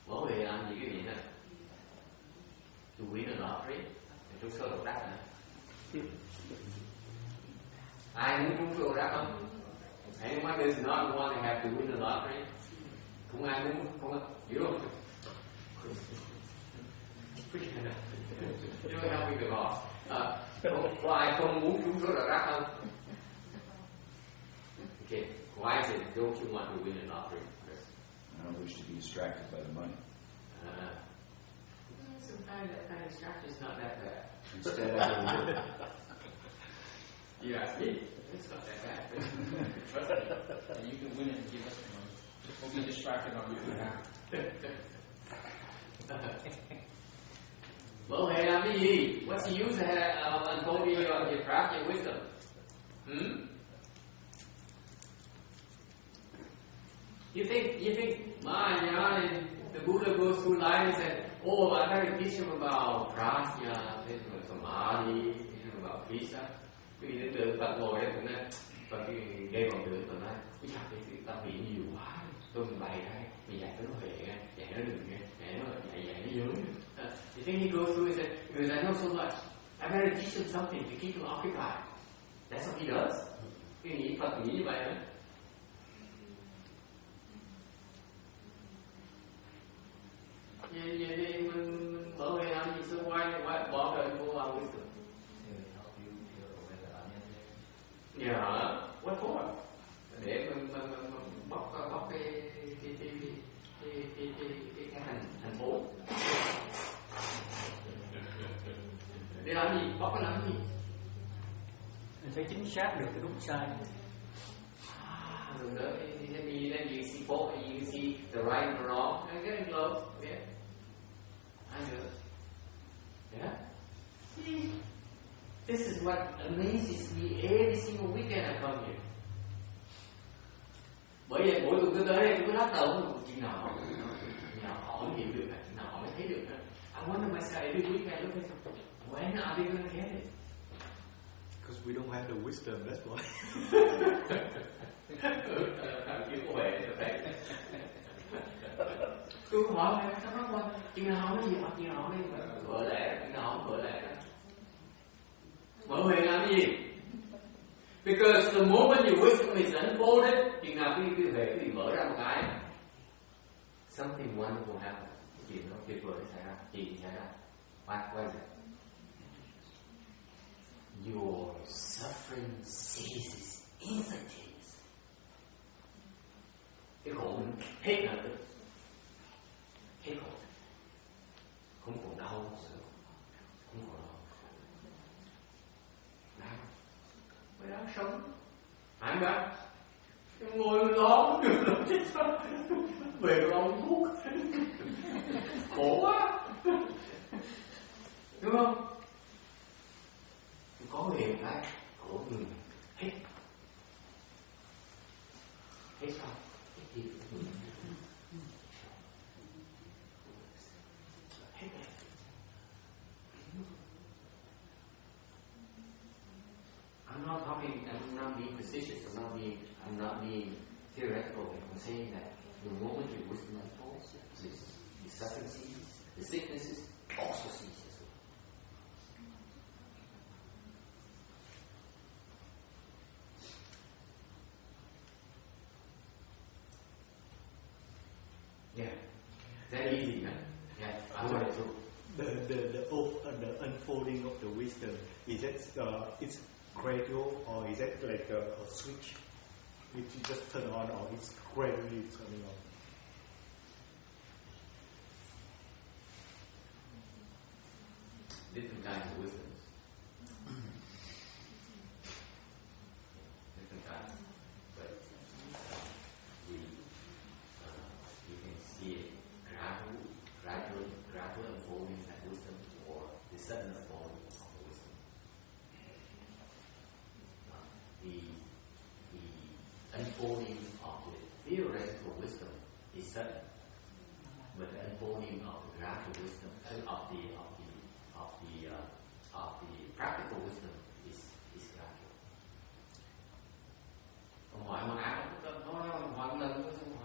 Mỗi người làm gì cái gì nè? To win a lottery. Trúng số lột đắt hả? Ai muốn trúng số lột đắt không? Anyone does not want to have to win a lottery? Không ai muốn, không ai, you don't help me được họ. Có ai không muốn trúng số lột đắt không? Okay, why is it don't you want to win a lottery? I don't wish to be distracted by the money. Sometimes that kind of distraction is not that bad. Instead, I will You ask me, it's not that bad. Trust me. And you can win it and give us the money. We'll be distracted on your behalf. Well, hey, làm cái gì? What's the use of unfolding your craft, your wisdom? You think, the Buddha goes through life and said, oh, I got to teach him about prajna, teach him about samadhi, teach him about pisa. Quý vị đến tượng Phật ngồi đấy cũng nói, Phật nghe còn tưởng Phật nói, quý Phật thì tập bị nhiều quá, tôi mình bày ra, mình dạy cho nó huệ nghe, dạy nó đừng nghe, dạy nó nhớ. You think he goes through and said, because I know so much, I better teach him something to keep him occupied. That's what he does. Cái nghĩ Phật nghĩ như vậy đó. Vậy thì mình mở về làm gì xung quanh, bỏ đời vô vào wisdom. Yeah, what for? Để mình bóc cái thành phố. Để làm gì? Bóc cái làm gì? Mình phải chính xác được cái đúng sai. Then you see both, you can see the right and the wrong. I'm getting close. Yeah. I know. Yeah. See, this is what amazes me every single weekend I come here. Bởi vậy mỗi tuần tôi tới đây tôi cứ lắc đầu một chuyện nào họ mới hiểu được, chuyện nào họ mới thấy được. I wonder myself every weekend look at them. When are they going to get it? Because we don't have the wisdom, that's why. Tôi hỏi mày sao nó quan chuyện nào không có gì học, chuyện nào không có vợ lẽ, chuyện nào không vợ lẽ. Mở miệng làm cái gì? Because the moment your wisdom is unfolded, chuyện nào cái về cái mở ra một cái, something wonderful happens. Chuyện nó tuyệt vời xảy ra, chuyện xảy ra. What is it? Your suffering ceases instantaneously. Cái khổ mình hết là được. Hết khổ. Không còn đau nữa. Không còn đau. Đáng. Mới đáng sống. Phải không ạ? Ngồi mình lo không được đâu chết sao. Về lo thuốc. Khổ quá. Đúng không? Có về cái khổ người hết. Hết sao? Hết gì? the moment your wisdom unfolds, the suffering ceases, the sicknesses also cease as well. Yeah, that easy, huh? Yeah, I wanted to. The unfolding of the wisdom, is it it's gradual, or is it like a switch which you just turn on, or it's gradually turning on? Different kinds of wisdoms. Different kinds. But you can see it gradual unfolding that wisdom, or the sudden unfolding of the wisdom. The unfolding of the theoretical wisdom is sudden, but the unfolding of the gradual wisdom, of the practical wisdom is gradual. Ông hỏi món ác nó hỏi lần nữa xong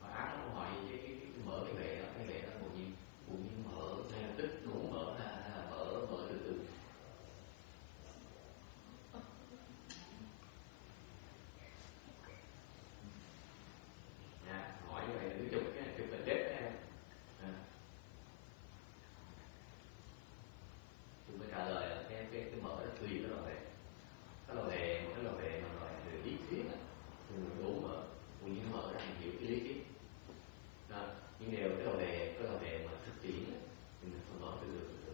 hỏi ác nó hỏi cái mở cái bệ đó bụng nhiên mở hay là tức nổ mở hay là mở từ từ. Hỏi như vậy là cứ chụp hình chết đó. Tôi mới trả lời là cái mở nó tùy cái lò đề. Cái lò đề mà loại về lý thuyết á, thì mình đố mở, cũng như mở ra mình hiểu cái lý thuyết. Nhưng đều cái lò đề mà thực tiễn á, thì mình phải mở từ từ.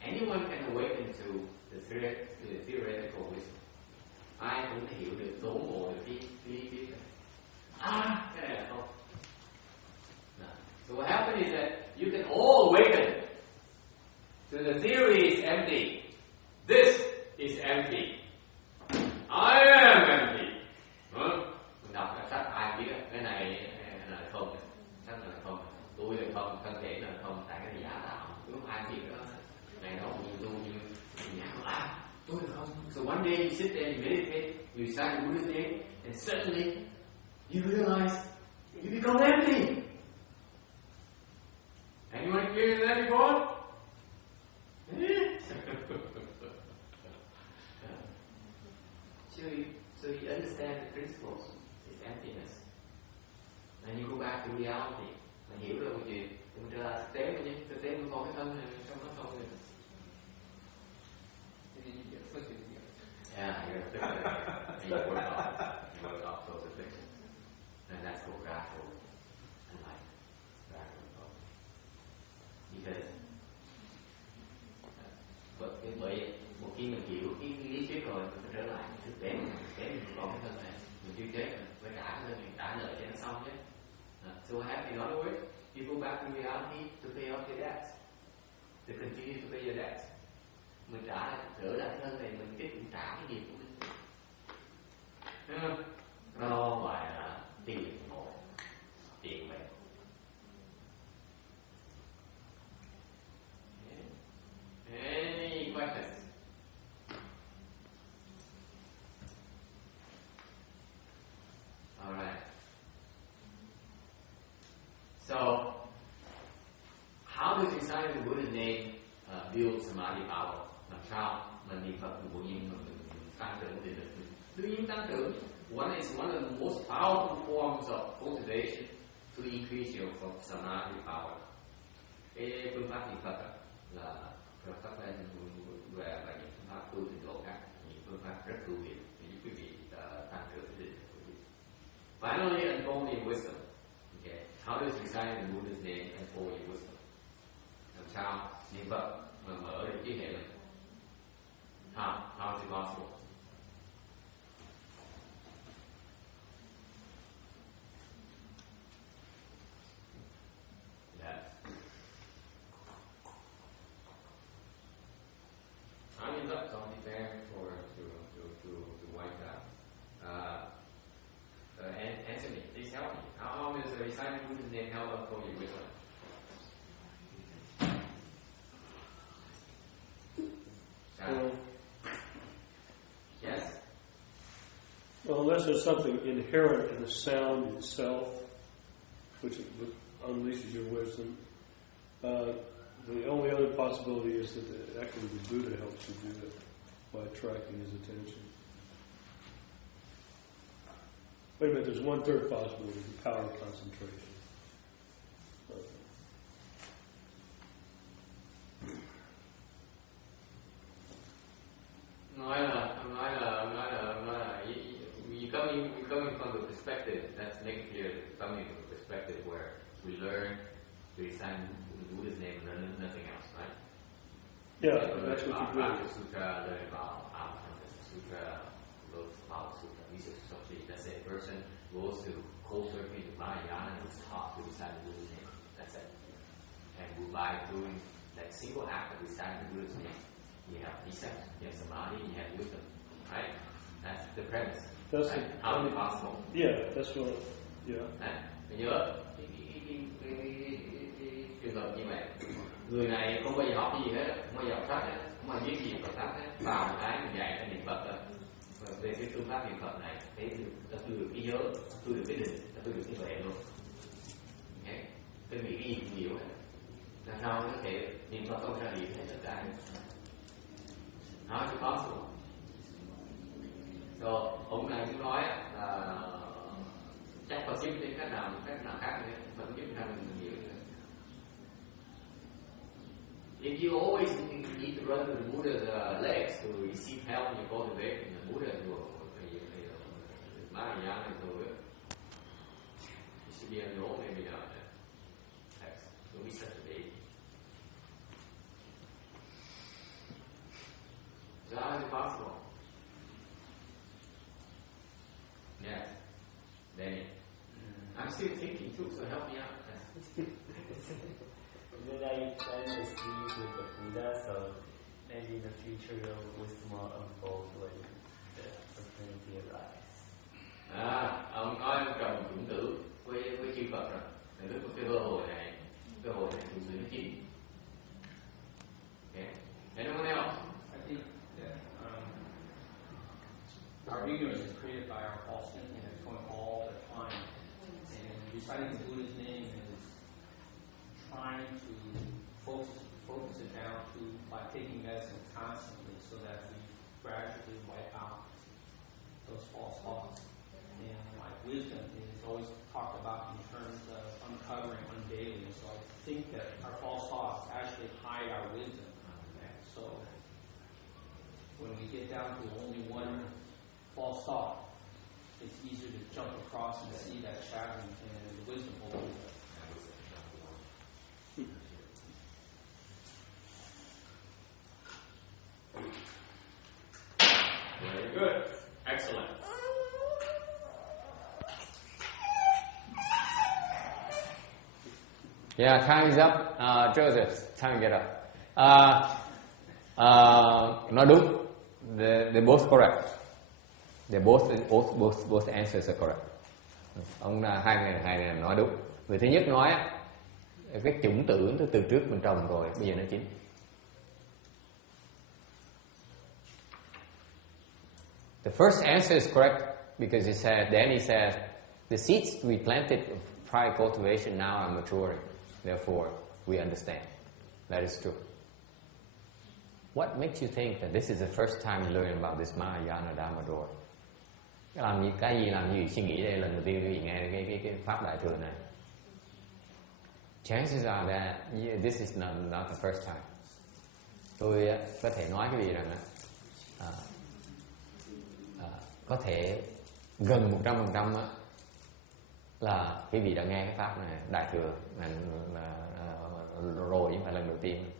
Anyone can awaken to the theoretical wisdom. Ai cũng hiểu được, đố ngộ được cái lý thuyết này. Cái này là không. So what happens is that you can all awaken to the theory is empty. This is empty. I am empty. Mình đọc cái sách ai biết cái này là không, sách này là không, tôi là không, thân thể là không, tại cái giả tạo. Lúc ai biết đó, ngày đó như tôi như nhạc tôi là không. So one day you sit there and you meditate, you recite the Buddha's name, and suddenly you realize you become empty. Anyone experienced that before? So you understand the principles is emptiness. And you go back to reality. Mình hiểu được một chuyện, thì mình trở lại thực tế mà thực tế mình còn cái thân này, trong nó không được. Yeah, you have to and you work off those addictions. And that's called gradual enlightenment. Because bởi một khi mình hiểu cái lý thuyết rồi, mình phải trở lại thực tế mình còn cái thân này, mình chưa chết, mình phải trả nợ cho nó xong chứ. So what happens? In other words, you go back to reality to pay off your debts, to continue to pay your debts. Mình trở lại cái thân này, mình tiếp tục trả cái nghiệp của mình. Nó gọi là tiền ngộ, tiền mệnh. Any questions? All right. So, how does reciting the Buddha's name build samadhi power? Làm sao mình niệm Phật tự nhiên mình tăng trưởng thì được? Tự nhiên tăng trưởng. One of the most powerful forms of cultivation to increase your samadhi power. Cái phương pháp niệm Phật là các bạn về những phương pháp tu trình độ khác, những phương pháp rất hữu hiệu để giúp quý vị tăng trưởng cái định của quý vị. Finally, unfolding wisdom. Okay. How does reciting the Buddha's name unfold your wisdom? Làm sao niệm Phật mà mở được trí hệ mình? How is it possible? I'm not preparing to wipe out. Answer me, please help me. How does reciting Buddha's name help unfold your wisdom? unless there's something inherent in the sound itself, which unleashes your wisdom, the only other possibility is that actually the Buddha helps you do it by attracting his attention. Wait a minute, there's one third possibility, the power of concentration. Coming from the perspective, let's make it clear, coming from the perspective where we learn to recite the Buddha's name and nothing else, right? Yeah, that's what you do. Sutra, learn about Amitabha Sutra, look about Sutra. These are such let's say a person goes to cold turkey to Mahayana and is taught to recite the Buddha's name. That's it. And by doing that single act of reciting the Buddha's name, you have precept, you have samadhi, you have wisdom, right? That's the premise. That's right? How is it possible? Yeah, that's what. Yeah. Mình nhớ trường hợp như vậy, người này không bao giờ học gì hết, không bao giờ học sách hết, không bao giờ biết gì Phật pháp hết, vào một cái mình dạy cái niệm Phật rồi. Và về cái phương pháp niệm Phật này, thấy tôi được cái nhớ, tôi được cái định, tôi được cái huệ luôn. Okay. Tôi nghĩ cái gì cũng hiểu hết. Làm sao nó có thể niệm Phật không ra niệm hết tất cả? How is it possible? So, ông này cũng nói là chắc Phật giúp đến cách nào khác nữa, Phật giúp ra mình hiểu nữa. If you always need to run to the Buddha's legs to receive help in your cultivation, the Buddha will Mahayana will it should be on your own, maybe not. Don't be such a baby. So how is it possible? Yeah. Danny. I'm still thinking too, so help me out. When I plan to see with the Buddha, so maybe in the future your wisdom will unfold when the opportunity arises. Ông nói ông trồng chủng tử với chư Phật rồi. Thì lúc cái cơ hội này thường xuyên nó chín. Okay. Anyone else? I think that our ignorance is created by our false thinking that's going all the time. And reciting the Buddha's name is trying to focus it down to by taking medicine constantly so that we gradually wipe out those false thoughts. And like wisdom is always talked about in terms of uncovering, unveiling. So I think that our false thoughts actually hide our wisdom. So when we get down to only one false thought, it's easier to jump across and see that chasm and the wisdom opens up. Very good. Excellent. Yeah, time is up. Joseph, time to get up. Nói đúng. They're both correct. Both answers are correct. Ông hai này nói đúng. Người thứ nhất nói cái chủng tử nó từ trước mình trồng rồi, bây giờ nó chín. The first answer is correct because he said, Danny says, the seeds we planted of prior cultivation now are maturing. Therefore, we understand. That is true. What makes you think that this is the first time you learn about this Mahayana Dharma door? Cái gì làm gì suy nghĩ đây lần đầu tiên quý vị nghe cái pháp đại thừa này? Chances are that this is not the first time. Tôi có thể nói quý vị rằng có thể gần 100% là quý vị đã nghe cái pháp này đại thừa này rồi, chứ không phải lần đầu tiên.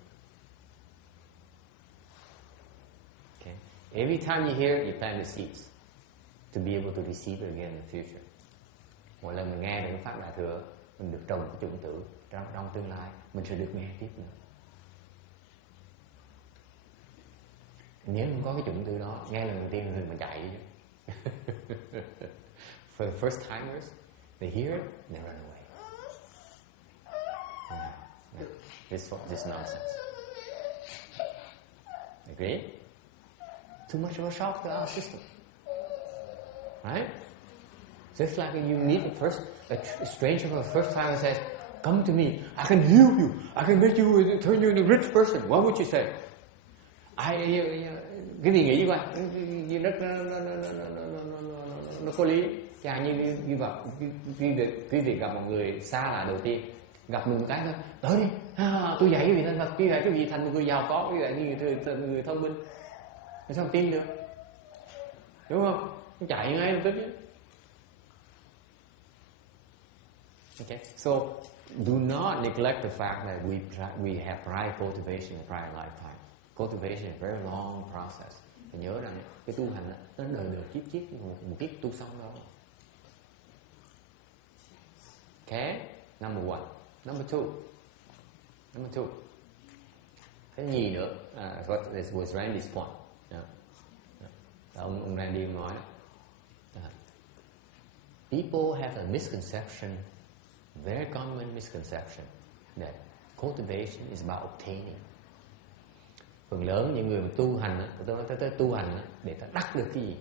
Okay. Every time you hear it, you plant the seeds to be able to receive it again in the future. Mỗi lần mình nghe được cái pháp đại thừa, mình được trồng cái chủng tử trong tương lai, mình sẽ được nghe tiếp nữa. Nếu không có cái chủng tử đó, nghe lần đầu tiên mình chạy chứ. For the first timers, they hear it, they run away. No. This nonsense. Agree? Too much of a shock to our system. Right? Just like you meet a stranger for the first time and says, "Come to me, I can heal you, I can make you, turn you into a rich person." What would you say? Cái gì nghĩ qua? Rất nó có lý. Chẳng như quý vị gặp một người xa lạ đầu tiên, gặp mình một cái thôi, tới đi, tôi dạy quý vị thành Phật, tôi dạy quý vị thành một người giàu có, quý vị như người thông minh, sao tin được? Đúng không? Chạy ngay lập tức. Okay, so do not neglect the fact that we have prior cultivation in prior lifetime. Cultivation is a very long process. Phải nhớ rằng cái tu hành nó đời kiếp một kiếp tu xong đâu. Okay, number one. Number two. Cái gì nữa? This was Randy's point. Ông Randy nói, people have a misconception, very common misconception, that cultivation is about obtaining. Phần lớn những người mà tu hành, tôi nói tới tu hành để ta đắc được cái gì?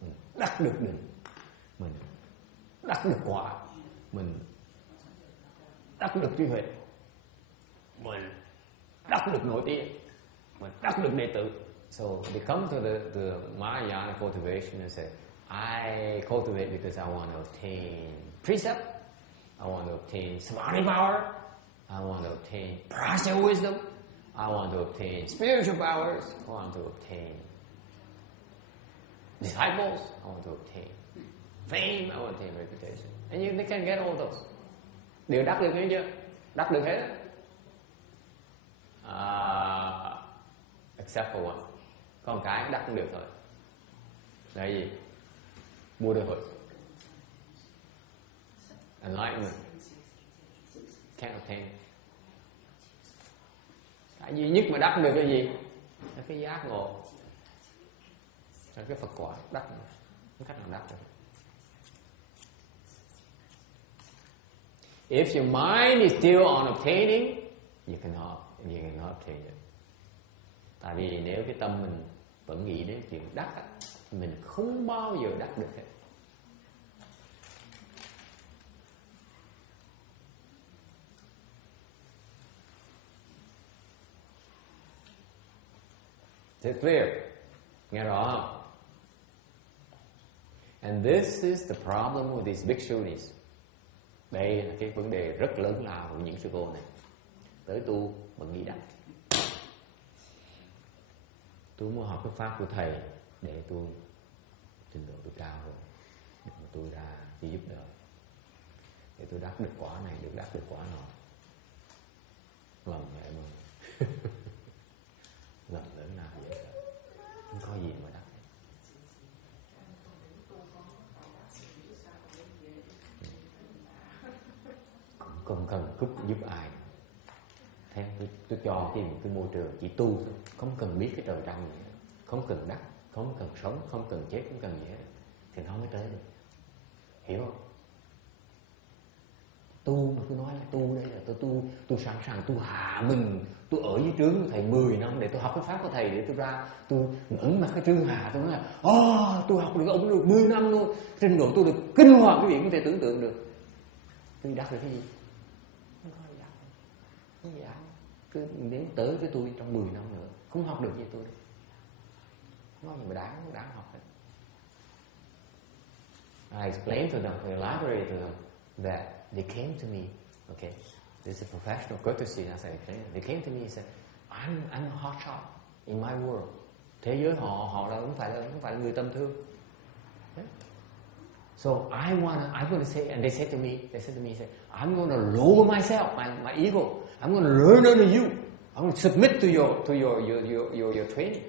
Mình đắc được định, mình đắc được quả, mình đắc được trí huệ, mình đắc được nội tiếng, mình đắc được đệ tử. So they come to the Mahayana cultivation and say, I cultivate because I want to obtain precept, I want to obtain samadhi power, I want to obtain prajna wisdom, I want to obtain spiritual powers, I want to obtain disciples, I want to obtain fame, I want to obtain reputation. And they can get all those. Đều đắc được hết chưa? Đắc được hết. Except for one. Có một cái đắc không được thôi. Là cái gì? Mua được hội. Enlightenment. Can't obtain. Cái duy nhất mà đắc được cái gì? Là cái giác ngộ. Là cái Phật quả đắc. Không cách nào đắc được. If your mind is still on obtaining, you cannot obtain it. Tại vì nếu cái tâm mình vẫn nghĩ đến chuyện đắc, thì mình không bao giờ đắc được hết. Is it clear? Nghe rõ không? And this is the problem with these bhikshunis. Đây là cái vấn đề rất lớn lao của những sư cô này. Tới tu mà nghĩ đắc. Tôi muốn học cái pháp của thầy để tôi trình độ tôi cao rồi, để mà tôi ra đi giúp đời, để tôi đắc được quả này, được đắc được quả nọ. Lầm vậy mà. Lầm lớn nào vậy? Không có gì mà đắc. Không cần giúp ai. Thế tôi cho cái môi trường chỉ tu thôi, không cần biết cái trời trăng gì hết, không cần đắc, không cần sống, không cần chết, không cần gì hết, thì nó mới tới được. Hiểu không? Tu mà tôi nói là tu đây là tôi sẵn sàng tôi hạ mình, tôi ở dưới trướng của thầy 10 năm để tôi học cái pháp của thầy, để tôi ra tôi ngẩng mặt cái trương hạ, tôi nói là tôi học được ông được 10 năm luôn, trình độ tôi được kinh hoàng, quý vị không thể tưởng tượng được. Tôi đắc được cái gì? Không có gì đắc, không gì đắc. Cứ đến tới với tôi trong 10 năm nữa không học được gì tôi đâu. Không có gì mà đáng học hết. I explained to them, I elaborated to them that they came to me. Okay, this is a professional courtesy. As I explained, they came to me and said, I'm a hot shot in my world. Thế giới họ là không phải là người tầm thường. So I'm going to say, and they said to me, I'm going to lower myself, my ego. I'm going to learn under you. I'm going to submit to your training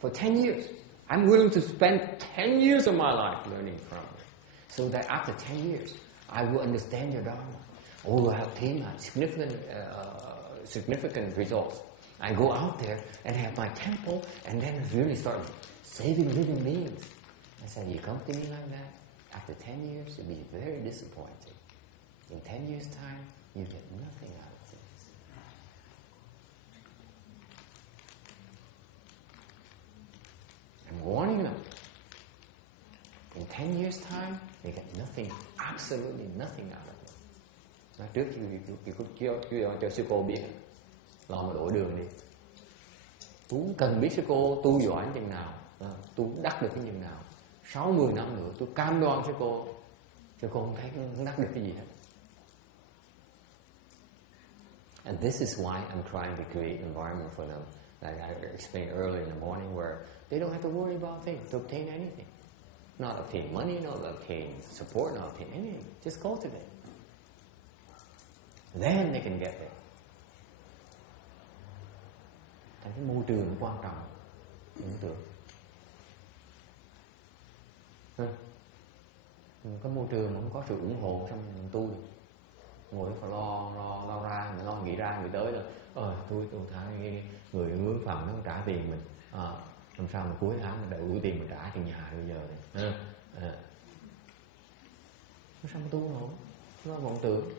for 10 years. I'm willing to spend 10 years of my life learning from you, so that after 10 years, I will understand your Dharma. Oh, I have obtained significant results. I go out there and have my temple, and then really start saving living beings. I said, you come to me like that? After 10 years, you'll be very disappointed. In 10 years' time, you get nothing out of this. I'm warning them. 10 years time, they get nothing, absolutely nothing out of it. Nói trước khi cho sư cô biết, lo mà đổi đường đi. Tôi cũng cần biết sư cô tu giỏi chừng nào, tôi cũng đắc được cái chừng nào. 60 năm nữa tôi cam đoan sư cô không thấy không đắc được cái gì hết. And this is why I'm trying to create an environment for them, like I explained earlier in the morning, where they don't have to worry about things to obtain anything. Not obtain money, not obtain support, not obtain anything. Just cultivate. Then they can get there. Cái môi trường quan trọng, tưởng tượng. Cái môi trường mà không có sự ủng hộ trong mình tu, ngồi đó phải lo ra, lo nghĩ ra người tới là tôi thấy người hướng phần nó trả tiền mình, làm sao mà cuối tháng mình đủ tiền mình trả tiền nhà bây giờ này, sao mà tu nổi, nó vọng tưởng.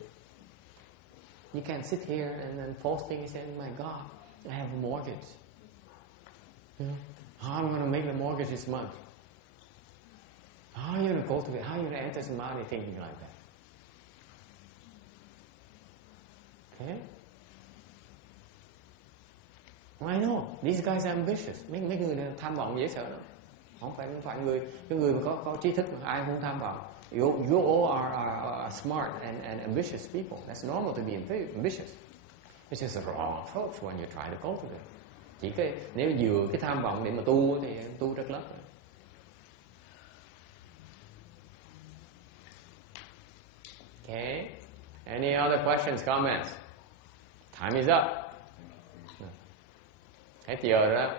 You can't sit here and then fasting and say, oh my God, I have a mortgage. How am I going to make the mortgage this month? How are you going to cultivate? How are you going to enter samadhi thinking like that? Okay? I know, these guys are ambitious. Mấy người này tham vọng dễ sợ lắm. Không phải người mà có trí thức mà ai không tham vọng. You all are smart and ambitious people. That's normal to be ambitious. It's just a wrong approach when you're trying to cultivate. Chỉ nếu vừa cái tham vọng để mà tu thì tu rất lắm. Okay. Any other questions, comments? Time is up. Hết giờ đó.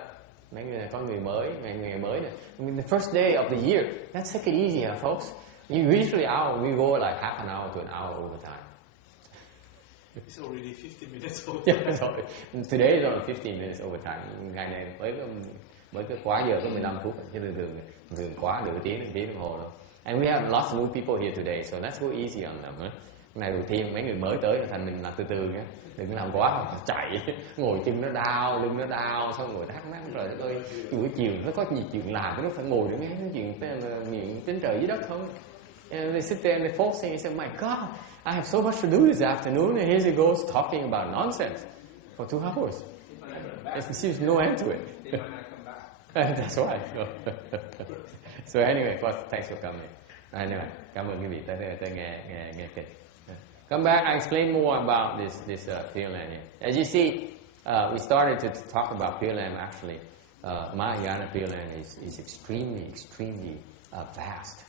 Mấy người này có người mới, ngày mới này. I mean, the first day of the year. Let's take it easy, folks. Usually we go like half an hour to an hour overtime. It's already 15 minutes over. Yeah, sorry. Today is only 15 minutes overtime. Ngày này mới cái quá giờ có 15 phút, chứ thường quá nửa tiếng đồng hồ đâu. And we have lots of new people here today, so let's go easy on them. Ngày đầu tiên mấy người mới tới thành mình làm từ từ nhé, đừng làm quá chạy, ngồi chân nó đau, lưng nó đau, xong ngồi thắc mắc rồi ơi buổi chiều nó có gì chuyện làm, nó phải ngồi để nghe cái chuyện miệng trên trời dưới đất không. And they sit there and they forcing and say, my God, I have so much to do this afternoon, and here he goes talking about nonsense for 2 hours. There seems no end to it. That's right. So anyway, first, thanks for coming. Anyway, cảm ơn quý vị tới nghe kịch. Come back, I explain more about this Pureland here. As you see, we started to talk about Pureland actually. Mahayana Pureland is extremely vast.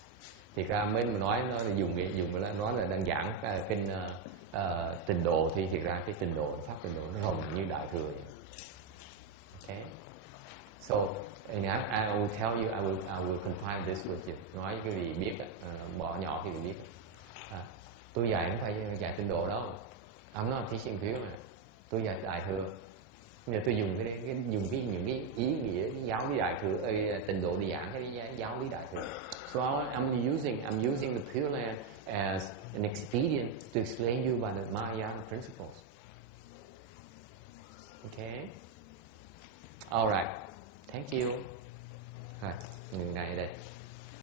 Thì ra mình nói nó là nói là đang giảng kinh Tịnh độ, thì thiệt ra cái Tịnh độ, pháp Tịnh độ nó rộng như đại thừa vậy. Okay. So and I will tell you, I will compile this with you. Nói cái gì biết, bỏ nhỏ thì biết. Tôi dạy không phải dạy Tịnh độ đâu. I'm not teaching Pureland. Tôi dạy đại thừa. Bây giờ tôi dùng những cái ý nghĩa cái giáo lý đại thừa, Tịnh độ để giảng cái giáo lý đại thừa. So I'm using the Pureland as an expedient to explain you about the Mahayana principles. Okay. All right. Thank you. Ngừng này đây.